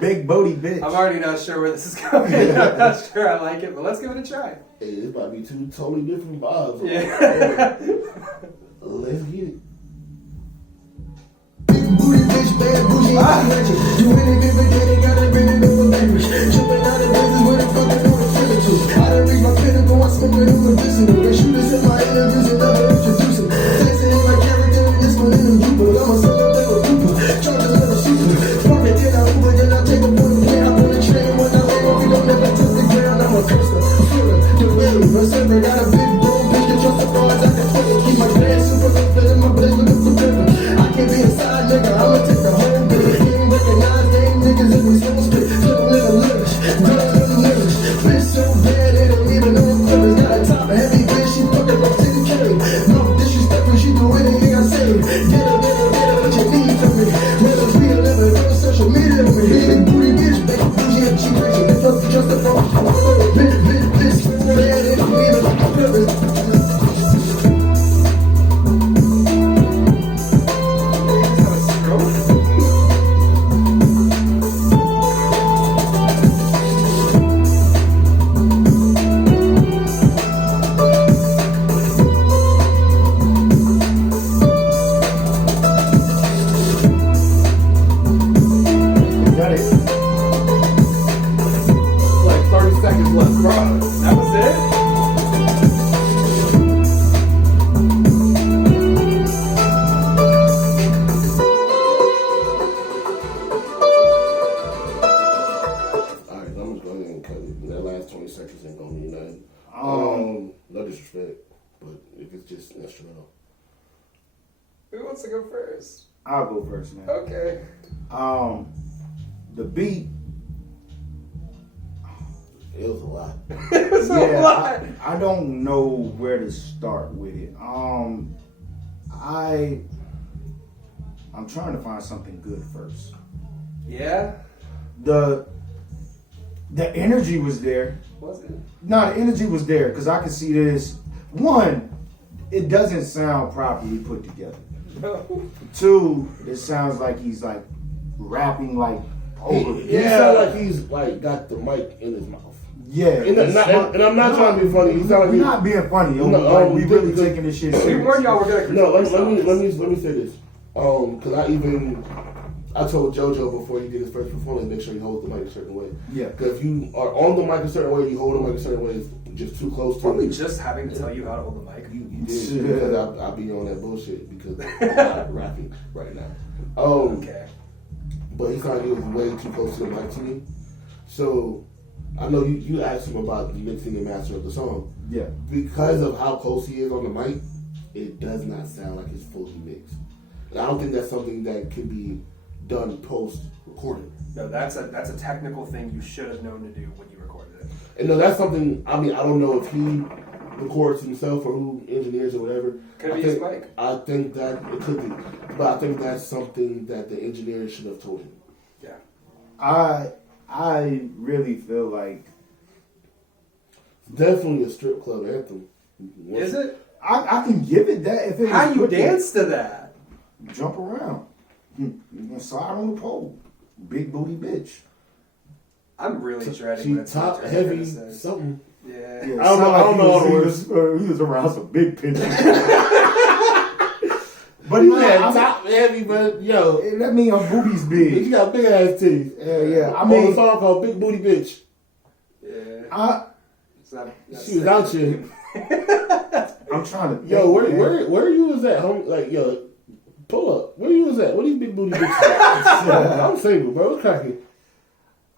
Big booty bitch. I'm already not sure where this is going. I'm not sure I like it, but let's give it a try. Hey, this might be two totally different vibes. Yeah. Let's get it. Booty bitch, bad bougie, I'm legend. Do anything but get it, gotta bring it over language. Jumping out of business with a fucking new infinity. I done read my pinnacle, I smoke it over medicinal. They shoot us in my interviews and never introduce them. Dancing in my character, and this one in them Uber. I'm a solo level Cooper, charge a little super. Fuck it, then I Uber, then I take a photo. Get up on the train when I land, if you don't never touch the ground, I'm a coaster. Filler, the will, no simmer, got a big bone, bitch, can trust the bars, I can put it. Keep my glass super low, filling my blaze looking for pepper. I can't be a side nigga, I'ma take the whole bit. He ain't recognize them niggas if we still spit. Little nigga lyrics, little lyrics. Bitch so bad, they don't even know I'm quivers. Got a top, a heavy bitch, she fucking up to the carry. No disrespect when she do anything I say. Get her, what you need from me. Let us be a living on social media with me. Big booty bitch, big bougie, and she crazy. Lift up just a phone. Bitch, so bad, they don't even know I'm quivers. No disrespect, but if it's just instrumental. Who wants to go first? I'll go first, man. Okay. The beat. It was a lot. It was a lot. I don't know where to start with it. I'm trying to find something good first. Yeah? The energy was there. Was it? No, the energy was there because I could see this. One, it doesn't sound properly put together. No. 2, it sounds like he's like rapping like over. He sound like he's like got the mic in his mouth. Yeah, And I'm not trying to be funny. He sound like we're not being funny. Yo. Like, we really taking this shit We serious. warned y'all we're gonna critique No, let ourselves. me say this. Because I told JoJo before he did his first performance, make sure you hold the mic a certain way. Yeah. Because if you are on the mic a certain way, you hold the mic a certain way, it's just too close to Probably it. just having to tell you how to hold the mic. You did. Because I be on that bullshit because I'm not rapping right now. Okay. But he thought he was way too close to the mic to me. So I know you asked him about the mixing and mastering of the song. Yeah. Because of how close he is on the mic, it does not sound like it's fully mixed. And I don't think that's something that can be done post recording. No, that's a technical thing you should have known to do when you recorded it. And no, that's something. I mean, I don't know if he records himself or who engineers or whatever. Could be his mic. I think that it could be, but I think that's something that the engineer should have told him. Yeah. I really feel like Definitely a strip club anthem. Is it? I can give it that if it How was you put there. dance to that? Jump around. You can slide on the pole. Big booty bitch. I'm really dreading She when it's my top turn heavy to say. something. Yeah. Yeah, I don't know- I don't know all the he was around some big pitches. But Yeah, top heavy, but yo, that mean her booty's big. she got big ass titties. Yeah. I I'm on a mean, song called Big Booty Bitch. Yeah. It's not She was out here. I'm trying to think, Yo, man. where you was at, homie? Like, yo, pull up. Where you was at? What these big booty bitches? I'm single, bro. What's cracking?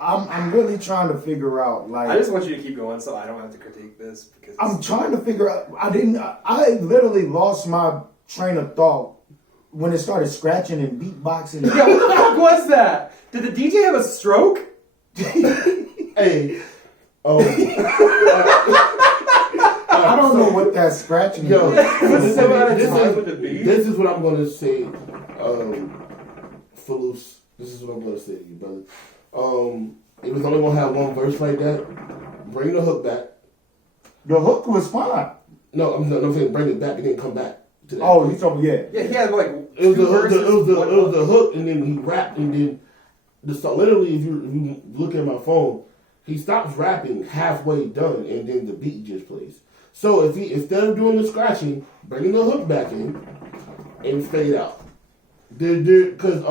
I'm really trying to figure out, like, I just want you to keep going so I don't have to critique this because I'm trying to figure out. I literally lost my train of thought when it started scratching and beatboxing. Yeah, what the fuck was that? Did the DJ have a stroke? Hey, I don't know what that scratching yo, is. Was so out of time with the beat? this is what I'm gonna say, Footloose. This is what I'm gonna say to you, brother. If it's only gonna have one verse like that, bring the hook back. The hook was fine. No, I'm saying bring it back. It didn't come back to that. Oh, you told me, yeah. Yeah, he had like It was two the hook, verses. it was one the hook. hook, and then he rapped, and then the song. Literally, if you look at my phone, he stops rapping halfway done, and then the beat just plays. So if he instead of doing the scratching, bringing the hook back in and fade out. Because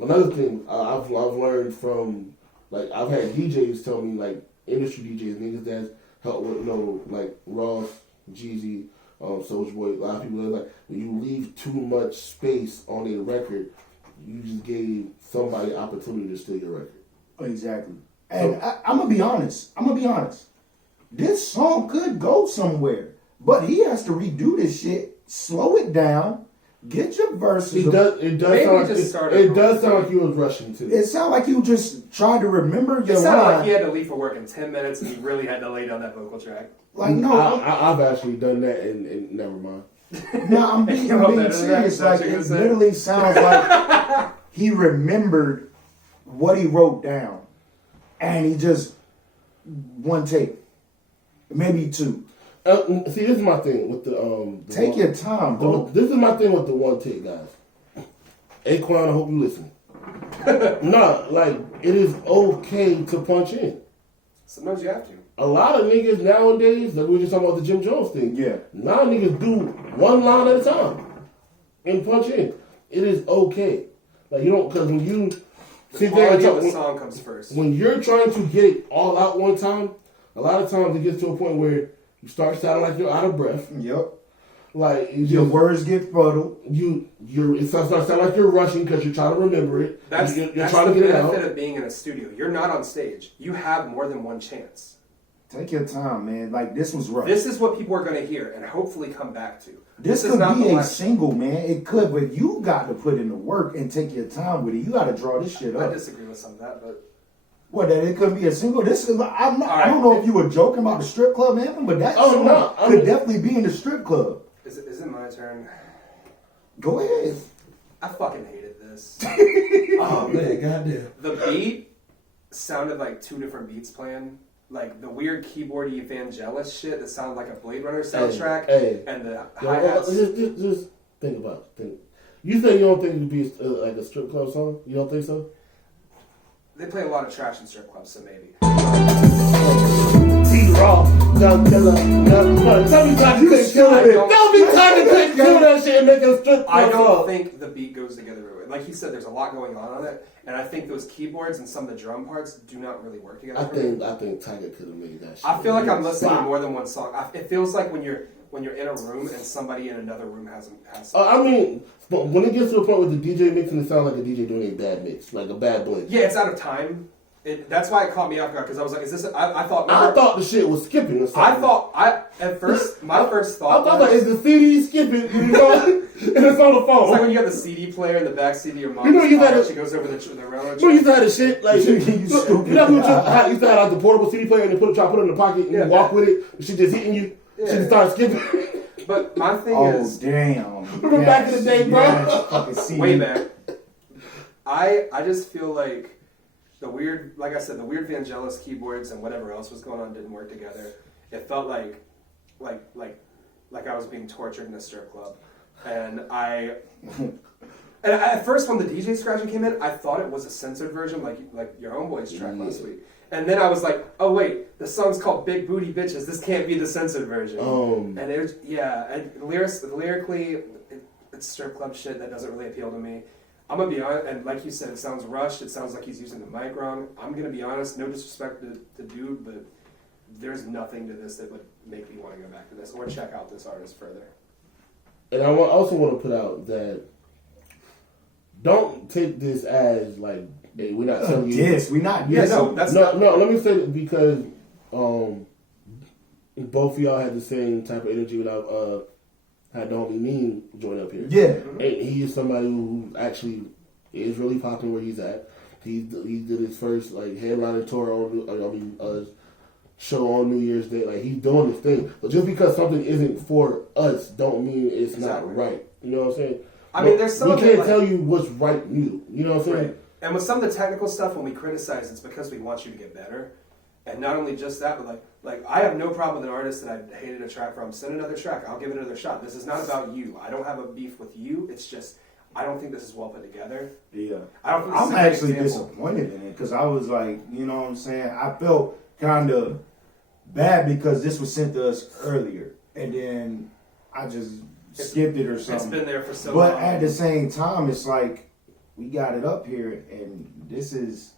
another thing I've learned from, like, I've had DJs tell me, like, industry DJs, niggas that's helped with, like Ross, Jeezy, Soulja Boy, a lot of people are like, when you leave too much space on a record, you just gave somebody opportunity to steal your record. Exactly. And I'm gonna be honest. This song could go somewhere, but he has to redo this shit, slow it down, get your verses. It does sound like he was rushing too. It sounds like you just tried to remember It your sounded line. like he had to leave for work in 10 minutes and he really had to lay down that vocal track. Like, no, I've actually done that and never mind. no, I'm being serious. Like, it literally sounds like he remembered what he wrote down, and he just one take, maybe two. See, this is my thing with the Take your time, bro. This is my thing with the one take, guys. Aquan, I hope you listen. Nah, like, it is okay to punch in. Sometimes you have to. A lot of niggas nowadays, like we were just talking about the Jim Jones thing. Yeah. Now niggas do one line at a time and punch in. It is okay. Like, you don't, because when you The quality of the song comes first. when you're trying to get it all out one time, a lot of times it gets to a point where you start sounding like you're out of breath. Yep. Like, Your words get fuddled. It starts sounding like you're rushing because you're trying to remember it. That's you're that's trying the to get it out. benefit of being in a studio. You're not on stage. You have more than one chance. Take your time, man. Like, this was rough. This is what people are going to hear and hopefully come back to. This is could not be the a last. single, man. It could, but you got to put in the work and take your time with it. You got to draw this shit I up. disagree with some of that, but What, that it could be a single? This is, I right. don't know if you were joking about the strip club anthem, but that song no, I could mean- definitely be in the strip club. is it my turn? Go ahead. I fucking hated this. Oh man, goddamn. The beat sounded like two different beats playing. like the weird keyboardy Vangelis shit that sounded like a Blade Runner soundtrack, and the hi-hats. Just think about it. You say you don't think it would be like a strip club song? You don't think so? They play a lot of trash in strip clubs, so maybe. T-Raw, gun killer, tell me Tiny couldn't kill it. Tell me Tiny couldn't kill that shit and make a strip club I don't song. think the beat goes together very well. Like you said, there's a lot going on it, and I think those keyboards and some of the drum parts do not really work together. I think Tiger could have made that shit. I feel like I'm listening to more than one song. It feels like when you're in a room and somebody in another room has. I mean, when it gets to the point where the DJ mixing, it sounds like a DJ doing a bad mix, like a bad blend. Yeah, it's out of time. That's why it caught me off guard because I was like, "Is this?" I thought the shit was skipping. Or something. At first my first thought was is the CD skipping and it's on the phone. It's like when you have the CD player in the back seat of your mom's car, she goes over the railroad. You used to have the shit like you used to have like the portable CD player and you try to put it in the pocket and you walk with it. And she just hitting you. She just starts skipping. But my thing is, damn. Remember back in the day, bro? Way back. I just feel like the weird, like I said, the weird Vangelis keyboards and whatever else was going on didn't work together. It felt like I was being tortured in a strip club, and at first when the DJ scratching came in, I thought it was a censored version, like your homeboy's track last week. And then I was like, oh wait, the song's called Big Booty Bitches. This can't be the censored version. And it was, and lyrically, it's strip club shit that doesn't really appeal to me. I'm going to be honest, and like you said, it sounds rushed. It sounds like he's using the mic wrong. I'm going to be honest, no disrespect to dude, but there's nothing to this that would make me want to go back to this or check out this artist further. And I also want to put out that don't take this as like, hey, we're not telling you. Yes, we're not. Yes, no, let me say that because both of y'all had the same type of energy without had the homie Mean join up here. Yeah. And he is somebody who actually is really popping where he's at. He did his first like headliner tour on show on New Year's Day. Like he's doing his thing. But just because something isn't for us don't mean it's not right. You know what I'm saying? I mean, there's some. We can't tell you what's right and you. You know what I'm saying? Right. And with some of the technical stuff, when we criticize, it's because we want you to get better. And not only just that, but like I have no problem with an artist that I hated a track from. Send another track. I'll give it another shot. This is not about you. I don't have a beef with you. It's just I don't think this is well put together. Yeah. I'm actually disappointed in it because I was like, you know what I'm saying? I felt kind of bad because this was sent to us earlier. And then I just skipped it or something. It's been there for so long. But at the same time, it's like we got it up here and this is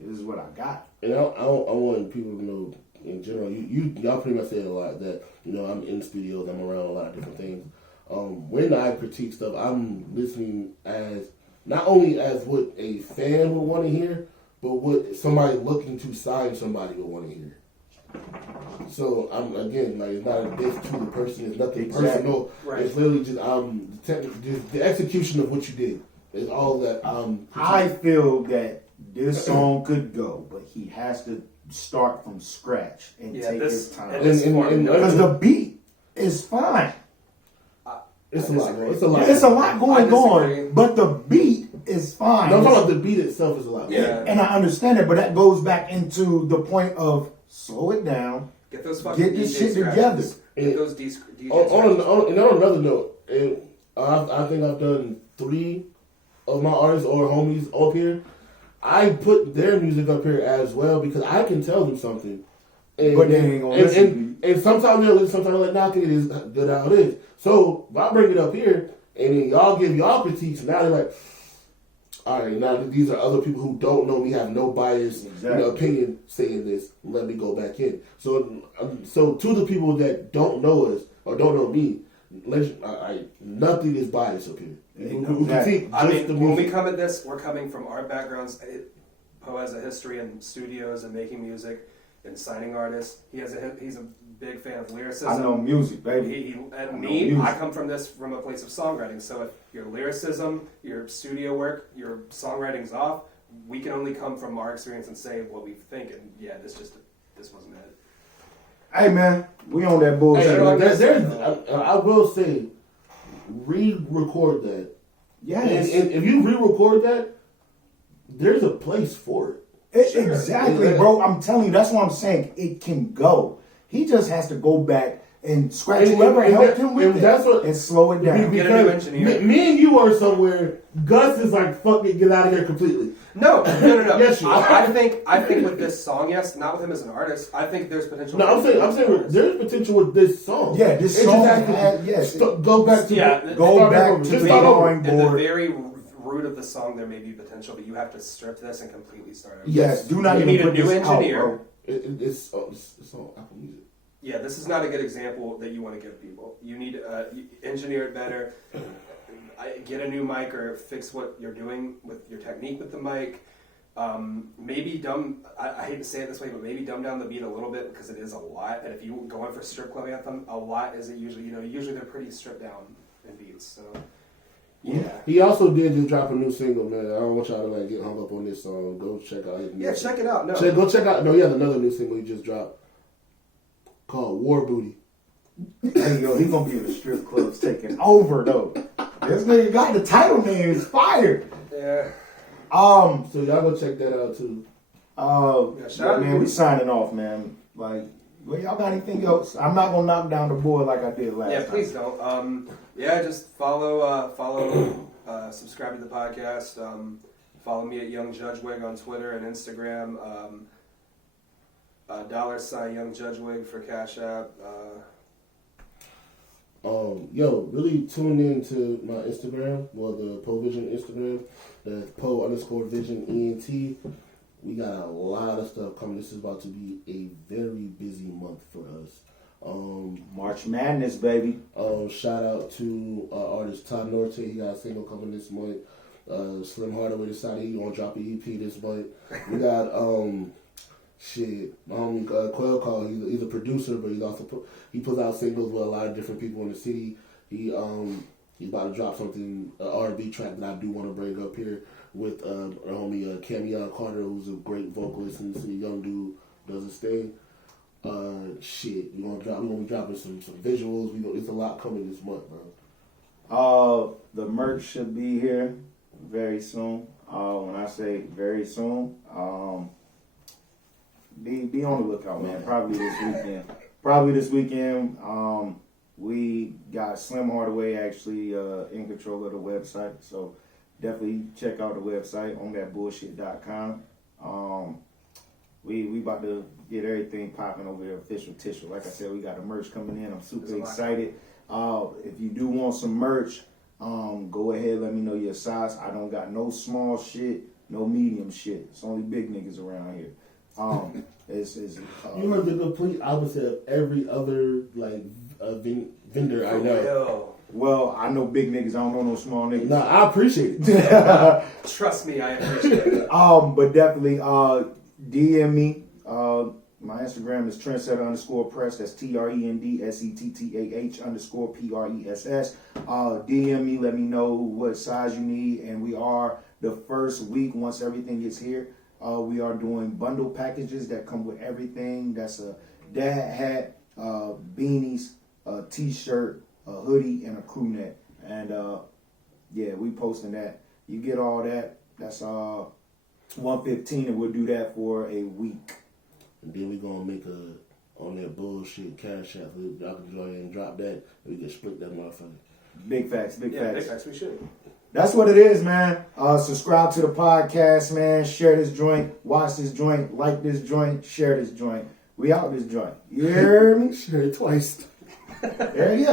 what I got. And I want people to know, in general, y'all pretty much said a lot that, you know, I'm in studios, I'm around a lot of different things. When I critique stuff, I'm listening as, not only as what a fan would want to hear, but what somebody looking to sign somebody would want to hear. So, again, like, it's not a diss to the person, it's nothing personal. Right. It's literally just the execution of what you did is all that I feel that this song could go, but he has to start from scratch and take his time. Because the beat is fine. It's a lot. It's a lot going on, but the beat is fine. No, I'm talking about the beat itself is a lot. Yeah, and I understand it, but that goes back into the point of slow it down. Get those fucking get this shit together. Get those DJs. On another note, I think I've done 3 of my artists or homies up here. I put their music up here as well because I can tell them something. But they ain't gonna listen. And sometimes they'll listen, sometimes they're like, nah, I think it is good how it is. So if I bring it up here and then y'all give y'all critiques, now they're like, all right, now these are other people who don't know me, have no bias, opinion saying this. Let me go back in. So to the people that don't know us or don't know me, nothing is biased up here. When we come at this, we're coming from our backgrounds. Poe has a history in studios and making music and signing artists. He's a big fan of lyricism. I know music, baby. I come from a place of songwriting. So if your lyricism, your studio work, your songwriting's off, we can only come from our experience and say what we think. And this wasn't it. Hey man, we on that bullshit. I will say, re-record that. Yes. And if you re-record that, there's a place for it. Exactly, bro. I'm telling you, that's what I'm saying. It can go. He just has to go back and scratch whoever helped him with it and slow it down. Get a new engineer. Me and you are somewhere. Gus is like, fuck it, get out of here completely. No. Yes, you are. I think with this song, yes, not with him as an artist. I think there's potential. No, I'm saying there's potential with this song. Yeah, this song go back to the drawing board. In the very root of the song, there may be potential, but you have to strip this and completely start over. Yes, do not you even need put a new this engineer. out, bro. It's on Apple Music. Yeah, this is not a good example that you want to give people. You need to engineer it better. Get a new mic or fix what you're doing with your technique with the mic. Maybe I hate to say it this way, but maybe dumb down the beat a little bit because it is a lot. And if you go in for strip club anthem, a lot isn't usually, usually they're pretty stripped down in beats. So, yeah. He also did just drop a new single, man. I don't want y'all to get hung up on this song. Go check out his music. Yeah, check it out. No. Go check out. No, he has another new single he just dropped called War Booty. Hey, yo, he gonna be in the strip clubs taking over, though. This nigga got the title name. It's fire. Yeah. So y'all go check that out too. Man, we signing off, man. Like, well, y'all got anything else? I'm not gonna knock down the board like I did last time. Yeah, please don't. Just follow, subscribe to the podcast. Follow me at Young Judgewig on Twitter and Instagram. $ Young Judgewig for Cash App. Really tune in to my Instagram, the Poe Vision Instagram. That's Poe_Vision ENT. We got a lot of stuff coming. This is about to be a very busy month for us. March Madness, baby. Shout out to artist Todd Norte. He got a single coming this month. Slim Hardaway decided he gonna drop an EP this month. We got my homie Quail Call. He's a producer, but he puts out singles with a lot of different people in the city. He's about to drop something, an R&B track that I do want to bring up here with our homie Camion Carter, who's a great vocalist in the city. Young dude, does his thing. We're gonna be dropping some visuals. It's a lot coming this month, bro. The merch should be here very soon. When I say very soon, be on the lookout, man. Probably this weekend. We got Slim Hardaway actually in control of the website, so definitely check out the website, Ondatbullshit.com. We about to get everything popping over there, official tissue. Like I said, we got the merch coming in. I'm super excited. If you do want some merch, go ahead, let me know your size. I don't got no small shit, no medium shit. It's only big niggas around here. You are the complete opposite of every other vendor I know. Well, I know big niggas. I don't know no small niggas. Nah, I appreciate it. Trust me, I appreciate it. But definitely DM me. My Instagram is trendsettah_press. That's TRENDSETTAH_PRESS. DM me. Let me know what size you need. And we are the first week once everything gets here. We are doing bundle packages that come with everything. That's a dad hat, beanies, a t-shirt, a hoodie, and a crew neck. And we posting that. You get all that. That's $115, and we'll do that for a week. And then we gonna make on that bullshit cash app. Y'all can go ahead and drop that, and we can split that motherfucker. Big facts. Big facts. We should. That's what it is, man. Subscribe to the podcast, man. Share this joint. Watch this joint. Like this joint. Share this joint. We out this joint. You hear me? Share it twice. There you go.